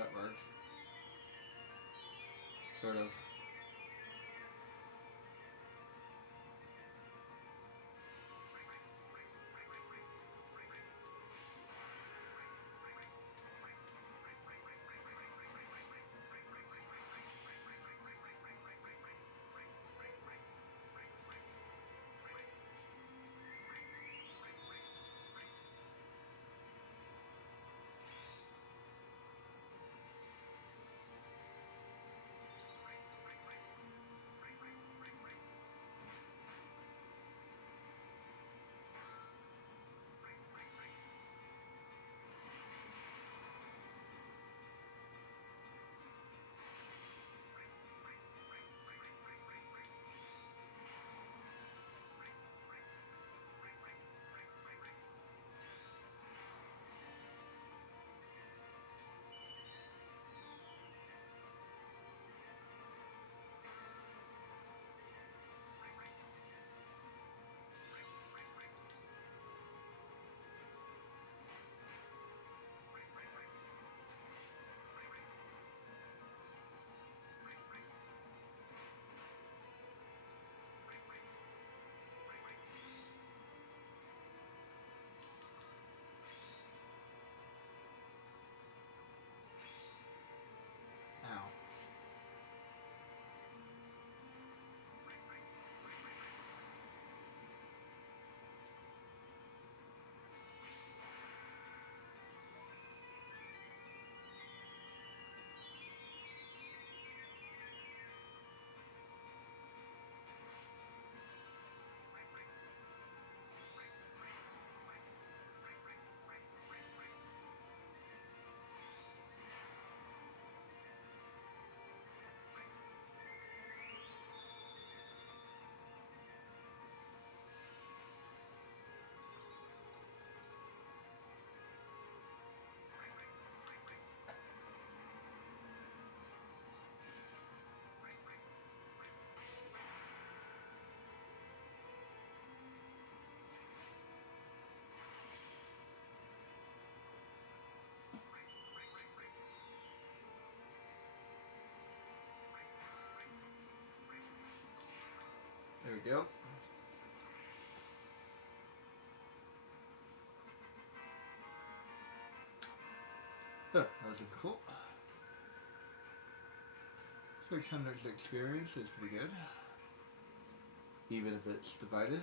that worked. Sort of. Ow. There we go. Huh, that was difficult. 600 experience is pretty good. Even if it's divided.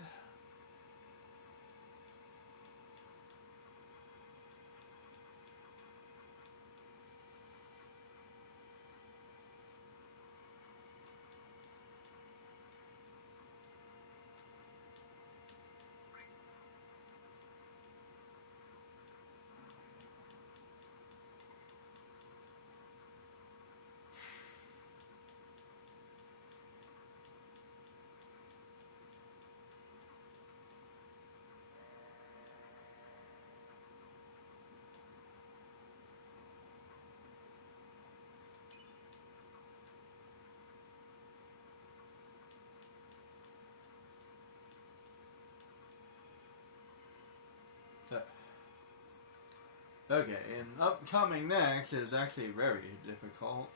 Okay, and upcoming next is actually very difficult.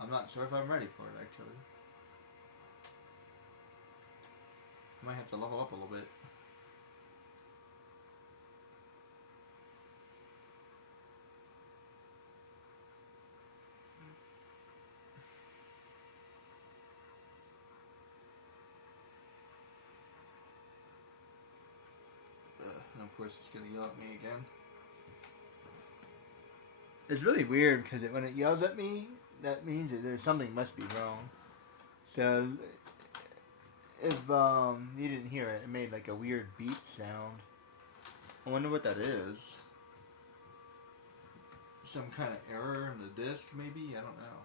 I'm not sure if I'm ready for it, actually. I might have to level up a little bit. And of course it's going to yell at me again. It's really weird because when it yells at me, that means that there's something must be wrong. So if you didn't hear it, it made like a weird beep sound. I wonder what that is. Some kind of error in the disk, maybe? I don't know.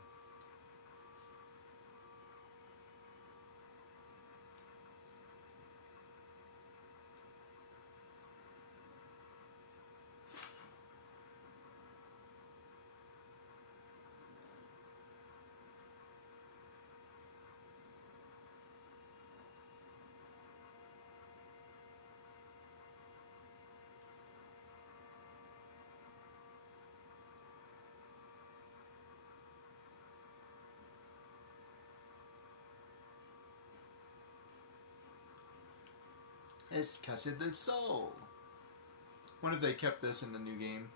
It's Casa del Sol. Wonder if they kept this in the new game.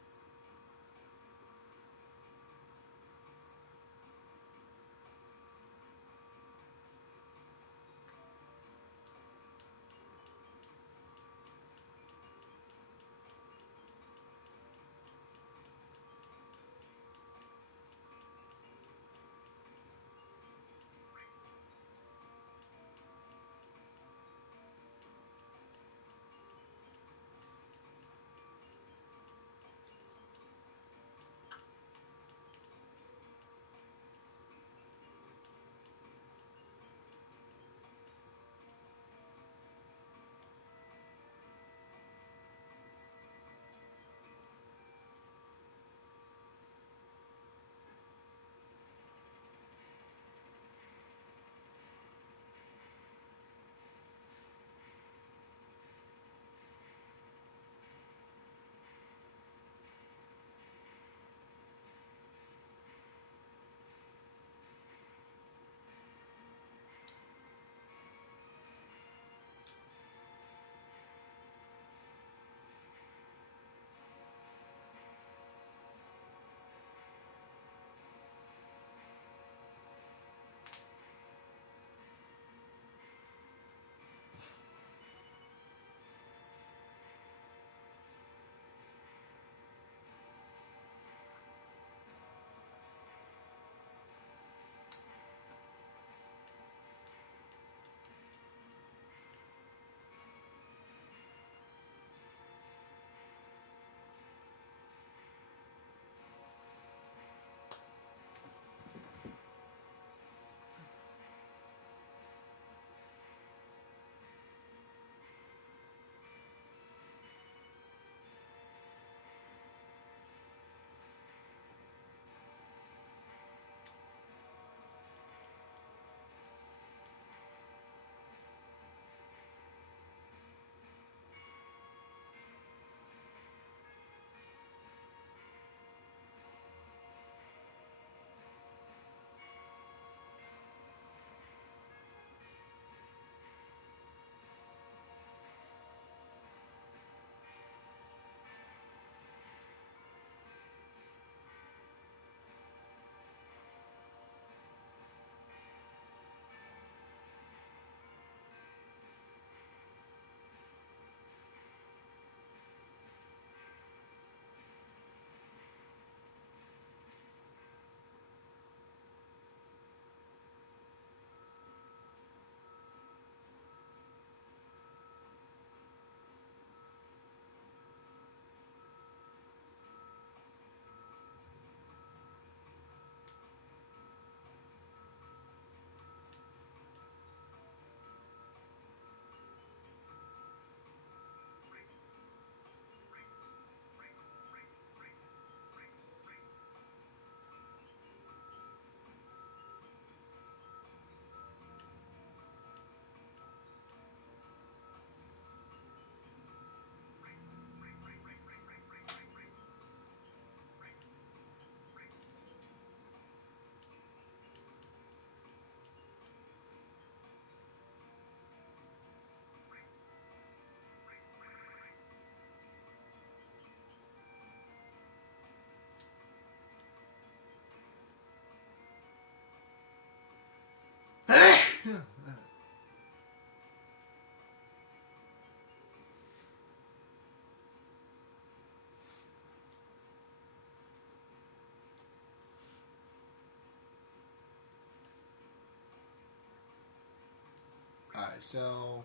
Alright, so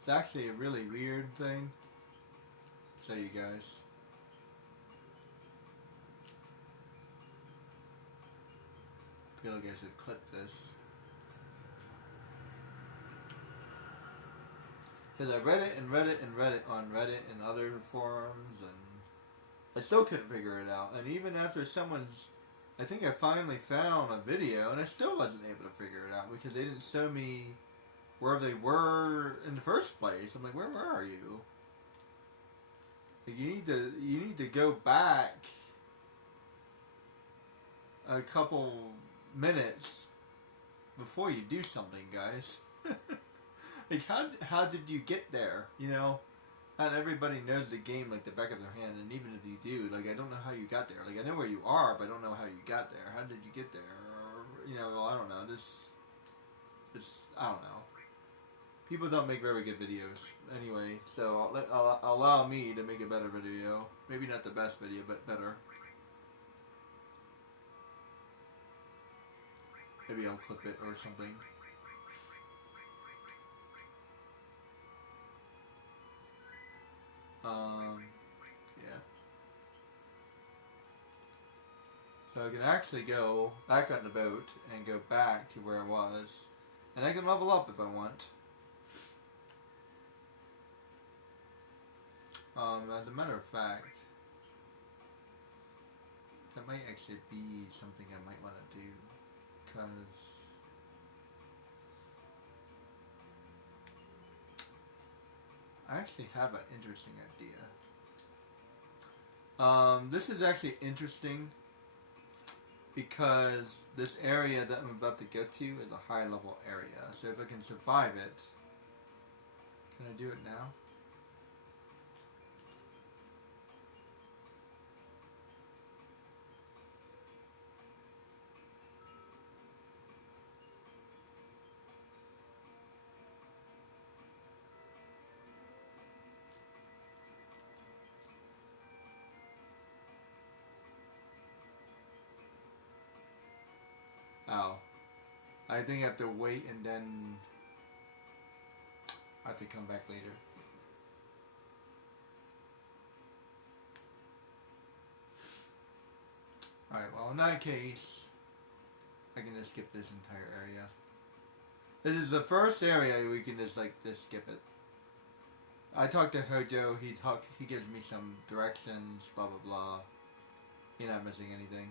it's actually a really weird thing. Show you guys. I feel like I should clip this. Because I read it and read it and read it on Reddit and other forums, and I still couldn't figure it out. And even after someone's, I think I finally found a video, and I still wasn't able to figure it out because they didn't show me where they were in the first place. I'm like, where are you? Like, you need to go back a couple minutes before you do something, guys. Like how did you get there? You know, not everybody knows the game like the back of their hand, and even if you do, like I don't know how you got there. Like I know where you are, but I don't know how you got there. How did you get there? Or, you know, well, I don't know. This I don't know. People don't make very good videos anyway, so I'll allow me to make a better video. Maybe not the best video, but better. Maybe I'll clip it or something. Yeah. So I can actually go back on the boat and go back to where I was, and I can level up if I want. As a matter of fact, that might actually be something I might want to do, because I actually have an interesting idea. This is actually interesting because this area that I'm about to go to is a high level area. So if I can survive it, can I do it now? Oh. I think I have to wait and then I have to come back later. Alright, well in that case, I can just skip this entire area. This is the first area we can just skip it. I talked to Hojo, he gives me some directions, blah blah blah. You're not missing anything.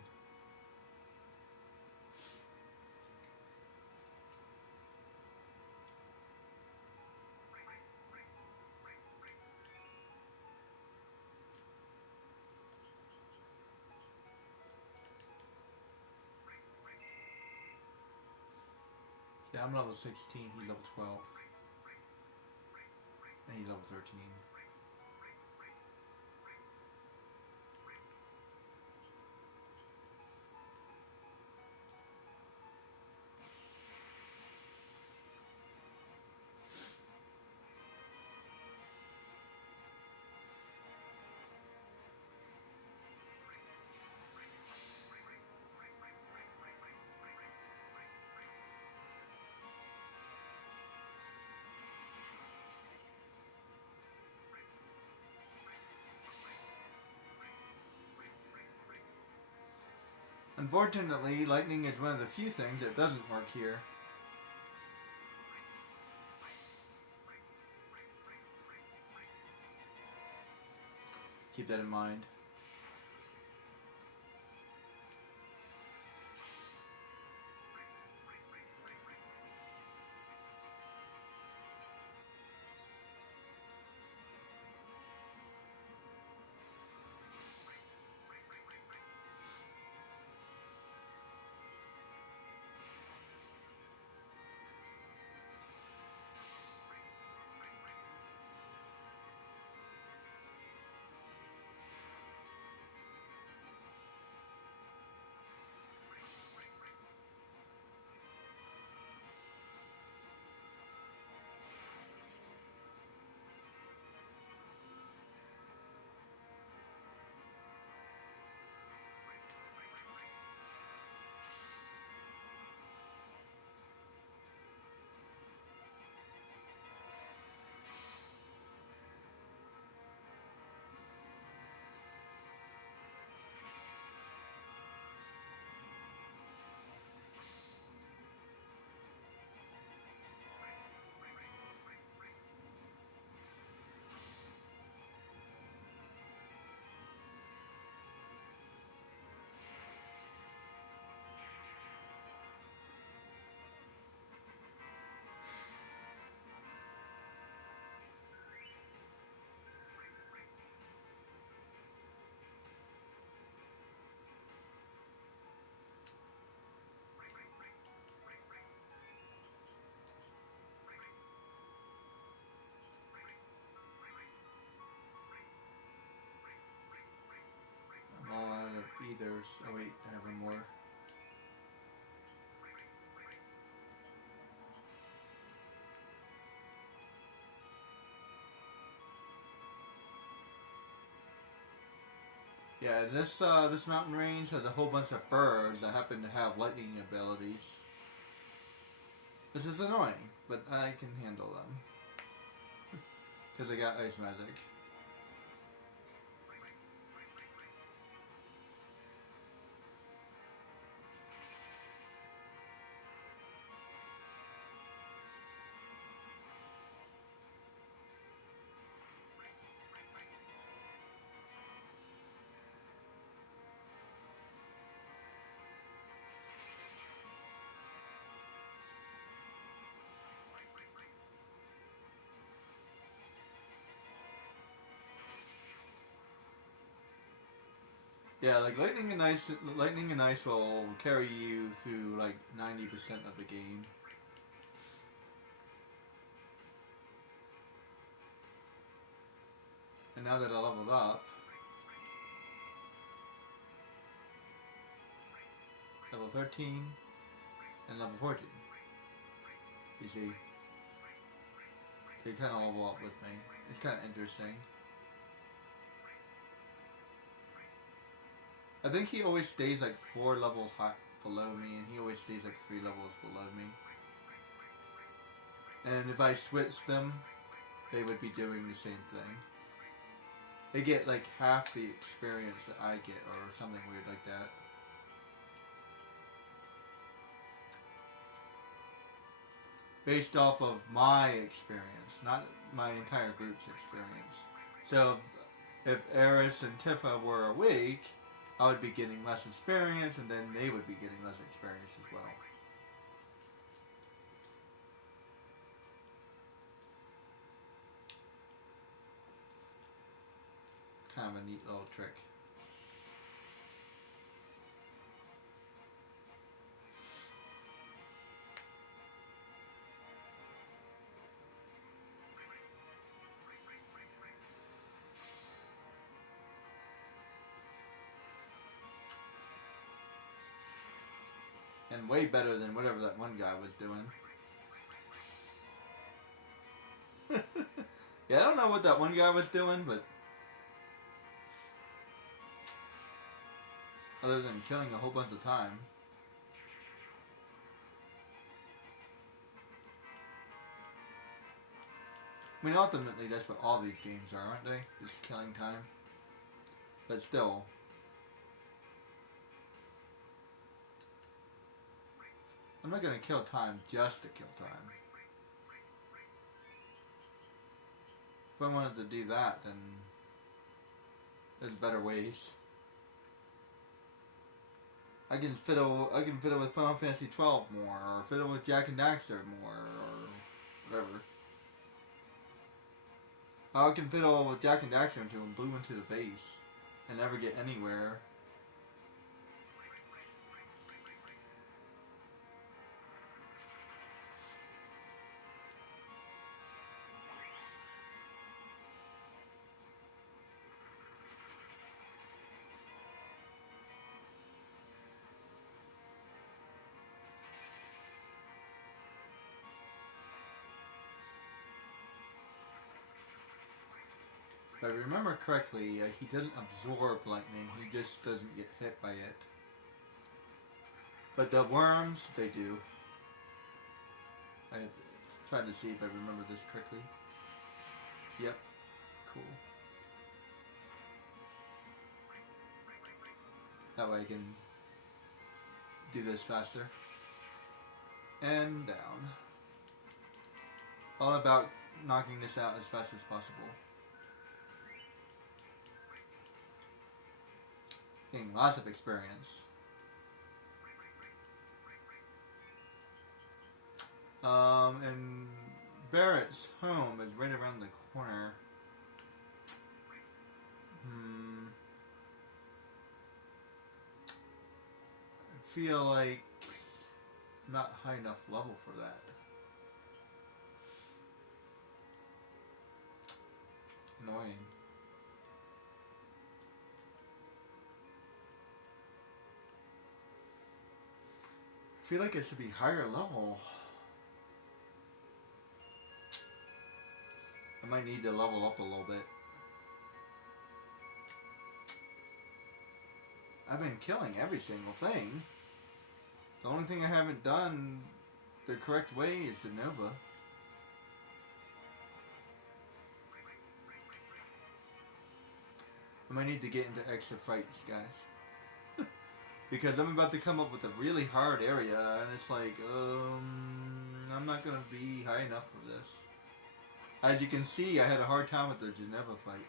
Yeah, I'm level 16, he's level 12. And he's level 13. Unfortunately, lightning is one of the few things that doesn't work here. Keep that in mind. hours. Oh wait, I have one more. Yeah, this mountain range has a whole bunch of birds that happen to have lightning abilities. This is annoying, but I can handle them. Because I got ice magic. Yeah, like lightning and ice will carry you through like 90% of the game. And now that I leveled up, level 13 and level 14. You see, they kind of level up with me. It's kind of interesting. I think he always stays like 4 levels high below me, and he always stays like 3 levels below me. And if I switch them, they would be doing the same thing. They get like half the experience that I get, or something weird like that. Based off of my experience, not my entire group's experience. So if Eris and Tifa were awake, I would be getting less experience, and then they would be getting less experience as well. Kind of a neat little trick. And way better than whatever that one guy was doing. Yeah, I don't know what that one guy was doing, but other than killing a whole bunch of time. I mean, ultimately, that's what all these games are, aren't they? Just killing time. But still. I'm not going to kill time just to kill time. If I wanted to do that, then there's better ways. I can fiddle with Final Fantasy 12 more, or fiddle with Jak and Daxter more, or whatever. I can fiddle with Jak and Daxter until I'm blue into the face and never get anywhere. If I remember correctly, he doesn't absorb lightning, he just doesn't get hit by it. But the worms, they do. I tried to see if I remember this correctly. Yep. Cool. That way I can do this faster. And down. All about knocking this out as fast as possible. Getting lots of experience. And Barrett's home is right around the corner. I feel like I'm not high enough level for that. Annoying. feel like it should be higher level. I might need to level up a little bit. I've been killing every single thing. The only thing I haven't done the correct way is the Nova. I might need to get into extra fights, guys. Because I'm about to come up with a really hard area, and it's like, I'm not going to be high enough for this. As you can see, I had a hard time with the Geneva fight.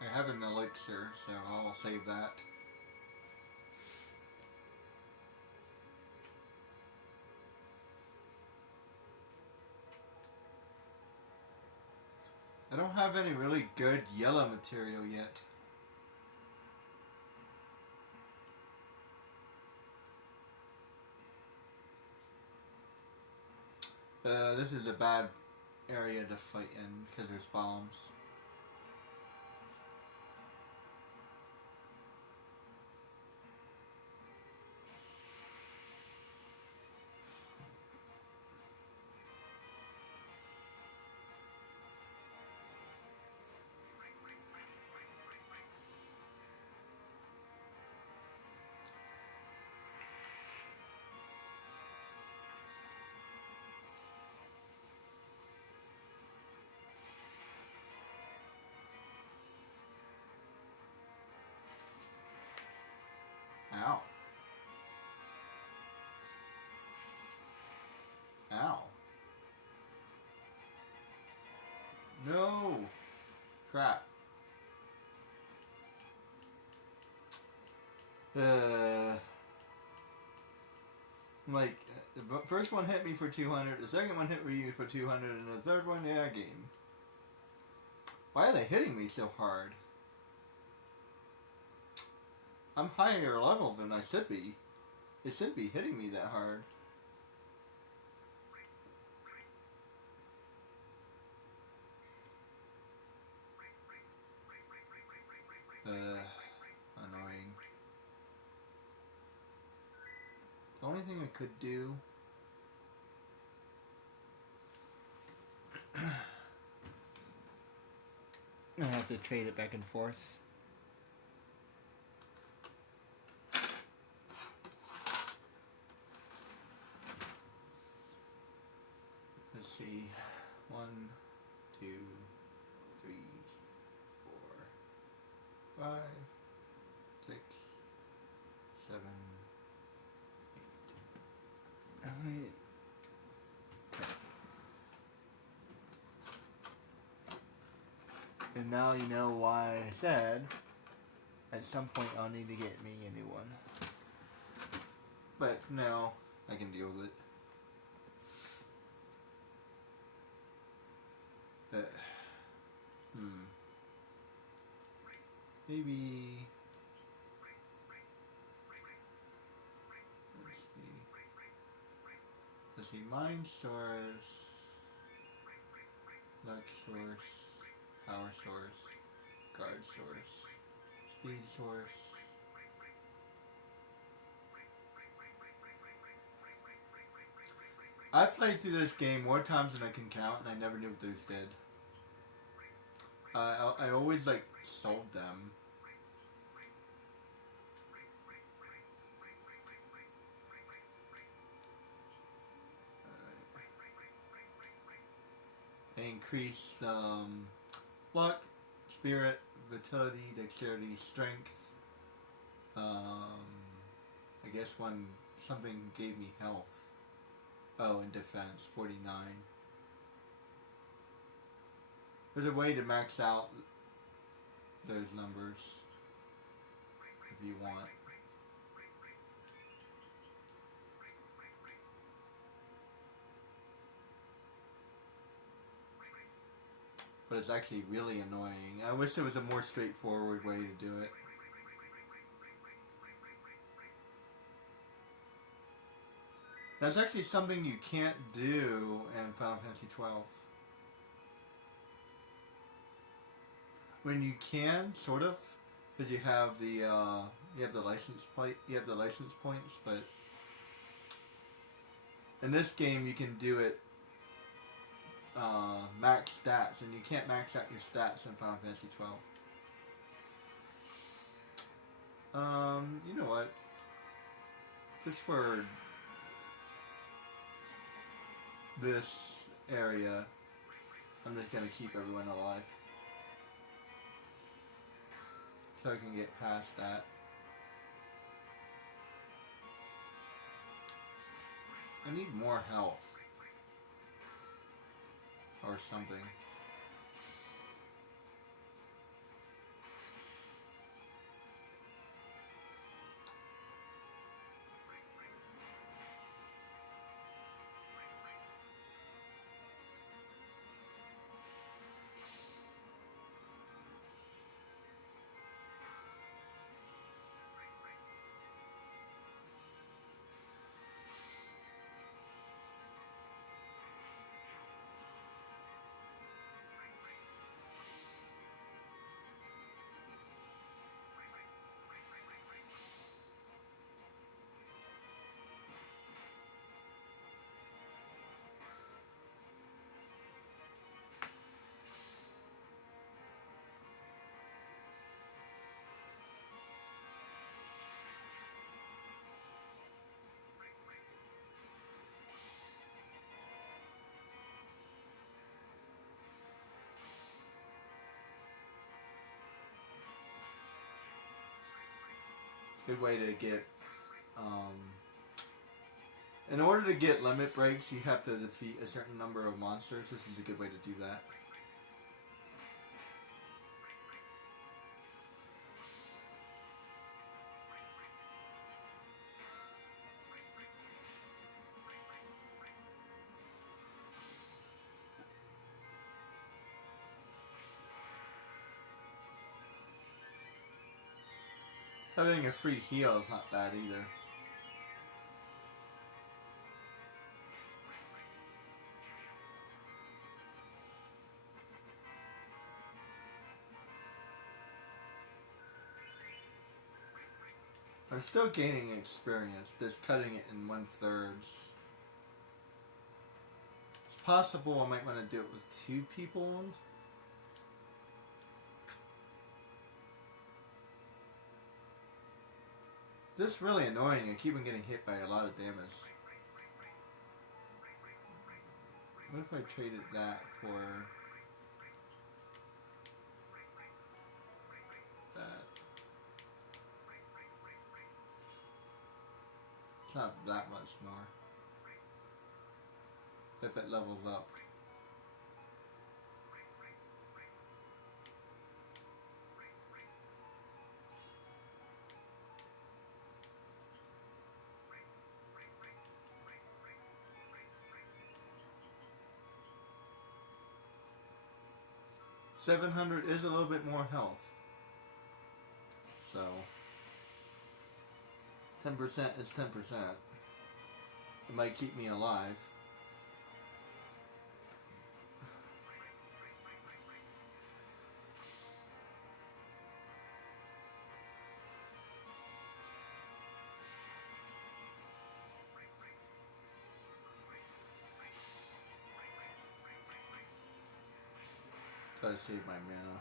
I have an elixir, so I'll save that. I don't have any really good yellow material yet. This is a bad area to fight in because there's bombs. Ow. Ow. No! Crap. Like, the first one hit me for 200, the second one hit me for 200, and the third one, yeah, game. Why are they hitting me so hard? I'm higher level than I should be. It should be hitting me that hard. Annoying. The only thing I could do... I have to trade it back and forth. Let's see. 1, 2, 3, 4, 5, 6, 7, 8, 9, 10. And now you know why I said at some point I'll need to get me a new one. But no, I can deal with it. Maybe. Let's see. Mind source, lux source, power source, guard source, speed source. I played through this game more times than I can count, and I never knew what those did. I always like solved them. Dang increase luck, spirit, vitality, dexterity, strength. I guess something gave me health. Oh, and defense, 49. There's a way to max out those numbers if you want. But it's actually really annoying. I wish there was a more straightforward way to do it. That's actually something you can't do in Final Fantasy 12. When you can, sort of, because you have the license plate, you have the license points, but in this game you can do it max stats, and you can't max out your stats in Final Fantasy 12. You know what? Just for this area, I'm just gonna keep everyone alive. So I can get past that. I need more health. Or something. Good way to get, in order to get limit breaks, you have to defeat a certain number of monsters. This is a good way to do that. Having a free heal is not bad either. I'm still gaining experience, just cutting it in 1/3. It's possible I might want to do it with 2 people. This is really annoying. I keep on getting hit by a lot of damage. What if I traded that for that? It's not that much more. If it levels up. $700 is a little bit more health. So 10% is 10%. It might keep me alive. Try to save my mana.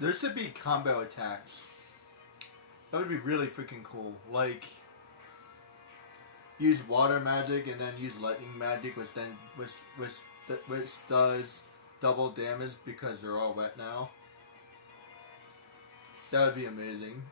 There should be combo attacks. That would be really freaking cool. Like, use water magic and then use lightning magic, which does double damage because they're all wet now. That would be amazing.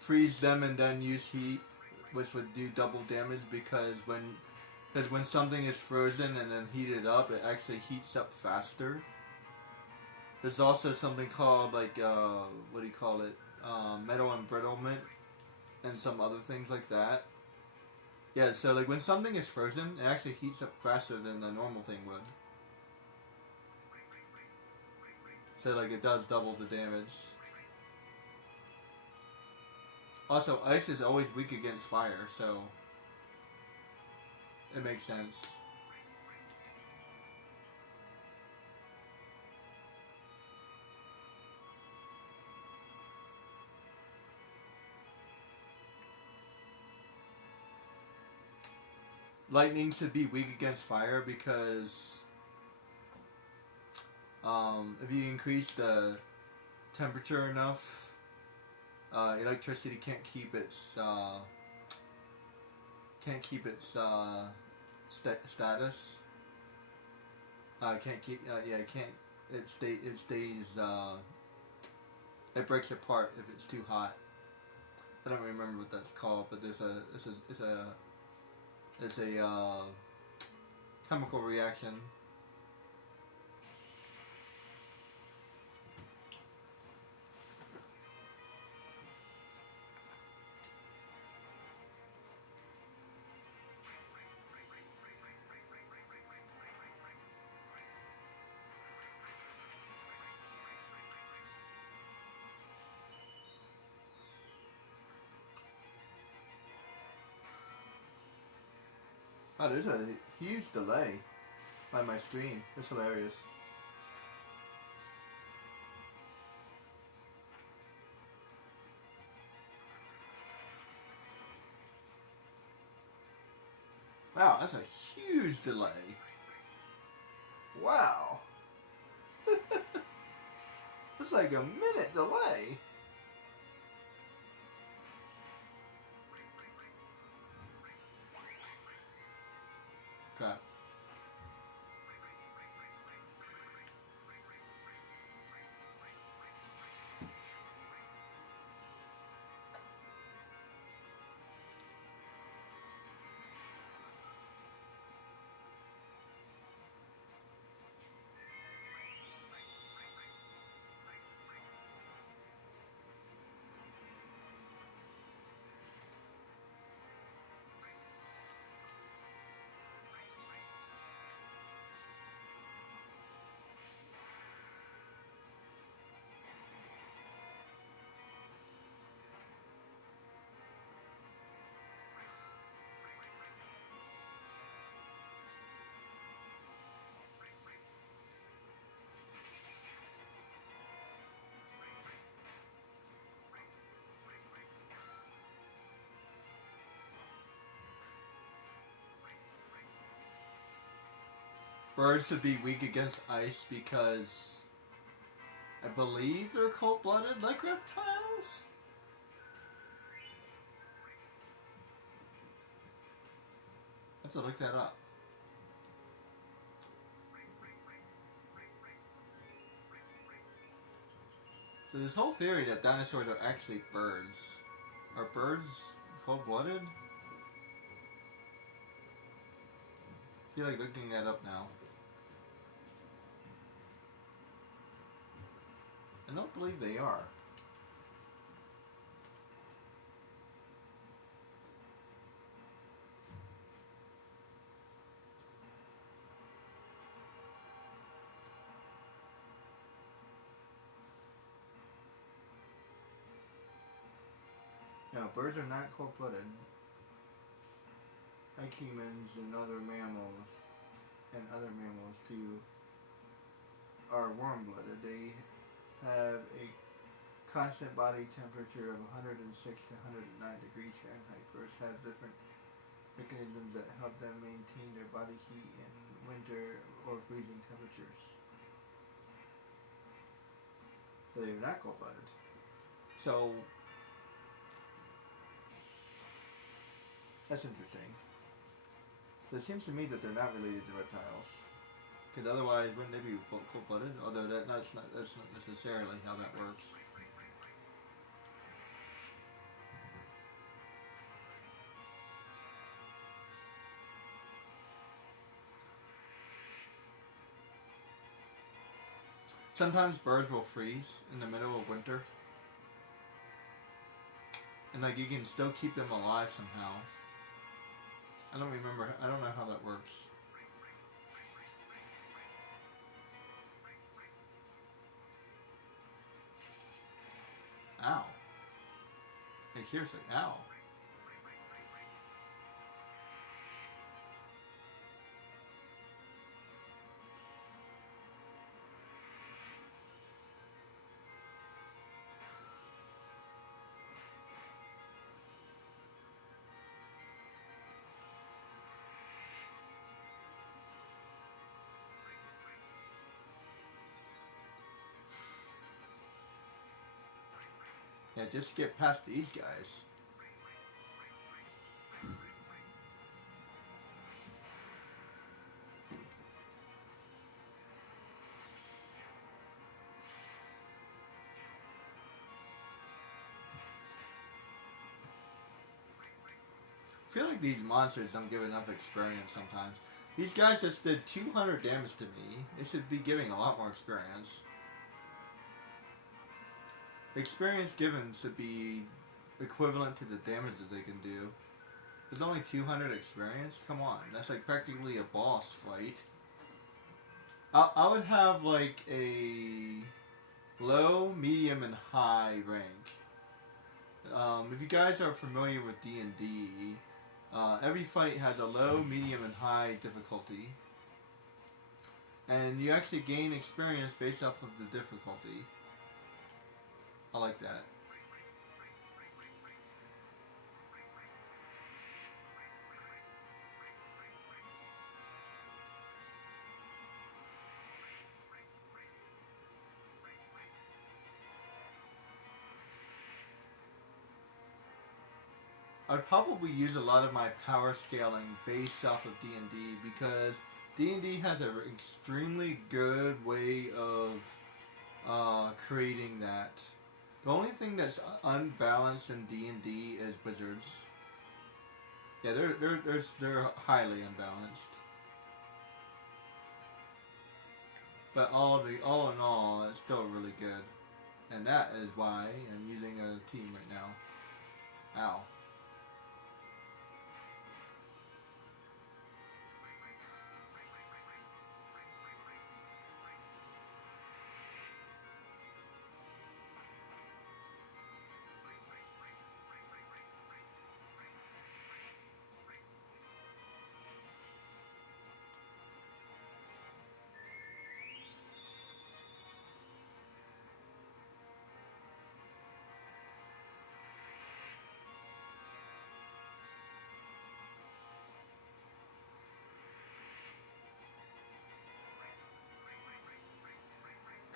Freeze them and then use heat, which would do double damage because when something is frozen and then heated up, it actually heats up faster. There's also something called like what do you call it? Metal embrittlement and some other things like that. Yeah, so like when something is frozen, it actually heats up faster than a normal thing would. So like it does double the damage. Also, ice is always weak against fire, so it makes sense. Lightning should be weak against fire because if you increase the temperature enough, electricity can't keep its status. Can't keep it can't it stays it breaks apart if it's too hot. I don't remember what that's called, but it's a chemical reaction. Oh, there's a huge delay by my stream. It's hilarious. Wow, that's a huge delay. Wow. It's like a minute delay. Crap. Birds should be weak against ice because I believe they're cold-blooded like reptiles. I have to look that up. So this whole theory that dinosaurs are actually birds. Are birds cold-blooded? I feel like looking that up now. I don't believe they are. No, birds are not cold-blooded. Like humans and other mammals too are warm-blooded. They have a constant body temperature of 106 to 109 degrees Fahrenheit. Birds have different mechanisms that help them maintain their body heat in winter or freezing temperatures. So they're not cold-blooded. So that's interesting. So it seems to me that they're not related to reptiles. Because otherwise, wouldn't they be cold-blooded? Although that's not necessarily how that works. Sometimes birds will freeze in the middle of winter. And like you can still keep them alive somehow. I don't know how that works. Ow. Hey, seriously, ow. Yeah, just get past these guys. I feel like these monsters don't give enough experience sometimes. These guys just did 200 damage to me. They should be giving a lot more experience. The experience given should be equivalent to the damage that they can do. There's only 200 experience? Come on, that's like practically a boss fight. I would have like a low, medium, and high rank. If you guys are familiar with D&D, every fight has a low, medium, and high difficulty. And you actually gain experience based off of the difficulty. I like that. I'd probably use a lot of my power scaling based off of D&D because D&D has an extremely good way of creating that. The only thing that's unbalanced in D&D is wizards. Yeah, they're highly unbalanced. But all in all, it's still really good, and that is why I'm using a team right now. Ow.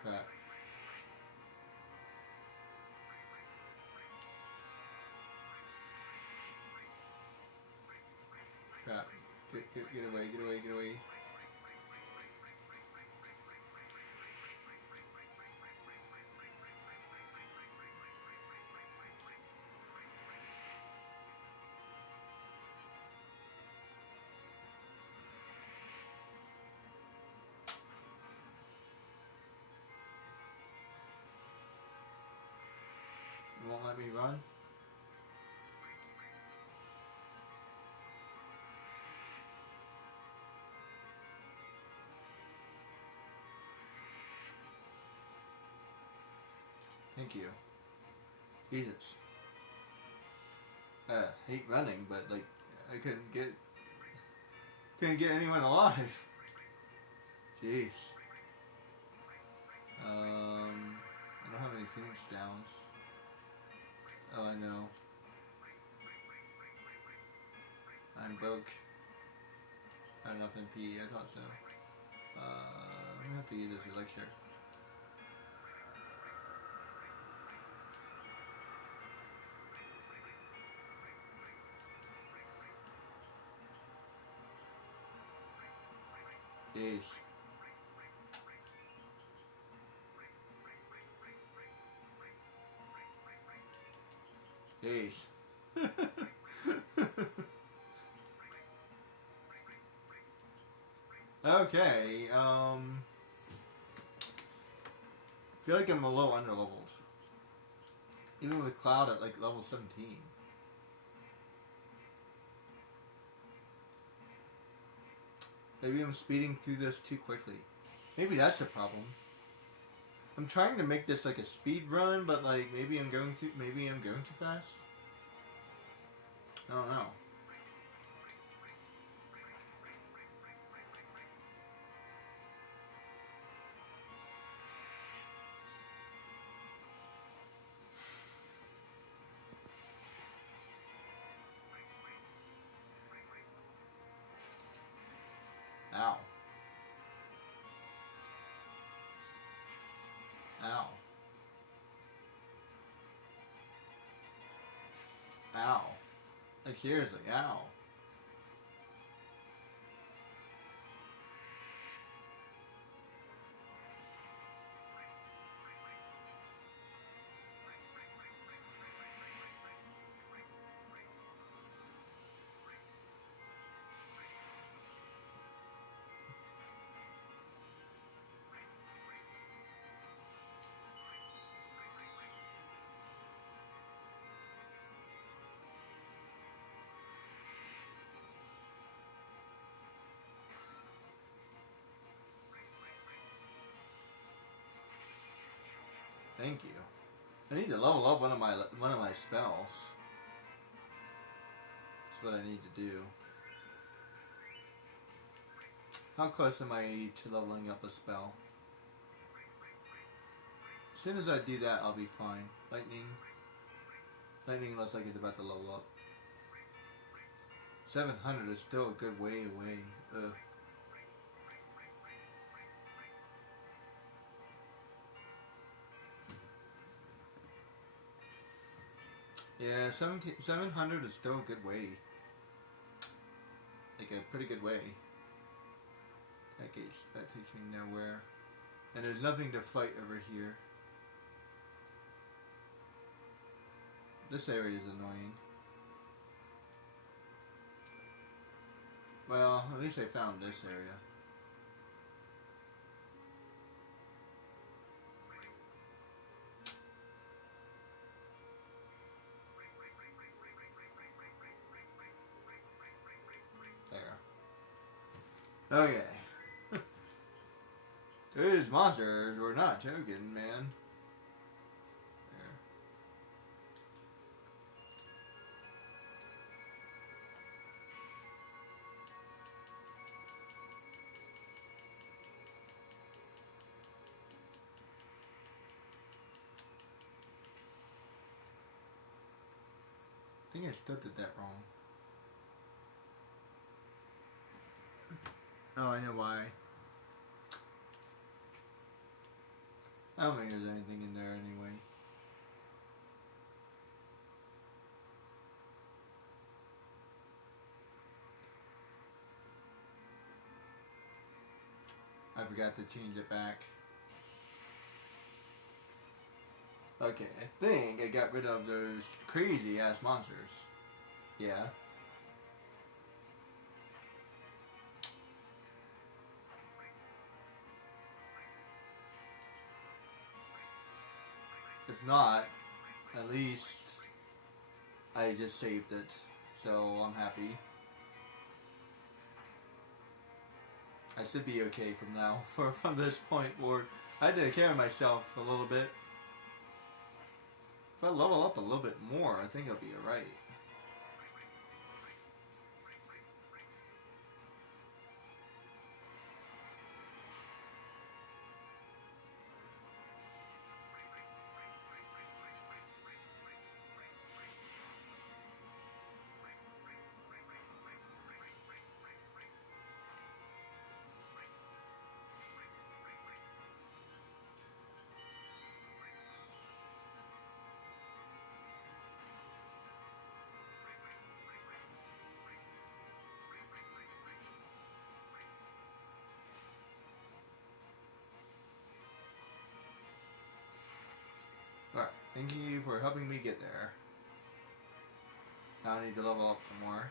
Crap. Crap. Get away, get away, get away. You won't let me run? Thank you. Jesus. Hate running, but like I couldn't get anyone alive. Jeez. I don't have any Phoenix downs. Oh, I know. I'm broke. Not enough MP. I thought so. I'm gonna have to use this elixir. Jeez. Jeez. Okay, I feel like I'm a little underleveled. Even with Cloud at like level 17. Maybe I'm speeding through this too quickly. Maybe that's the problem. I'm trying to make this like a speed run, but like maybe I'm going too fast. I don't know. Ow. Ow. Ow. Like seriously, ow. Thank you. I need to level up one of my spells. That's what I need to do. How close am I to leveling up a spell? As soon as I do that, I'll be fine. Lightning looks like it's about to level up. 700 is still a good way away. Ugh. Yeah, 700 is still a good way. Like a pretty good way. That takes me nowhere. And there's nothing to fight over here. This area is annoying. Well, at least I found this area. There. Okay. These monsters were not joking, man. There. I think I still did that wrong. Oh, I know why. I don't think there's anything in there anyway. I forgot to change it back. Okay, I think I got rid of those crazy ass monsters. Yeah. If not, at least I just saved it, so I'm happy. I should be okay from now, from this point forward. I had to take care of myself a little bit. If I level up a little bit more, I think I'll be alright. Thank you for helping me get there. Now I need to level up some more.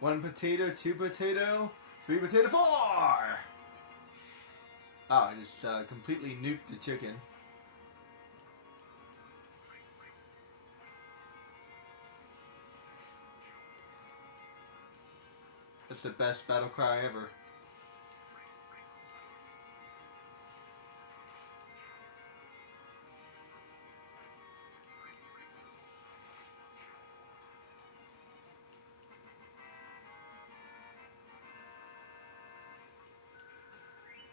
One potato, two potato, three potato, four! Oh, I just completely nuked the chicken. That's the best battle cry ever.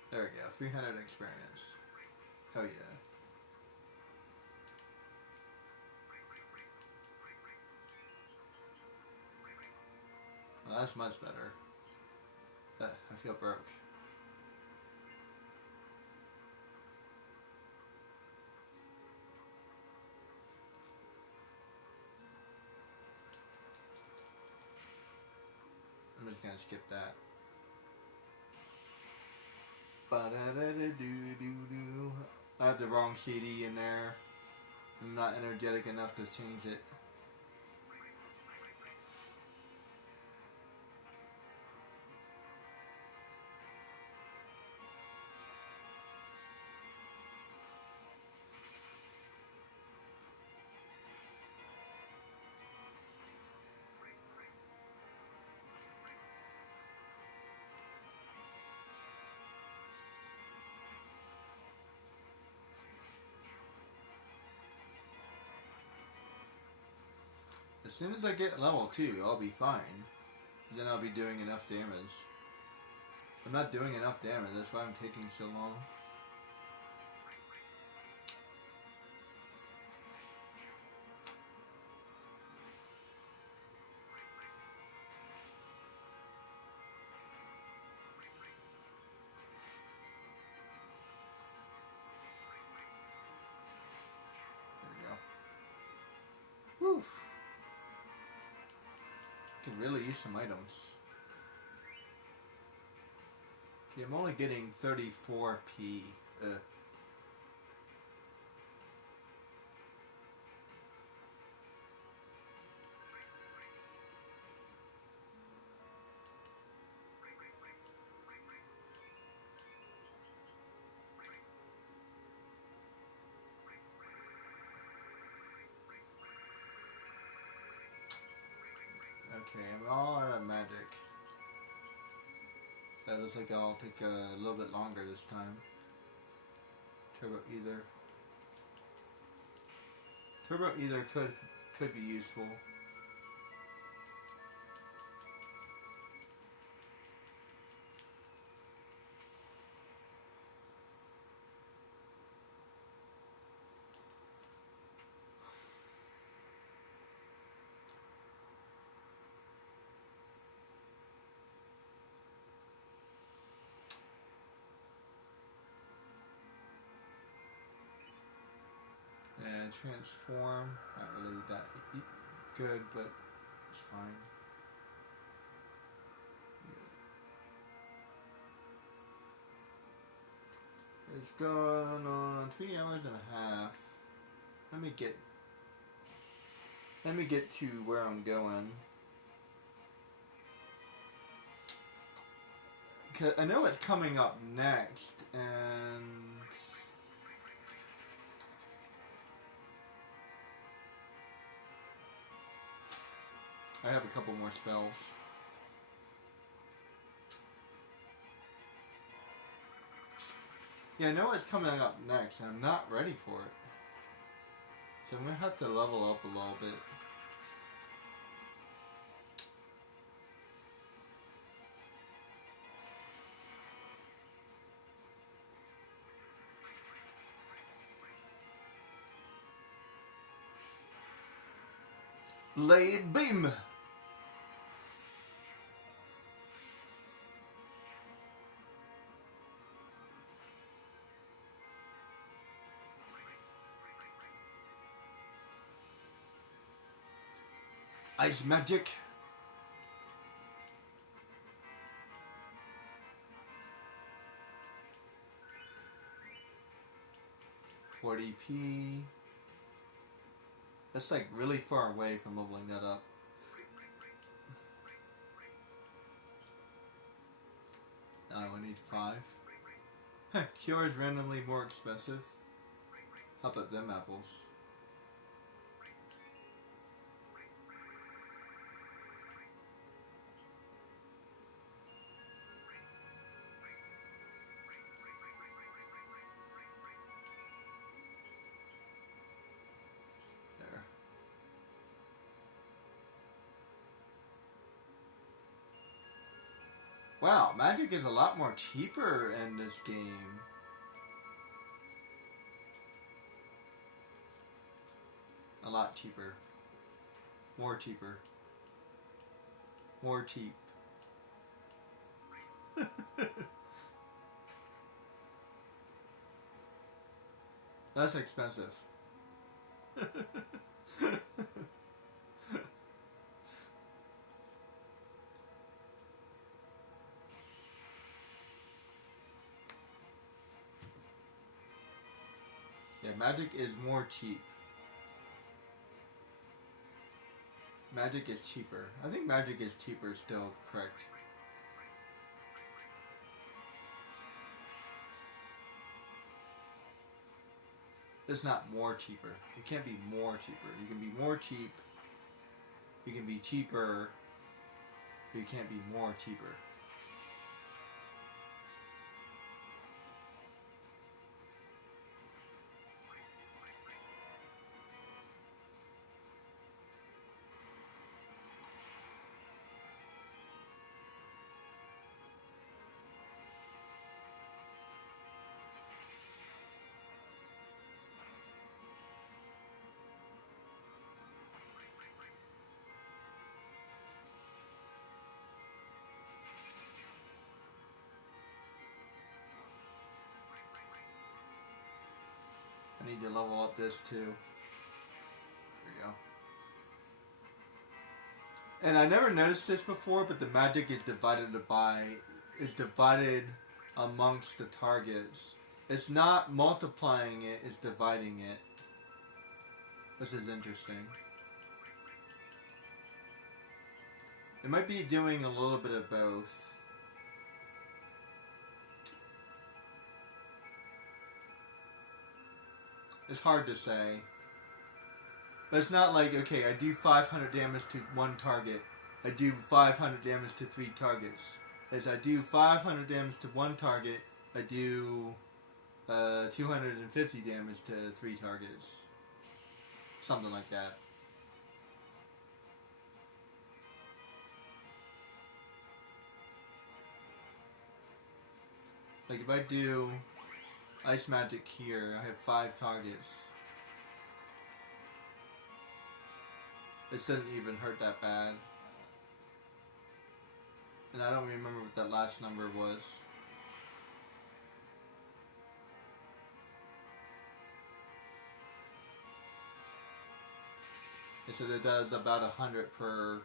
There we go, 300 experience. Hell yeah. Well, that's much better. I feel broke. I'm just gonna skip that. Ba-da-da-da-doo-doo-doo. I have the wrong CD in there. I'm not energetic enough to change it. As soon as I get level 2, I'll be fine. Then I'll be doing enough damage. I'm not doing enough damage, that's why I'm taking so long. There we go. Whew. Could really use some items. See, I'm only getting 34p. Okay, I'm all out of magic. That looks like I'll take a little bit longer this time. Turbo Ether. Turbo Ether could be useful. And transform, not really that good, but it's fine. It's gone on 3 hours and a half. Let me get to where I'm going. 'Cause I know it's coming up next, and I have a couple more spells. Yeah, I know it's coming up next, and I'm not ready for it. So I'm going to have to level up a little bit. Blade Beam! Ice Magic! 40p. That's like really far away from leveling that up. Now I need 5. Cure is randomly more expensive. How about them apples? There. Wow, magic is a lot more cheaper in this game. A lot cheaper. More cheaper. More cheap. That's expensive. Yeah, magic is more cheap. Magic is cheaper. I think magic is cheaper still, correct. It's not more cheaper. It can't be more cheaper. You can be more cheap. You can be cheaper. But you can't be more cheaper. I need to level up this too. There we go. And I never noticed this before, but the magic is divided amongst the targets. It's not multiplying it, it's dividing it. This is interesting. It might be doing a little bit of both. It's hard to say. But it's not like, okay, I do 500 damage to one target. I do 500 damage to 3 targets. As I do 500 damage to one target, I do 250 damage to 3 targets. Something like that. Like if I do Ice Magic here, I have 5 targets. This doesn't even hurt that bad. And I don't remember what that last number was. It said it does about 100 per...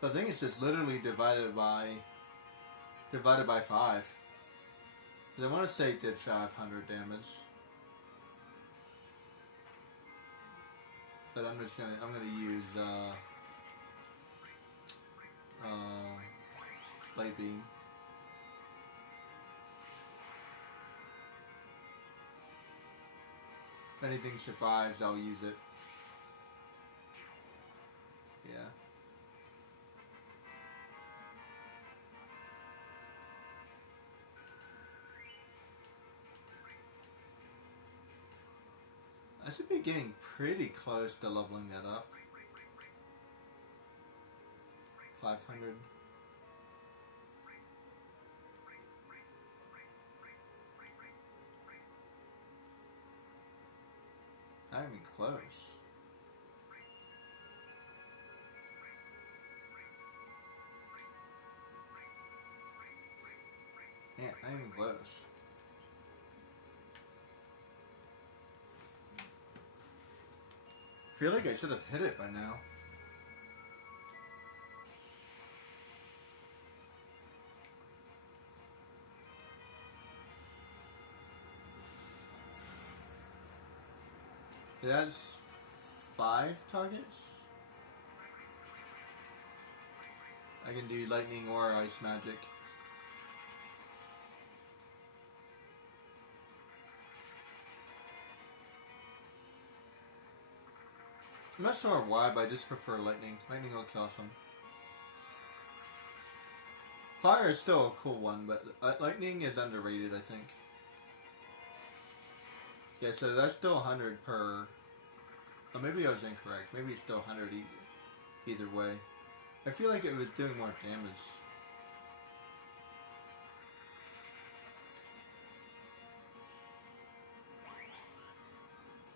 So I think it's just literally divided by 5. I want to say it did 500 damage. But I'm gonna use Light Beam. If anything survives, I'll use it. Yeah. I should be getting pretty close to leveling that up. 500. even close. Yeah, not even close. I feel like I should have hit it by now. That's 5 targets. I can do lightning or ice magic. I'm not sure why, but I just prefer lightning. Lightning looks awesome. Fire is still a cool one, but lightning is underrated, I think. Yeah, so that's still 100 per... Oh, maybe I was incorrect. Maybe it's still 100 either way. I feel like it was doing more damage.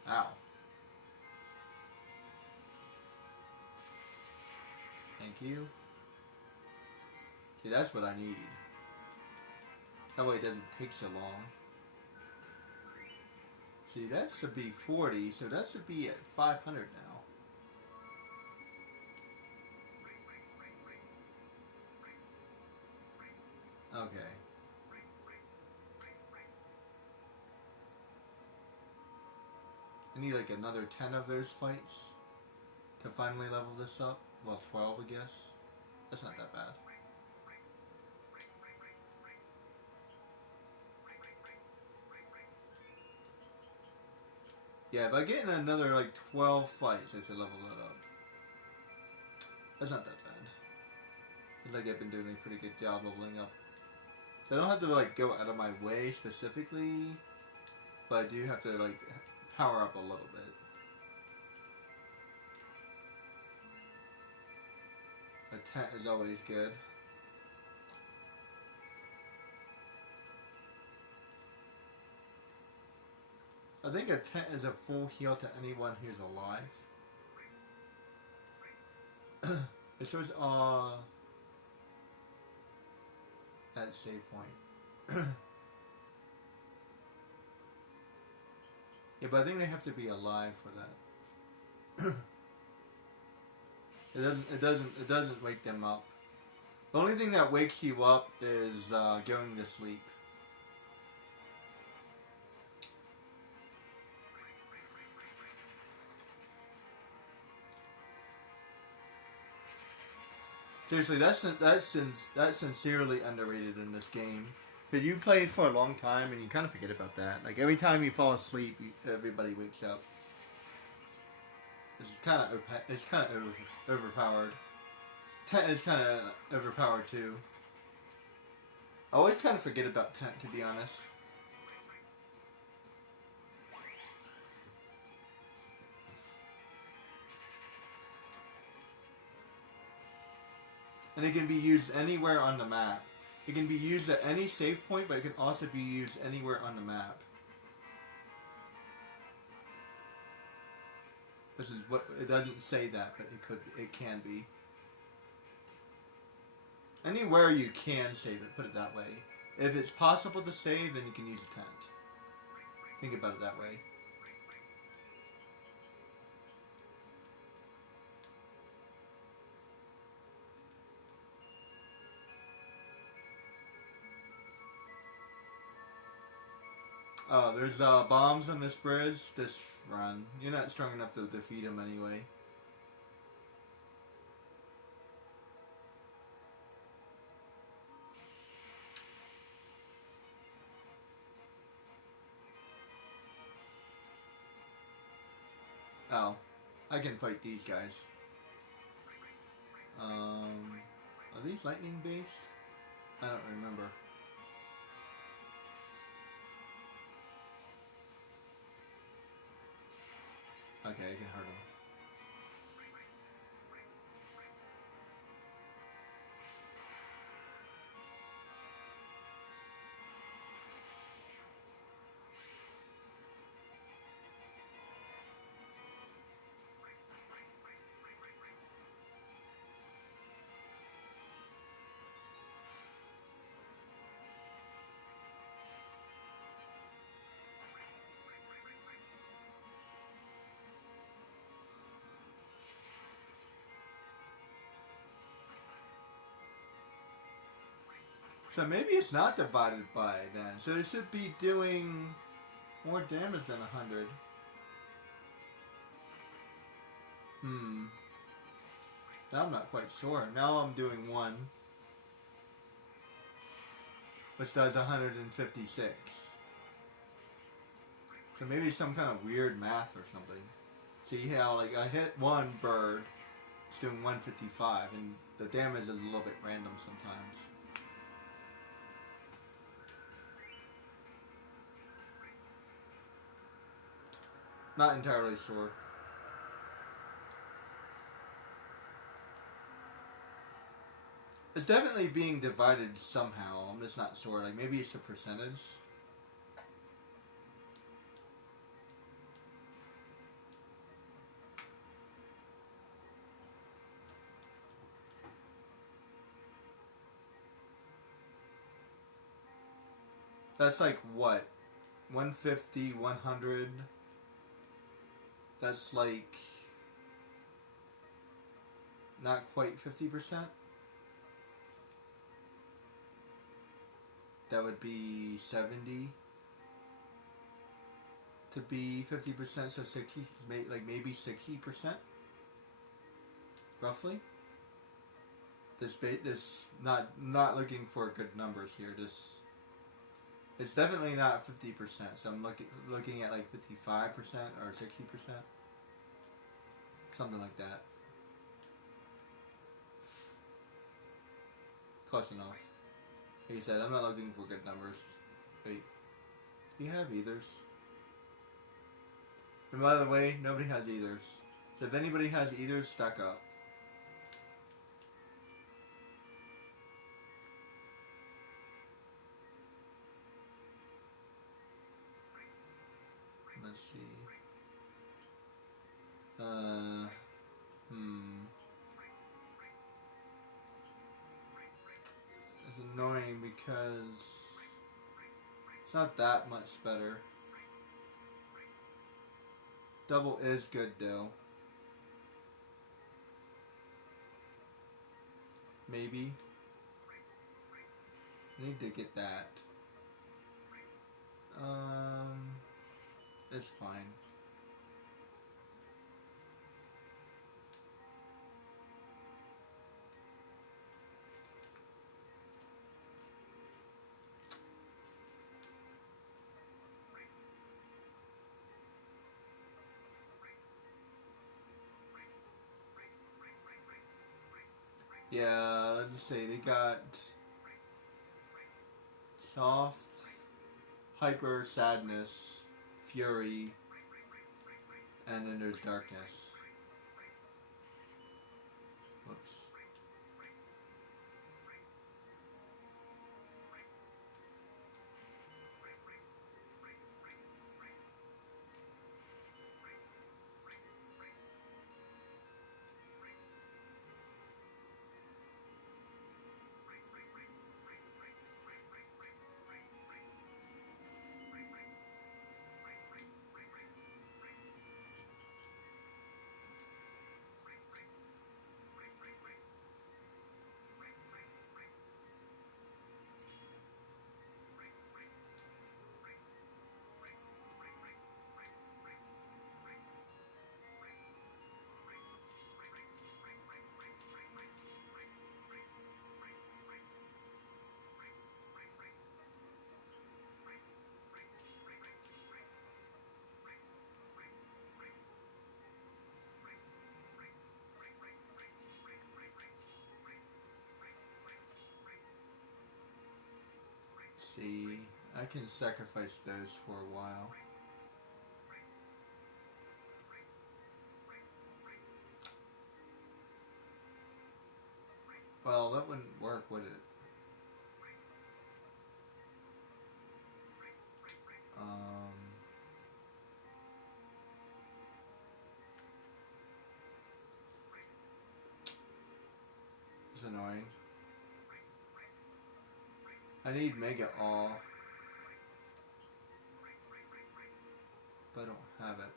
Ow. Thank you. See, that's what I need. That way it doesn't take so long. See, that should be 40, so that should be at 500 now. Okay. I need like another 10 of those fights to finally level this up. Well, 12 I guess. That's not that bad. Yeah, by getting another like 12 fights, I should level it up. That's not that bad. It's like I've been doing a pretty good job leveling up. So I don't have to like go out of my way specifically, but I do have to like power up a little bit. A tent is always good. I think a tent is a full heal to anyone who's alive. It shows at save point. Yeah, but I think they have to be alive for that. It doesn't wake them up. The only thing that wakes you up is going to sleep. Seriously, that's sincerely underrated in this game. Because you play for a long time and you kind of forget about that. Like every time you fall asleep, everybody wakes up. It's kind of overpowered. Tent is kind of overpowered too. I always kind of forget about Tent, to be honest. And it can be used anywhere on the map. It can be used at any save point, but it can also be used anywhere on the map. This is what it doesn't say that, but it can be. Anywhere you can save it, put it that way. If it's possible to save, then you can use a tent. Think about it that way. Oh, there's bombs on this bridge. Just run. You're not strong enough to defeat them anyway. Oh, I can fight these guys. Are these lightning based? I don't remember. Okay, I can hurt him. So maybe it's not divided by then. So it should be doing more damage than 100. Now I'm not quite sure. Now I'm doing 1, which does 156. So maybe some kind of weird math or something. See how like I hit one bird, it's doing 155, and the damage is a little bit random sometimes. Not entirely sure. It's definitely being divided somehow. I'm just not sure. Like maybe it's a percentage. That's like what? 150, 100. That's like not quite 50%. That would be 70 to be 50%, so 60, like maybe 60%, roughly. This not looking for good numbers here. It's definitely not 50%. So I'm looking at like 55% or 60%, something like that. Close enough. Like I said, I'm not looking for good numbers. Wait, do you have ethers? And by the way, nobody has ethers. So if anybody has ethers, stack up. Let's see. It's annoying because it's not that much better. Double is good though. Maybe. I need to get that. It's fine. Yeah, let's just say they got soft, hyper, sadness, fury, and then there's darkness. Whoops. See, I can sacrifice those for a while. Well, that wouldn't work, would it? It's annoying. I need Mega Awe, but I don't have it.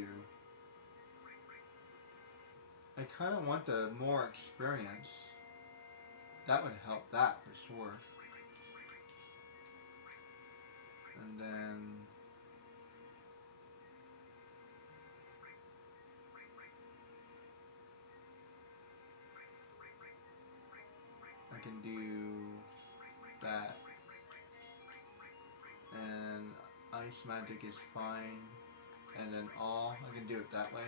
do. I kind of want the more experience. That would help that for sure. And then I can do that. And Ice Magic is fine. And then all, I can do it that way.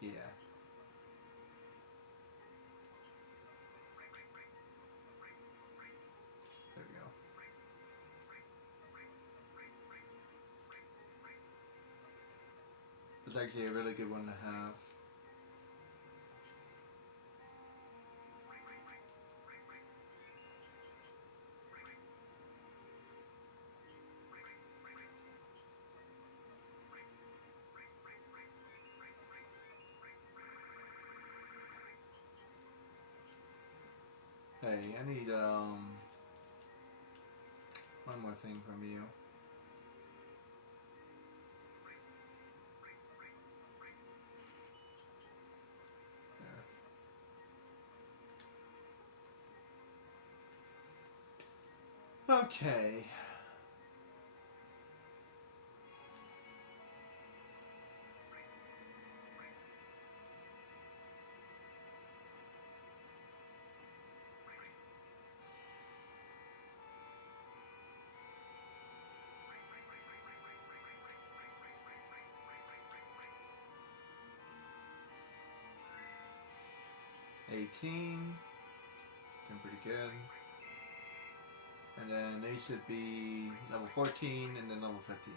Yeah. There we go. It's actually a really good one to have. Hey, I need one more thing from you. There. Okay. $18. Doing pretty good. And then they should be level 14 and then level 15.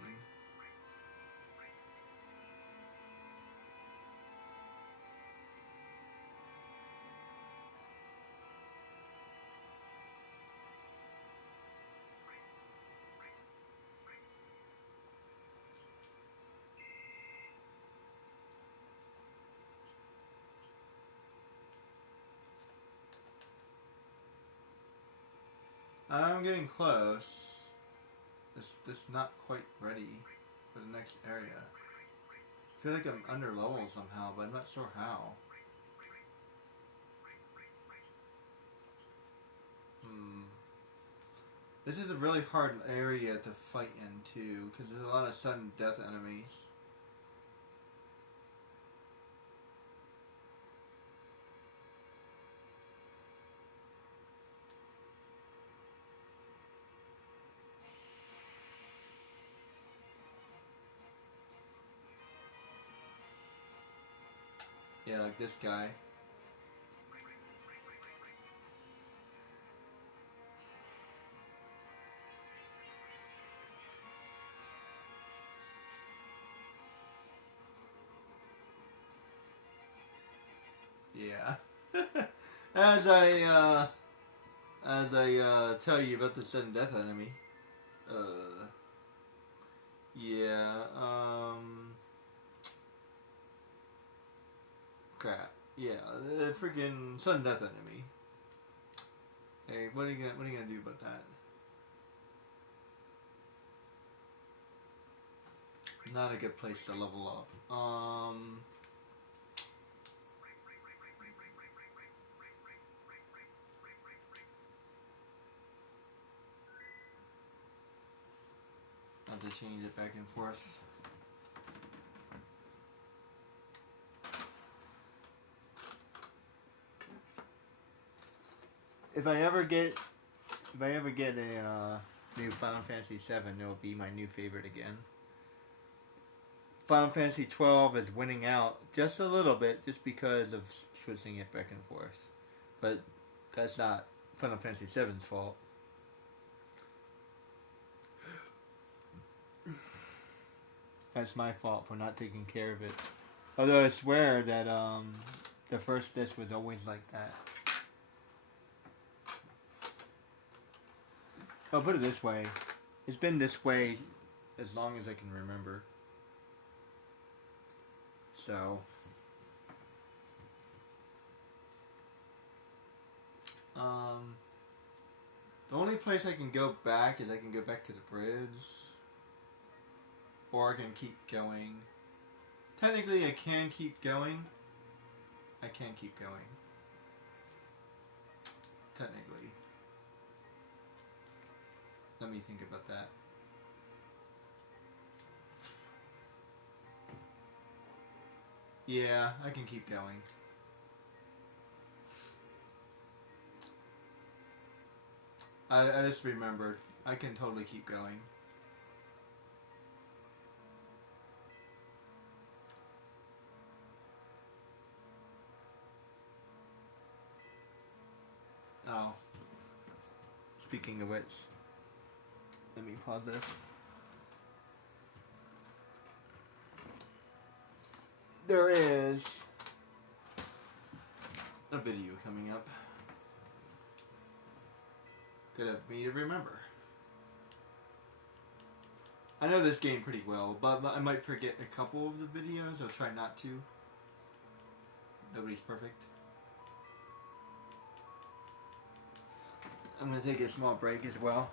I'm getting close. This not quite ready for the next area. I feel like I'm under level somehow, but I'm not sure how. This is a really hard area to fight in too, because there's a lot of sudden death enemies. Yeah, like this guy. Yeah. As I tell you about the sudden death enemy. Yeah. Crap. Yeah, the freaking sudden death enemy. Hey, what are you gonna do about that? Not a good place to level up. I'll have to change it back and forth. If I ever get a new Final Fantasy VII, it will be my new favorite again. Final Fantasy 12 is winning out just a little bit, just because of switching it back and forth. But that's not Final Fantasy VII's fault. That's my fault for not taking care of it. Although I swear that the first disc was always like that. I'll put it this way. It's been this way as long as I can remember. So, the only place I can go back is I can go back to the bridge, or I can keep going. Technically, I can keep going. I can keep going. Technically. Let me think about that. Yeah, I can keep going. I just remembered. I can totally keep going. Oh. Speaking of which, let me pause this. There is a video coming up. Good of me to remember. I know this game pretty well, but I might forget a couple of the videos. I'll try not to. Nobody's perfect. I'm going to take a small break as well.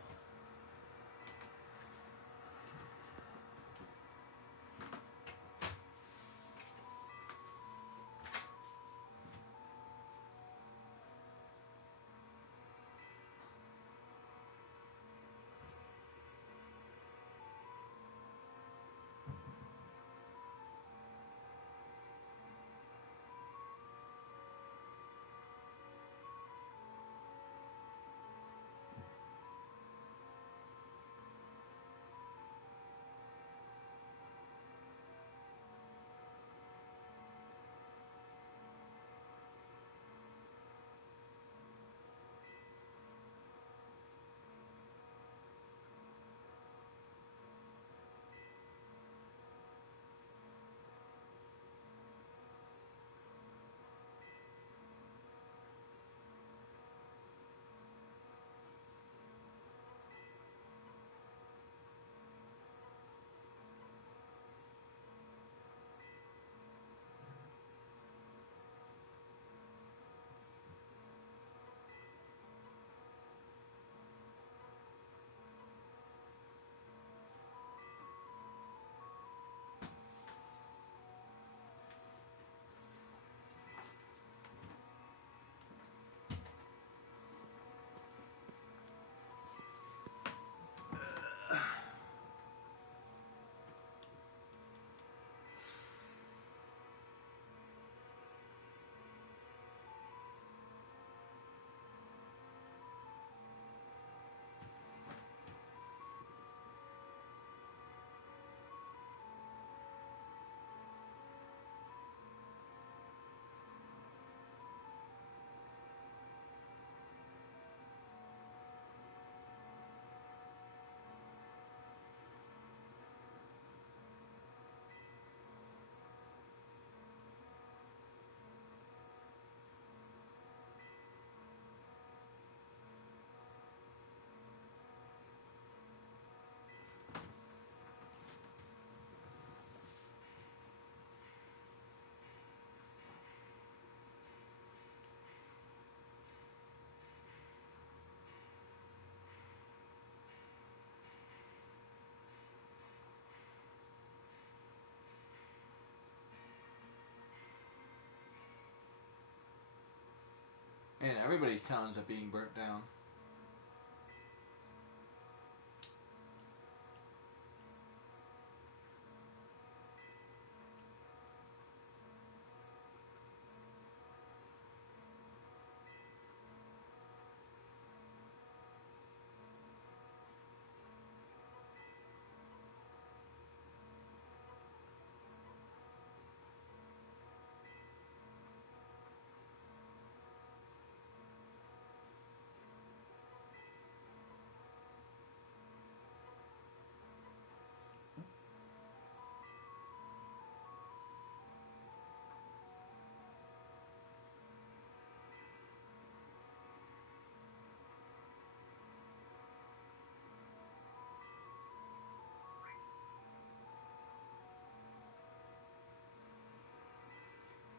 Man, everybody's towns are being burnt down.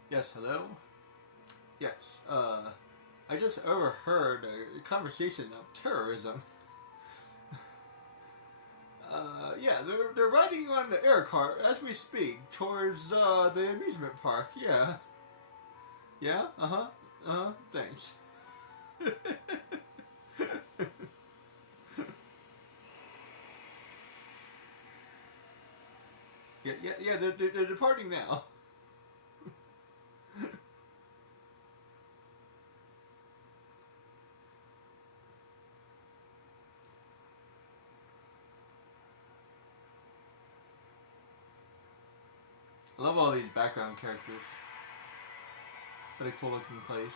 Yes, hello? Yes, I just overheard a conversation of terrorism. Yeah, they're riding on the air cart as we speak towards the amusement park. Yeah, yeah, thanks. Yeah. They're departing now. I love all these background characters. What a cool looking place.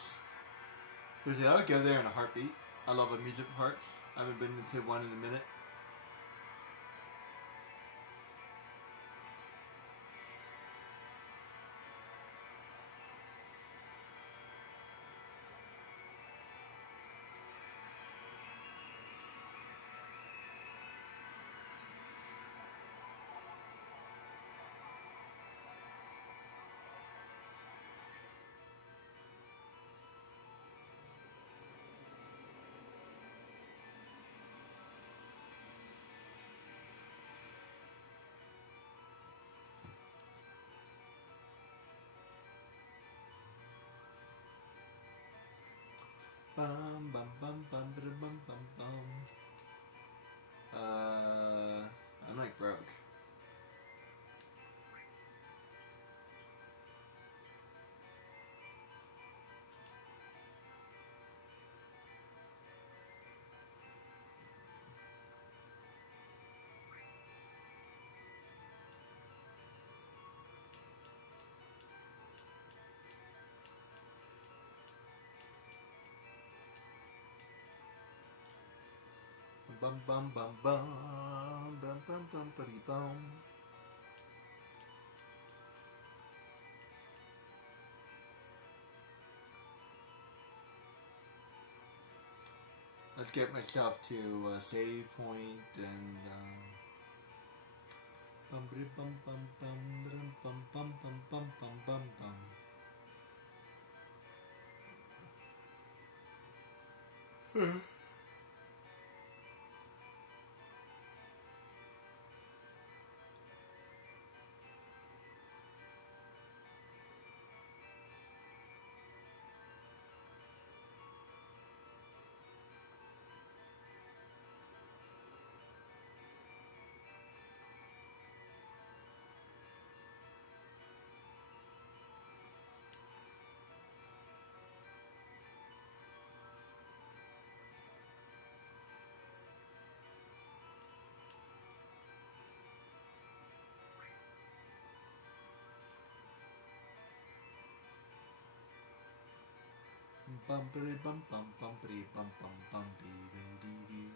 Seriously, I would go there in a heartbeat. I love amusement parks. I haven't been to one in a minute. Bum bum bum bum bum bum bum. I'm like broke. Bum bum bum bum bum bum bum buddy bum. Let's get myself to a save point and bum bum bum bum bum bum bum bum bum bum bum. Bumpity bum bum bumpity bum bum bumpy doo doo doo.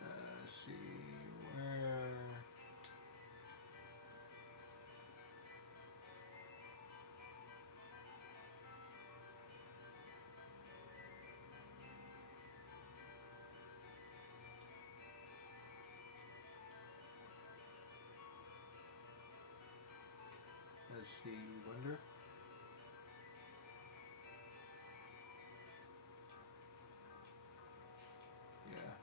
Let's see where. Let's see, wonder. Yeah.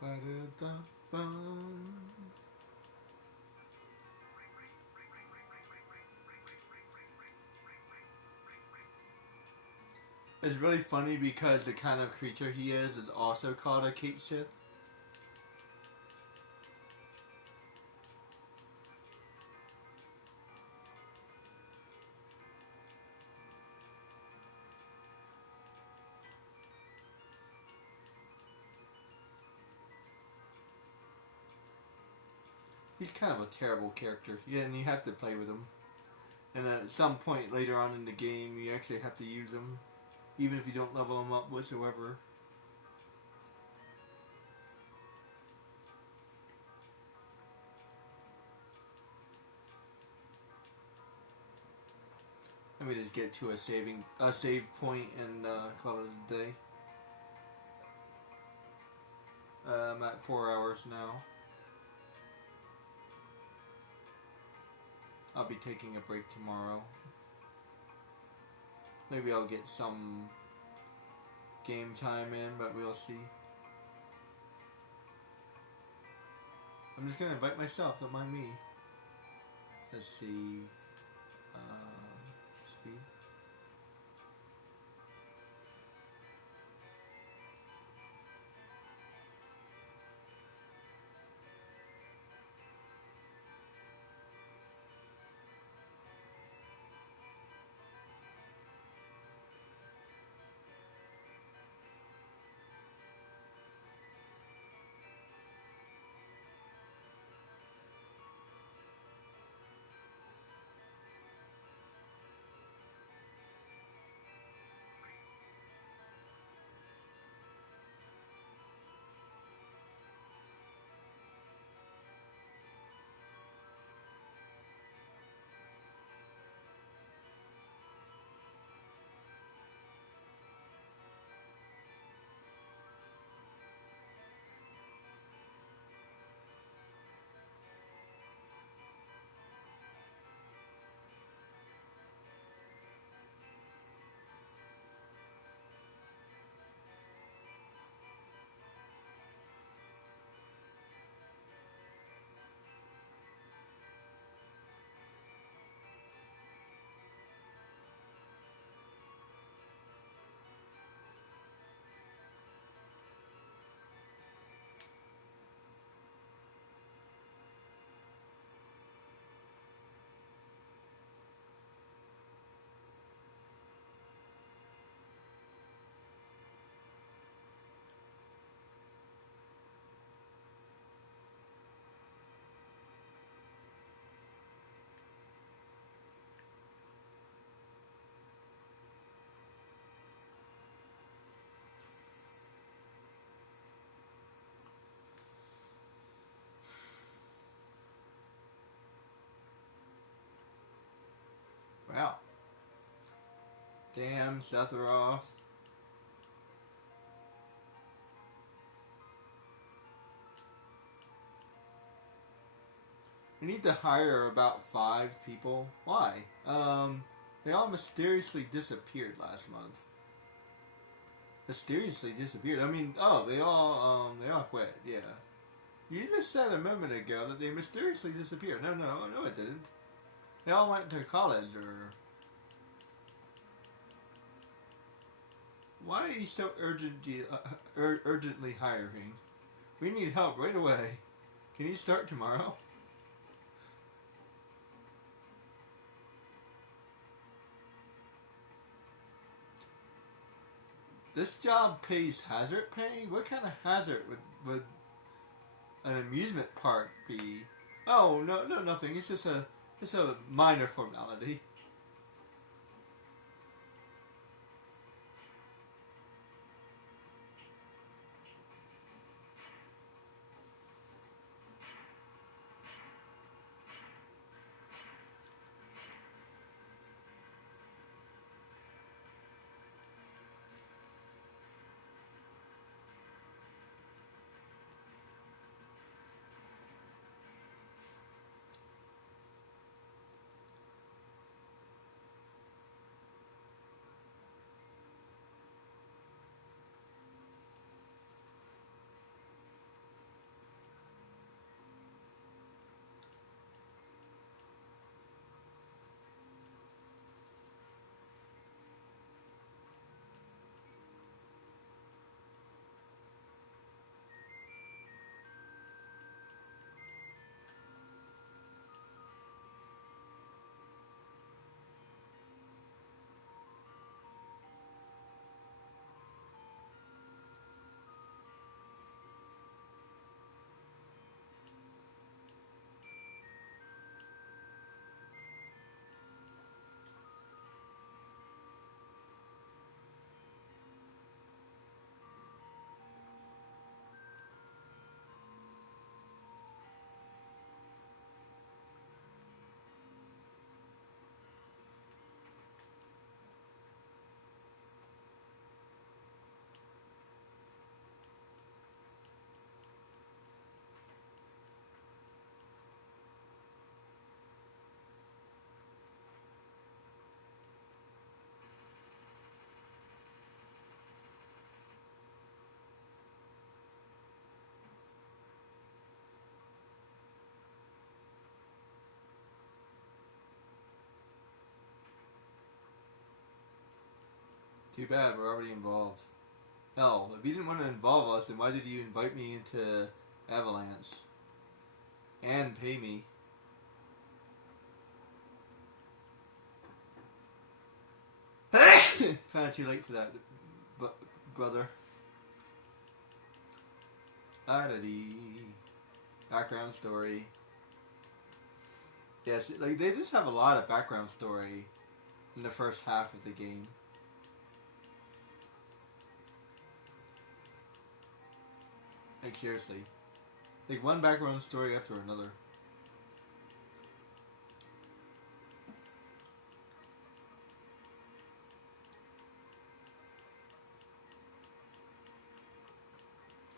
Ba-da-da-bum. It's really funny because the kind of creature he is also called a Kate Sith. He's kind of a terrible character. Yeah, and you have to play with him. And at some point later on in the game, you actually have to use him, even if you don't level him up whatsoever. Let me just get to a save point and call it a day. I'm at 4 hours now. I'll be taking a break tomorrow. Maybe I'll get some game time in, but we'll see. I'm just gonna invite myself, don't mind me. Let's see. Speed. Wow. Damn, Sephiroth. We need to hire about 5 people. Why? They all mysteriously disappeared last month. Mysteriously disappeared. I mean, oh, they all quit. Yeah. You just said a moment ago that they mysteriously disappeared. No, it didn't. They all went to college or. Why are you so urgently hiring? We need help right away. Can you start tomorrow? This job pays hazard pay? What kind of hazard would an amusement park be? Oh, no, nothing. It's just a minor formality. Too bad, we're already involved. Hell, if you didn't want to involve us, then why did you invite me into Avalanche? And pay me? Kinda too late for that, brother. Oddity. Background story. Yes, like they just have a lot of background story in the first half of the game. Like seriously. Like one background story after another.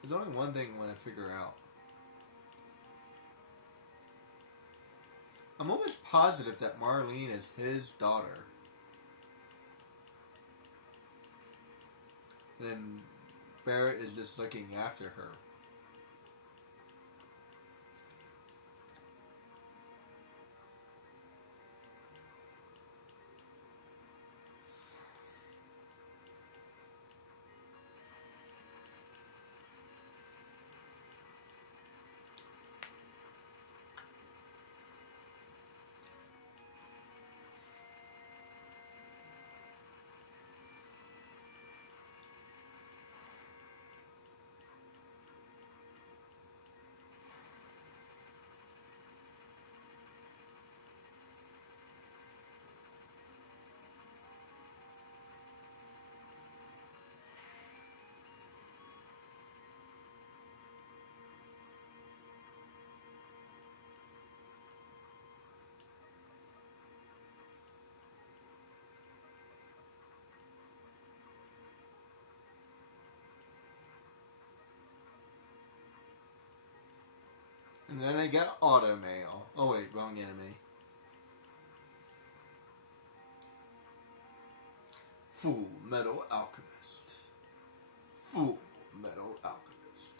There's only one thing I want to figure out. I'm almost positive that Marlene is his daughter. And then Barrett is just looking after her. And then I get auto mail. Oh wait, wrong enemy. Full Metal Alchemist. Full Metal Alchemist.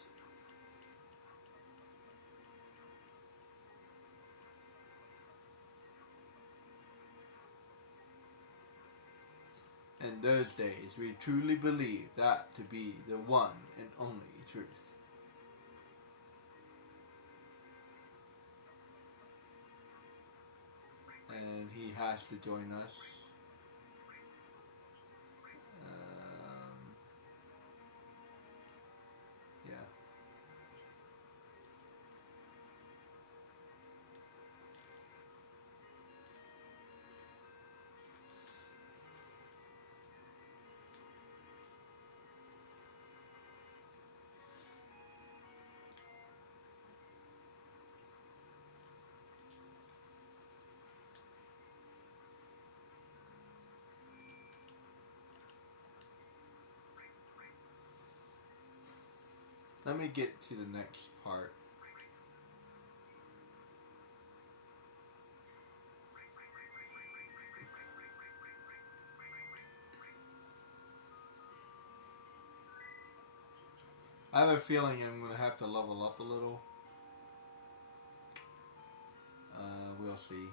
In those days, we truly believed that to be the one and only truth. And he has to join us. Yeah. Let me get to the next part. I have a feeling I'm going to have to level up a little. We'll see.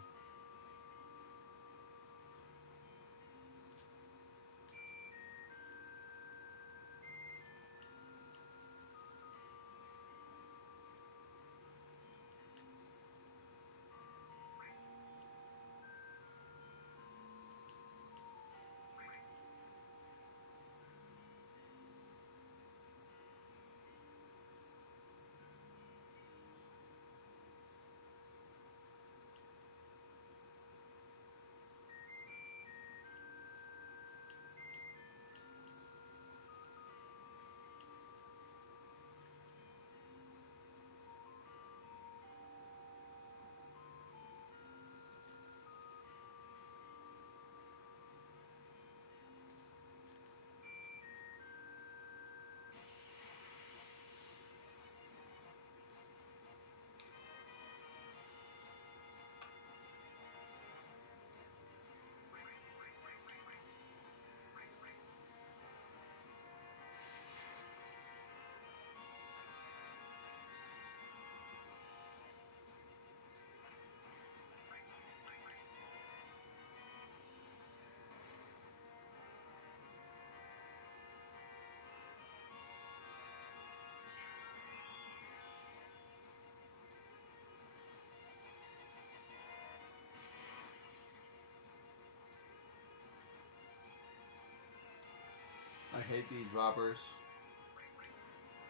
hate these robbers.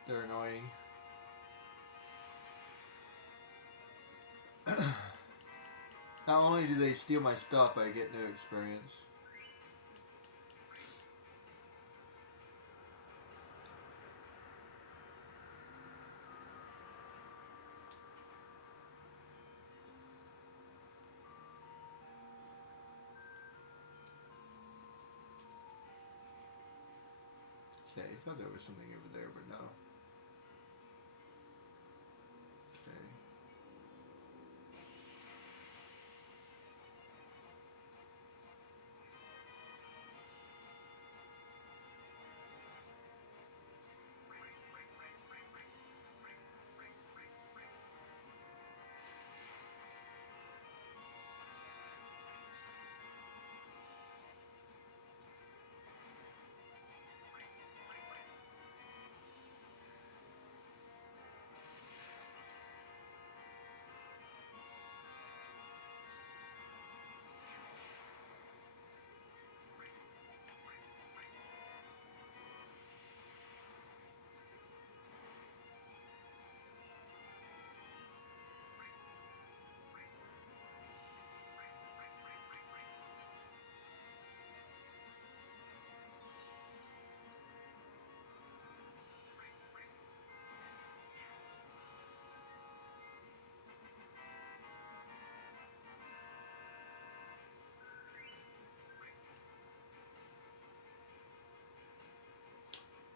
They're annoying. Not only do they steal my stuff, I get no experience. Okay, I thought there was something over there, but no. Okay.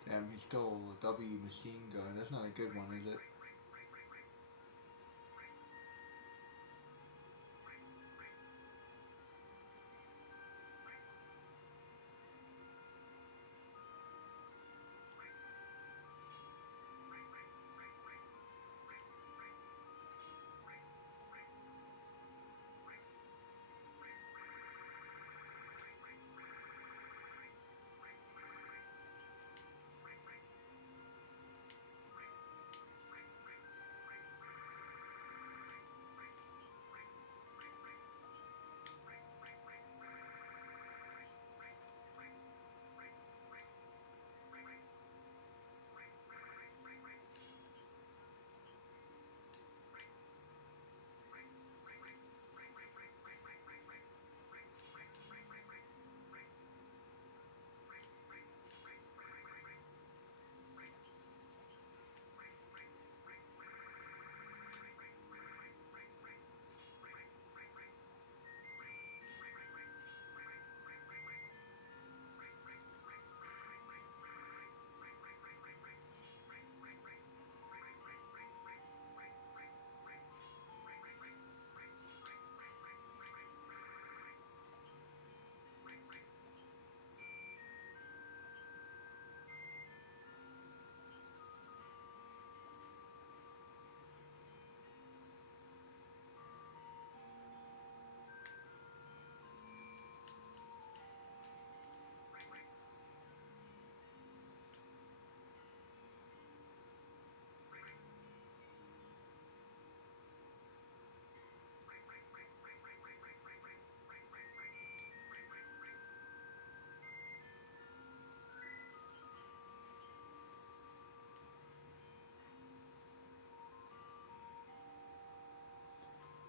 Damn, he stole a W machine gun. That's not a good one, is it?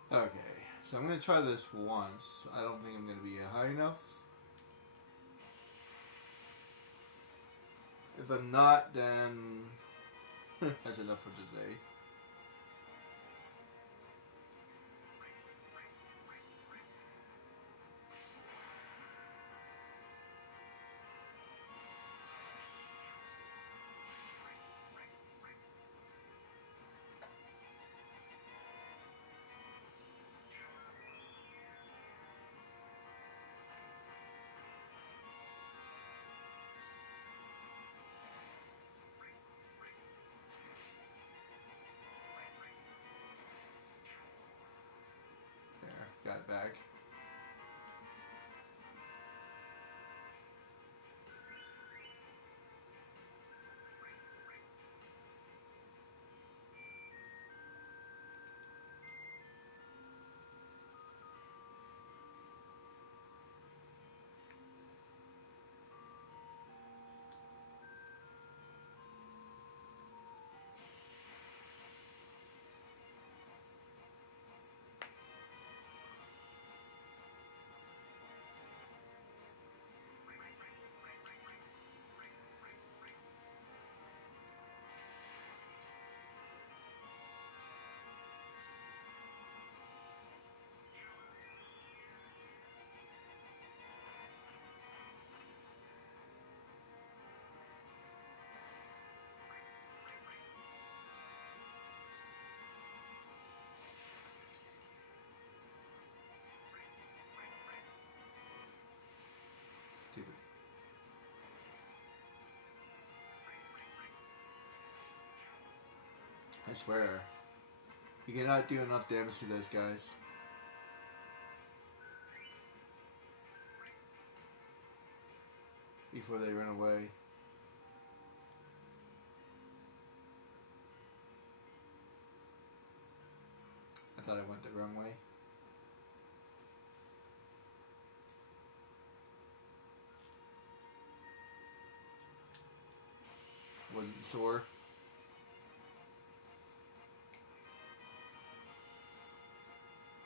Okay, so I'm going to try this once. I don't think I'm going to be high enough. If I'm not, then that's enough for today. There, got it back. swear. You cannot do enough damage to those guys. Before they run away. I thought I went the wrong way. Wasn't sore.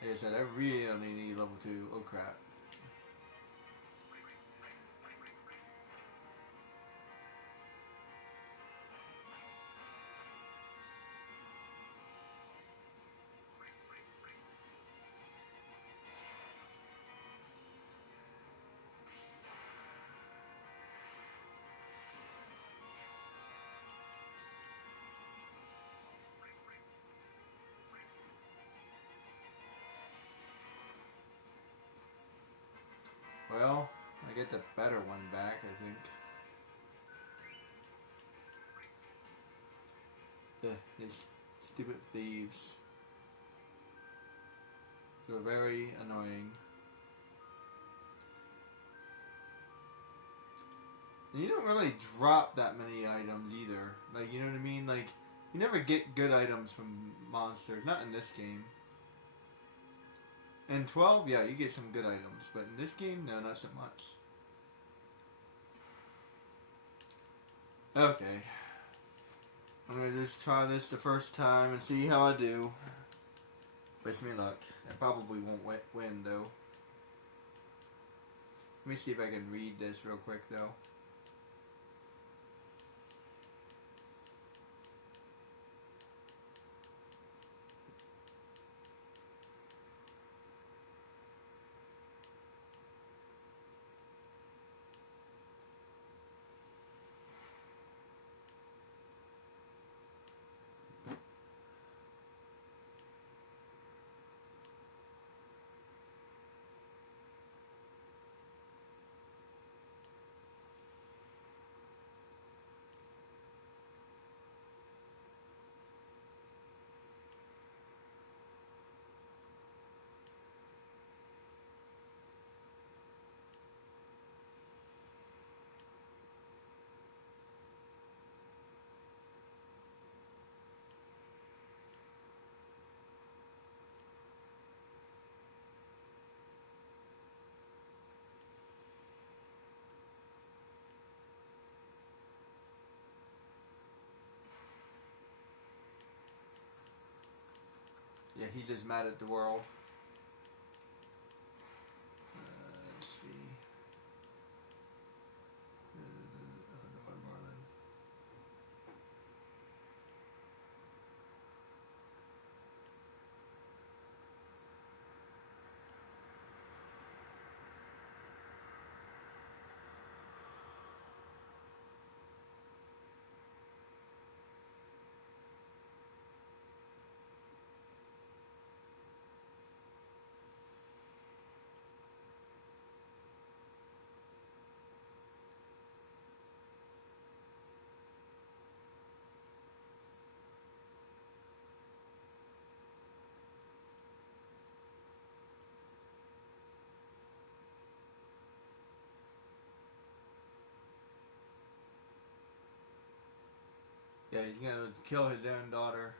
Like I said, I really only need level 2. Oh crap. Well, I get the better one back, I think. These stupid thieves. They're very annoying. And you don't really drop that many items either. Like, you know what I mean? Like, you never get good items from monsters. Not in this game. In 12, yeah, you get some good items. But in this game, no, not so much. Okay. I'm going to just try this the first time and see how I do. Wish me luck. I probably won't win, though. Let me see if I can read this real quick, though. Yeah, he's just mad at the world. Let's see. Marlin. Yeah, he's gonna kill his own daughter.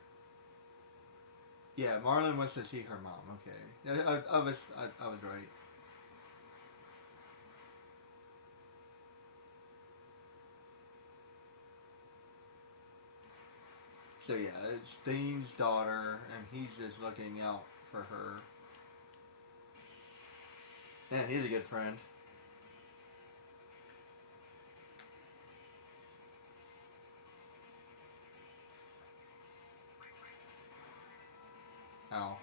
Yeah, Marlin wants to see her mom. Okay, I was right. So yeah, it's Dean's daughter, and he's just looking out for her. Man, he's a good friend. Ow.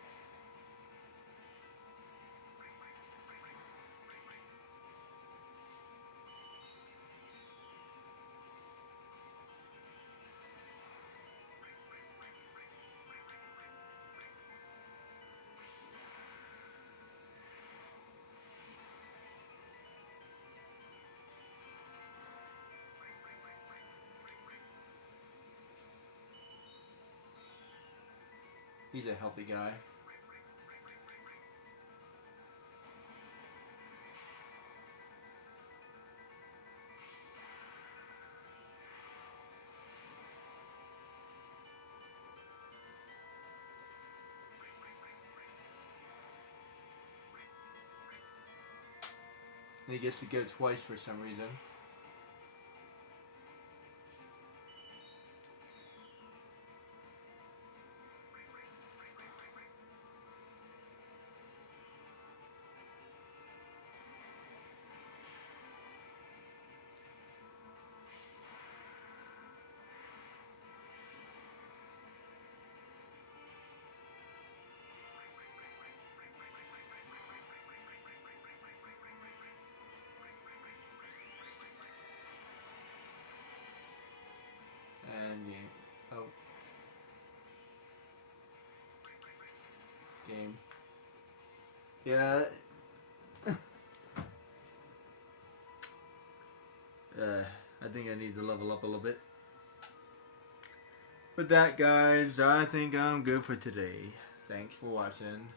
He's a healthy guy. And he gets to go twice for some reason. And game. Oh. Game. Yeah. I think I need to level up a little bit. With that, guys, I think I'm good for today. Thanks for watching.